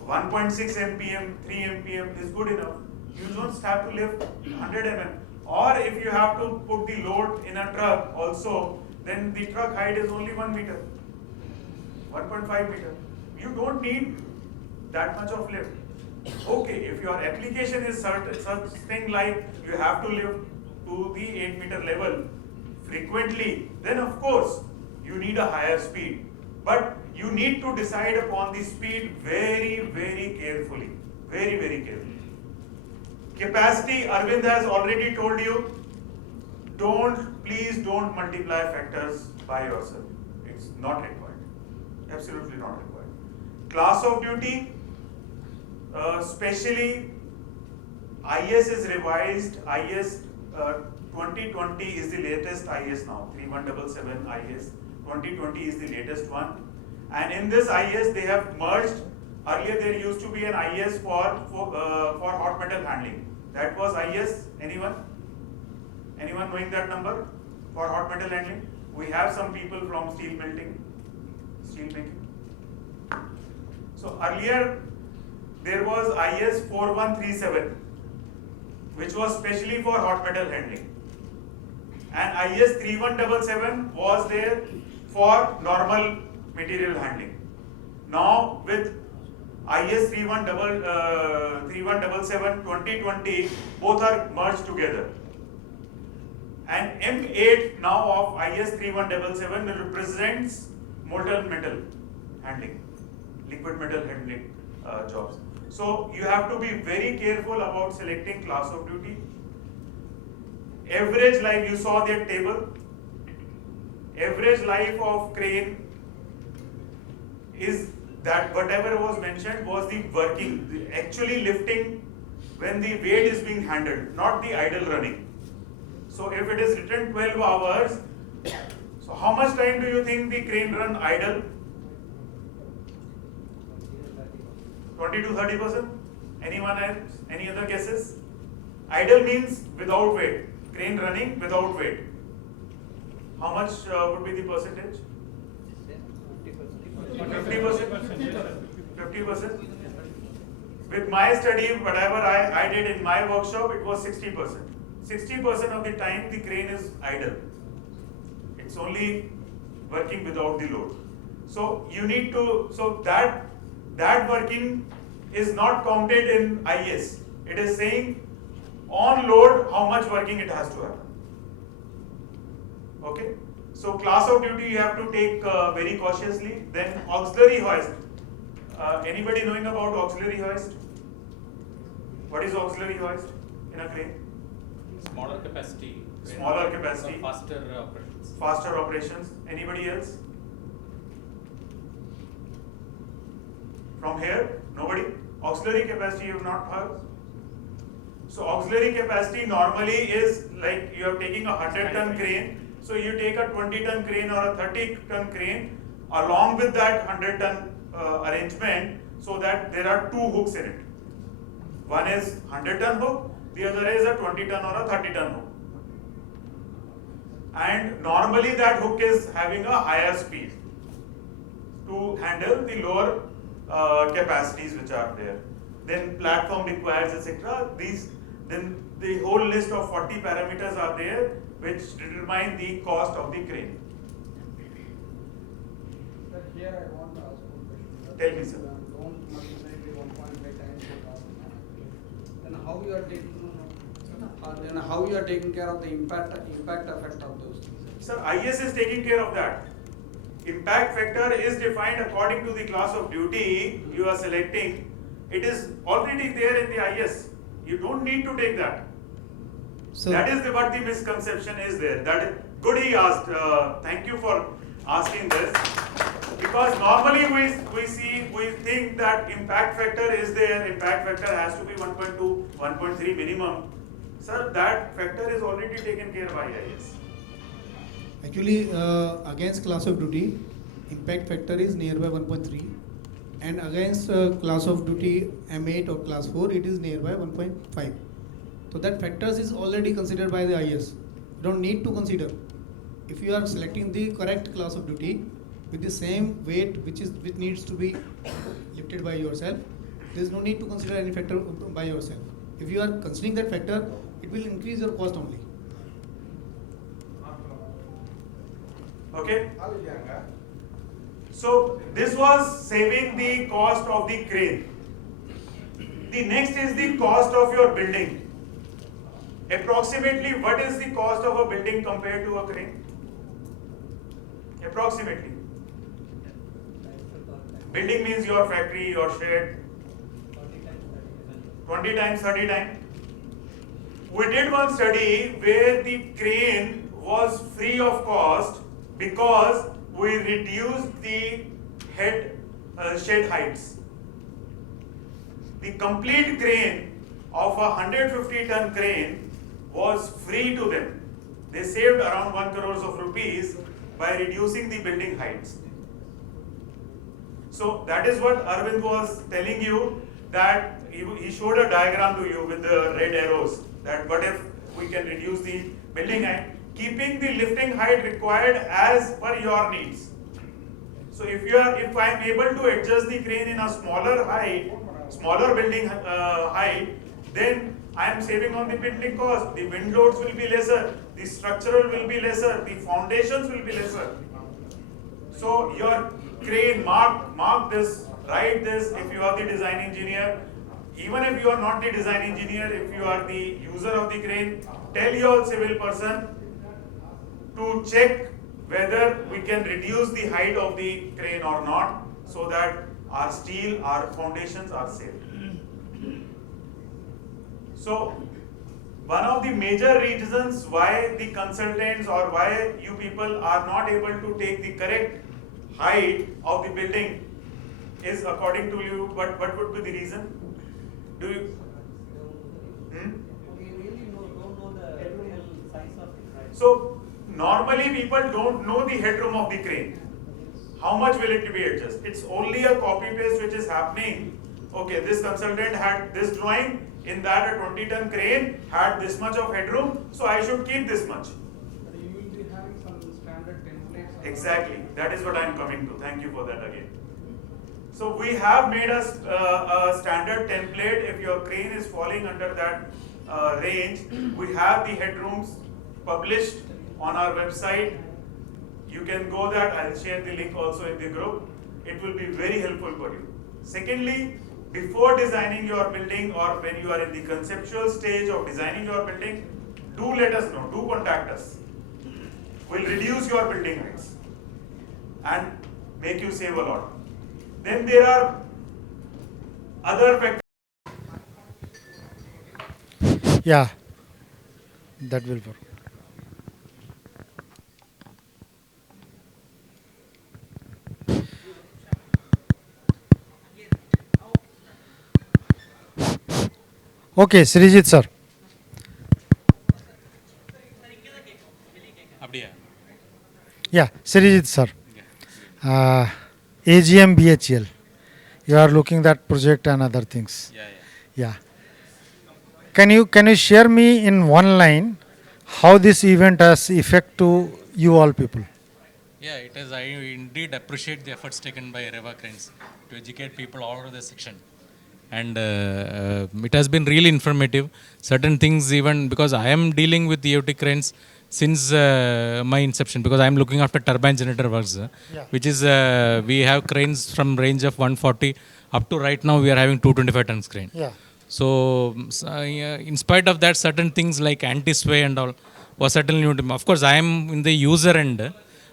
1.6 mpm, 3 mpm is good enough. You don't have to lift 100 mm. Or if you have to put the load in a truck also, then the truck height is only 1 meter, 1.5 meter. You don't need that much of lift. Okay, if your application is such thing like you have to lift to the 8 meter level frequently, then of course you need a higher speed. But you need to decide upon the speed very, very carefully. Very, very carefully. Capacity, Arvind has already told you, please don't multiply factors by yourself. It's not required. Absolutely not required. Class of duty, especially IS is revised. IS 2020 is the latest IS now. 3177 IS 2020 is the latest one. And in this IS they have merged. Earlier there used to be an IS for hot metal handling. That was IS. Anyone knowing that number for hot metal handling? We have some people from steel making. So earlier there was IS 4137, which was specially for hot metal handling, and IS 3177 was there for normal material handling. Now with IS 3177 2020, both are merged together, and M8 now of IS 3177 represents molten metal handling, liquid metal handling jobs. So you have to be very careful about selecting class of duty. Average life, you saw that table. Average life of crane is that whatever was mentioned was the working, actually lifting when the weight is being handled, not the idle running. So if it is written 12 hours, so how much time do you think the crane run idle? 20 to 30%? Anyone else? Any other guesses? Idle means without weight. Crane running without weight. How much would be the percentage? 50%. 50%. With my study, whatever I did in my workshop, it was 60%. 60% of the time the crane is idle. It's only working without the load. So you need to, so that working is not counted in IS. It is saying on load how much working it has to have. Okay. So class of duty you have to take very cautiously. Then auxiliary hoist. Anybody knowing about auxiliary hoist? What is auxiliary hoist in a crane? Smaller capacity. Smaller capacity. Faster operations. Faster operations. Anybody else? From here? Nobody? Auxiliary capacity you have not heard? So auxiliary capacity normally is like you are taking a 100-ton crane. So you take a 20-ton crane or a 30-ton crane along with that 100-ton arrangement, so that there are two hooks in it. One is 100-ton hook, the other is a 20-ton or a 30-ton hook. And normally that hook is having a higher speed to handle the lower capacities which are there. Then platform requires, etc. Then the whole list of 40 parameters are there which determine the cost of the crane. Sir, here I want to ask one question. Tell me, sir. Don't multiply by 1.5 times the cost. Then how you are taking care of the impact effect of those things? Sir, IS is taking care of that. Impact factor is defined according to the class of duty you are selecting. It is already there in the IS. You don't need to take that. So that is what the misconception is there. That Good he asked. Thank you for asking this. Because normally we think that impact factor is there. Impact factor has to be 1.2, 1.3 minimum. Sir, that factor is already taken care by IS. Actually, against class of duty, impact factor is nearby 1.3, and against class of duty M8 or class 4, it is nearby 1.5. So that factors is already considered by the IS. You don't need to consider. If you are selecting the correct class of duty with the same weight which needs to be lifted by yourself, there is no need to consider any factor by yourself. If you are considering that factor, it will increase your cost only. Okay? So this was saving the cost of the crane. The next is the cost of your building. Approximately, what is the cost of a building compared to a crane? Approximately. Building means your factory, your shed. 20 times, 30 times. We did one study where the crane was free of cost because we reduced the shed heights. The complete crane of a 150-ton crane was free to them. They saved around 1 crore of rupees by reducing the building heights. So that is what Arvind was telling you, that he showed a diagram to you with the red arrows, that what if we can reduce the building height, keeping the lifting height required as per your needs. So if I am able to adjust the crane in a smaller height, smaller building height, then I am saving on the building cost. The wind loads will be lesser, the structural will be lesser, the foundations will be lesser. So your crane, mark this, write this if you are the design engineer. Even if you are not the design engineer, if you are the user of the crane, tell your civil person to check whether we can reduce the height of the crane or not, so that our steel, our foundations are safe. So one of the major reasons why the consultants or why you people are not able to take the correct height of the building is, according to you, what would be the reason? Do you? We really don't know the real size of it, right? So normally people don't know the headroom of the crane. How much will it be adjusted? It's only a copy paste which is happening. Okay, this consultant had this drawing, in that a 20-ton crane had this much of headroom, so I should keep this much. You will be having some standard templates. Exactly, that is what I am coming to. Thank you for that again. So we have made a standard template. If your crane is falling under that range, we have the headrooms published on our website. You can go there. I'll share the link also in the group. It will be very helpful for you. Secondly, before designing your building or when you are in the conceptual stage of designing your building, do let us know, do contact us. We'll reduce your building heights and make you save a lot. Then there are other factors. Yeah, that will work. Okay, Srijit sir. Yeah, Srijit sir. AGM BHL. You are looking that project and other things. Yeah. Can you share me in one line how this event has effect to you all people? Yeah, it is. I indeed appreciate the efforts taken by Reva Cranes to educate people all over the section. And it has been really informative. Certain things, even because I am dealing with EOT cranes since my inception, because I am looking after turbine generator works, which is we have cranes from range of 140 up to right now we are having 225 tons crane. Yeah. So in spite of that, certain things like anti-sway and all was certainly new to me. Of course, I am in the user end.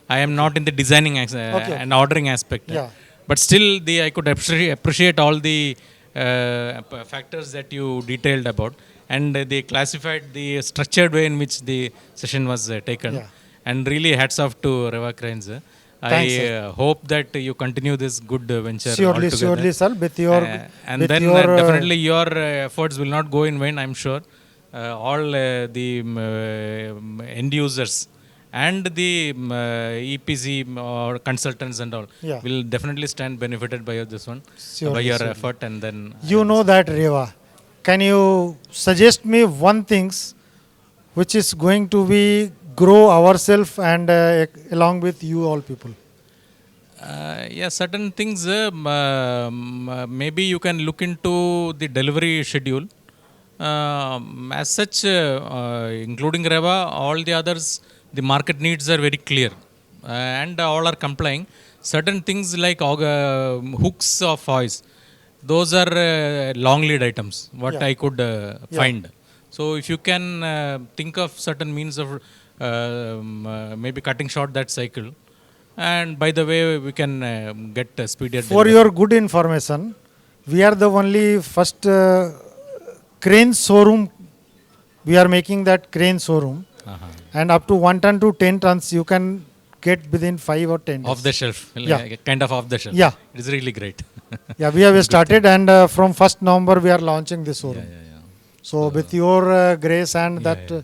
I am not in the designing and ordering aspect. Yeah. But still, I could appreciate all the factors that you detailed about, and they classified the structured way in which the session was taken. Yeah. And really hats off to Reva Cranes. Thanks, I sir. Hope that you continue this good venture Surely, altogether. surely, sir. And with then your definitely your efforts will not go in vain, I'm sure. All the end users and the EPC or consultants and all Yeah. will definitely stand benefited by this one, by Surely, your surely. effort. And then You know that, Reva. Can you suggest me one things which is going to be grow ourselves and along with you all people? Yeah, certain things maybe you can look into the delivery schedule. As such, including Reva, all the others, the market needs are very clear and all are complying. Certain things like hooks of hoist, those are long lead items, what Yeah. I could Yeah. find. So if you can think of certain means of maybe cutting short that cycle, and by the way, we can get speedier For delivery. your good information, we are the only first crane showroom. We are making that crane showroom, and up to 1 ton to 10 tons you can get within 5 or 10 days. Off the shelf, Yeah. kind of off the shelf. Yeah. It is really great. Yeah, we have Good started, thing. and from 1st November we are launching this showroom. So with your grace and that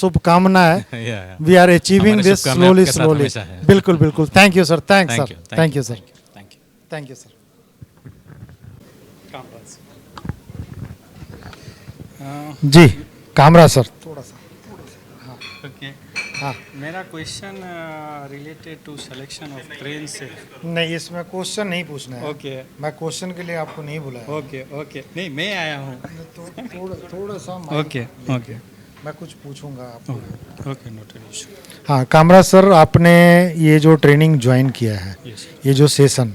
शुभकामना है, we are achieving this slowly, slowly. बिल्कुल, बिल्कुल. Thank you, sir. Thanks, sir. Thank you, sir. Thank you, sir. जी, Kamra sir. थोड़ा सा. Okay. हाँ. मेरा question related to selection of crane से. नहीं, इसमें क्वेश्चन नहीं पूछना है. ओके. मैं क्वेश्चन के लिए आपको नहीं बुलाया. Okay okay. नहीं, मैं आया हूँ. थोड़ा सा. Okay okay. मैं कुछ पूछूंगा आपको. Okay, note an issue. हाँ, कामरा सर, आपने ये जो ट्रेनिंग ज्वाइन किया है, ये जो सेशन,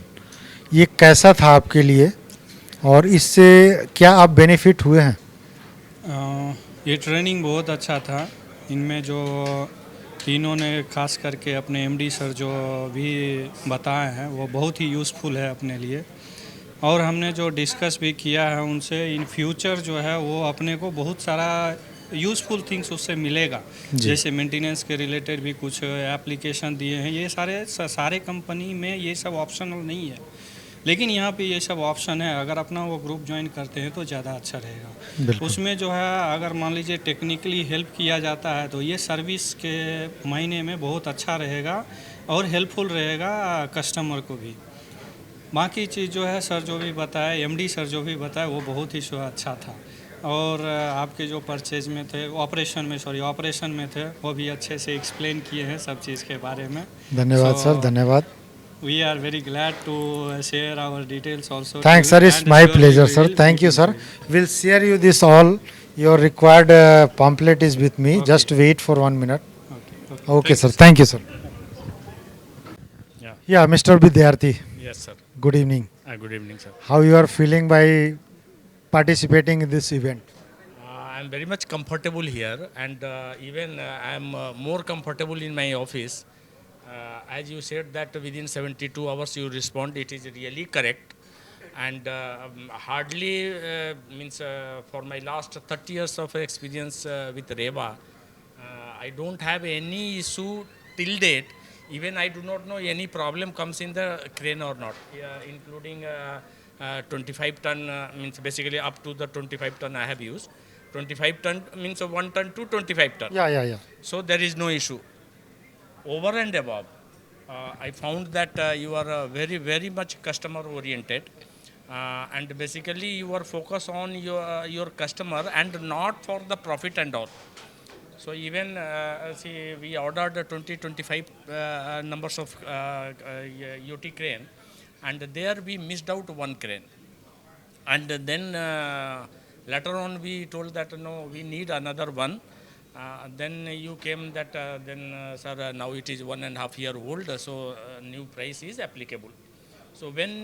ये कैसा था आपके लिए और इससे क्या आप बेनिफिट हुए हैं? ये ट्रेनिंग बहुत अच्छा था. इनमें जो तीनों ने खास करके अपने एमडी सर जो भी बताए हैं वो बहुत ही यूज़फुल है अपने लिए. और हमने जो डिस्कस भी किया है उनसे, इन फ्यूचर जो है वो अपने को बहुत सारा यूज़फुल थिंग्स उससे मिलेगा. जैसे मेंटेनेंस के रिलेटेड भी कुछ एप्लीकेशन दिए हैं. ये सारे कंपनी में ये सब ऑप्शनल नहीं है, लेकिन यहाँ पे ये सब ऑप्शन है. अगर अपना वो ग्रुप ज्वाइन करते हैं तो ज़्यादा अच्छा रहेगा. उसमें जो है अगर मान लीजिए टेक्निकली हेल्प किया जाता है तो ये सर्विस के महीने में बहुत अच्छा रहेगा और हेल्पफुल रहेगा कस्टमर को भी. बाकी चीज़ जो है सर जो भी बताया, एमडी सर जो भी बताया वो बहुत ही अच्छा था. और आपके जो परचेज में थे, ऑपरेशन में थे, वो भी अच्छे से एक्सप्लेन किए हैं सब चीज़ के बारे में. धन्यवाद सर, धन्यवाद. We are very glad to share our details also. Thanks, sir. It's my pleasure, sir. Thank you, sir. We'll share you this all. Your required pamphlet is with me. Okay. Just wait for 1 minute. Okay, sir. Thank you, sir. Yeah, Mr. Vidyarthi. Yes, sir. Good evening. Good evening, sir. How you are feeling by participating in this event? I am very much comfortable here, and even I am more comfortable in my office. As you said that within 72 hours you respond, it is really correct. And hardly means for my last 30 years of experience with Reva, I don't have any issue till date. Even I do not know any problem comes in the crane or not, including 25 ton means basically up to the 25 ton I have used. 25 ton means 1 ton to 25 ton. Yeah. So there is no issue. Over and above, I found that you are very, very much customer oriented, and basically you are focused on your customer and not for the profit and all. So even see, we ordered 20-25 numbers of UT crane, and there we missed out one crane, and then later on we told that no, we need another one. Then you came that sir, now it is 1.5 year old, so new price is applicable. So when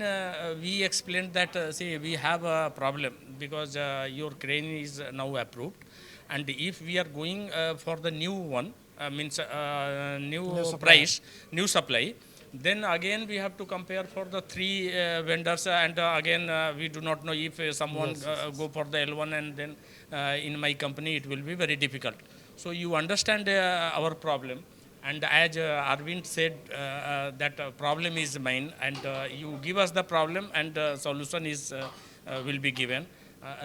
we explained that see, we have a problem because your crane is now approved, and if we are going for the new one, means new price, new supply, then again we have to compare for the 3 vendors, and again we do not know if someone go for the L1, and then in my company it will be very difficult. So you understand our problem, and as Arvind said, that problem is mine, and you give us the problem, and solution is will be given.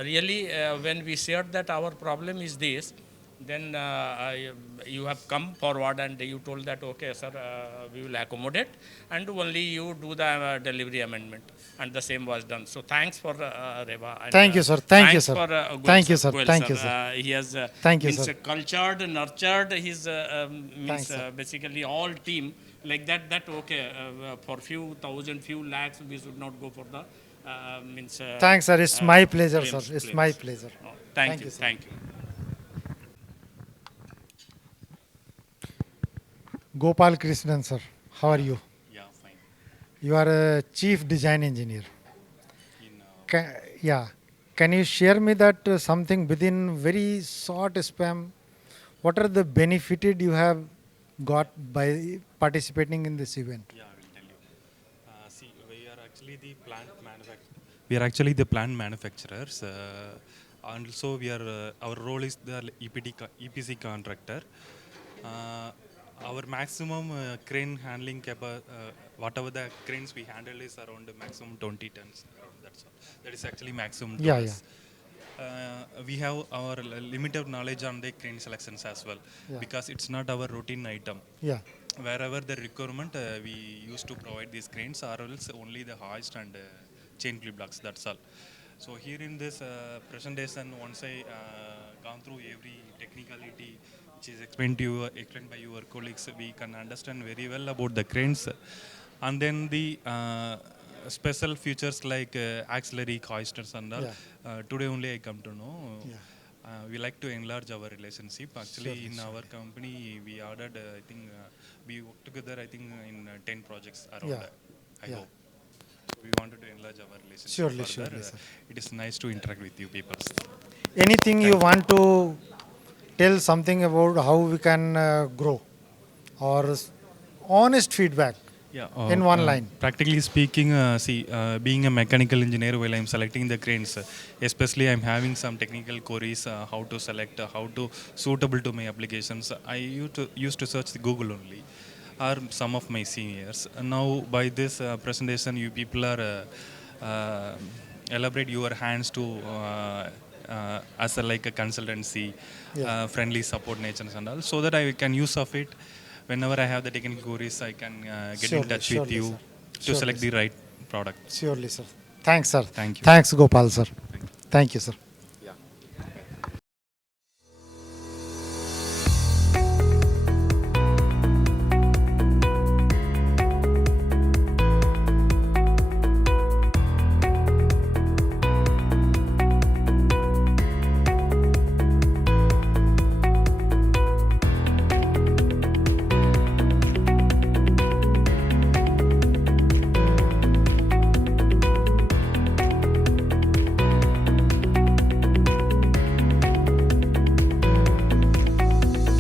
Really, when we shared that our problem is this, then you have come forward and you told that, okay, sir, we will accommodate, and only you do the delivery amendment, and the same was done. So thanks for Reva, and Thank you, sir. Thank you, thanks sir. for Thank you, sir. Goel, Thank sir. you, sir. He has Thank you, means sir. cultured, nurtured his Thanks, means sir. basically all team like that. That okay, for few thousand, few lakhs, we should not go for the means. Thanks, sir. It's my pleasure, sir. Claims, It's my claims. pleasure. Oh, thank Thank you, you, sir. thank you. Gopal Krishnan, sir. How are you? Yeah, fine. You are a chief design engineer. Yeah. Can you share me that something within very short span? What are the benefited you have got by participating in this event? Yeah, I will tell you. See, we are actually the plant manufacturer. We are actually the plant manufacturers, and also we are. Our role is the EPC contractor. Our maximum crane handling whatever the cranes we handle is around the maximum 20 tons. That's all. That is actually maximum to Yeah, us. We have our limited knowledge on the crane selections as well, Yeah. because it's not our routine item. Yeah. Wherever the requirement, we used to provide these cranes, or else only the hoist and chain pulley blocks. That's all. So here in this presentation, once I gone through every technicality which is explained by your colleagues, we can understand very well about the cranes, and then the special features like auxiliary hoisters and all. Yeah. Today only I come to know. Yeah. We like to enlarge our relationship. Actually, Surely, in our surely. company, we ordered, I think, we work together, I think, in 10 projects around. Yeah. I Yeah. hope. We wanted to enlarge our relationship Surely, further. surely, sir. It is nice to interact with you people. Anything you want to tell something about how we can grow, or honest feedback Yeah, in one line? practically speaking, being a mechanical engineer, while I'm selecting the cranes, especially I'm having some technical queries, how to select, how to suitable to my applications. I used to search the Google only, or some of my seniors. Now by this presentation, you people are elaborate your hands to as a, like a consultancy, Yeah. friendly support natures and all, so that I can use of it. Whenever I have the technical queries, I can get in Surely, touch with surely, you sir. to Surely, select the sir. right product. Surely, sir. Thanks, sir. Thank you. Thanks, Gopal, sir. Thank you, sir.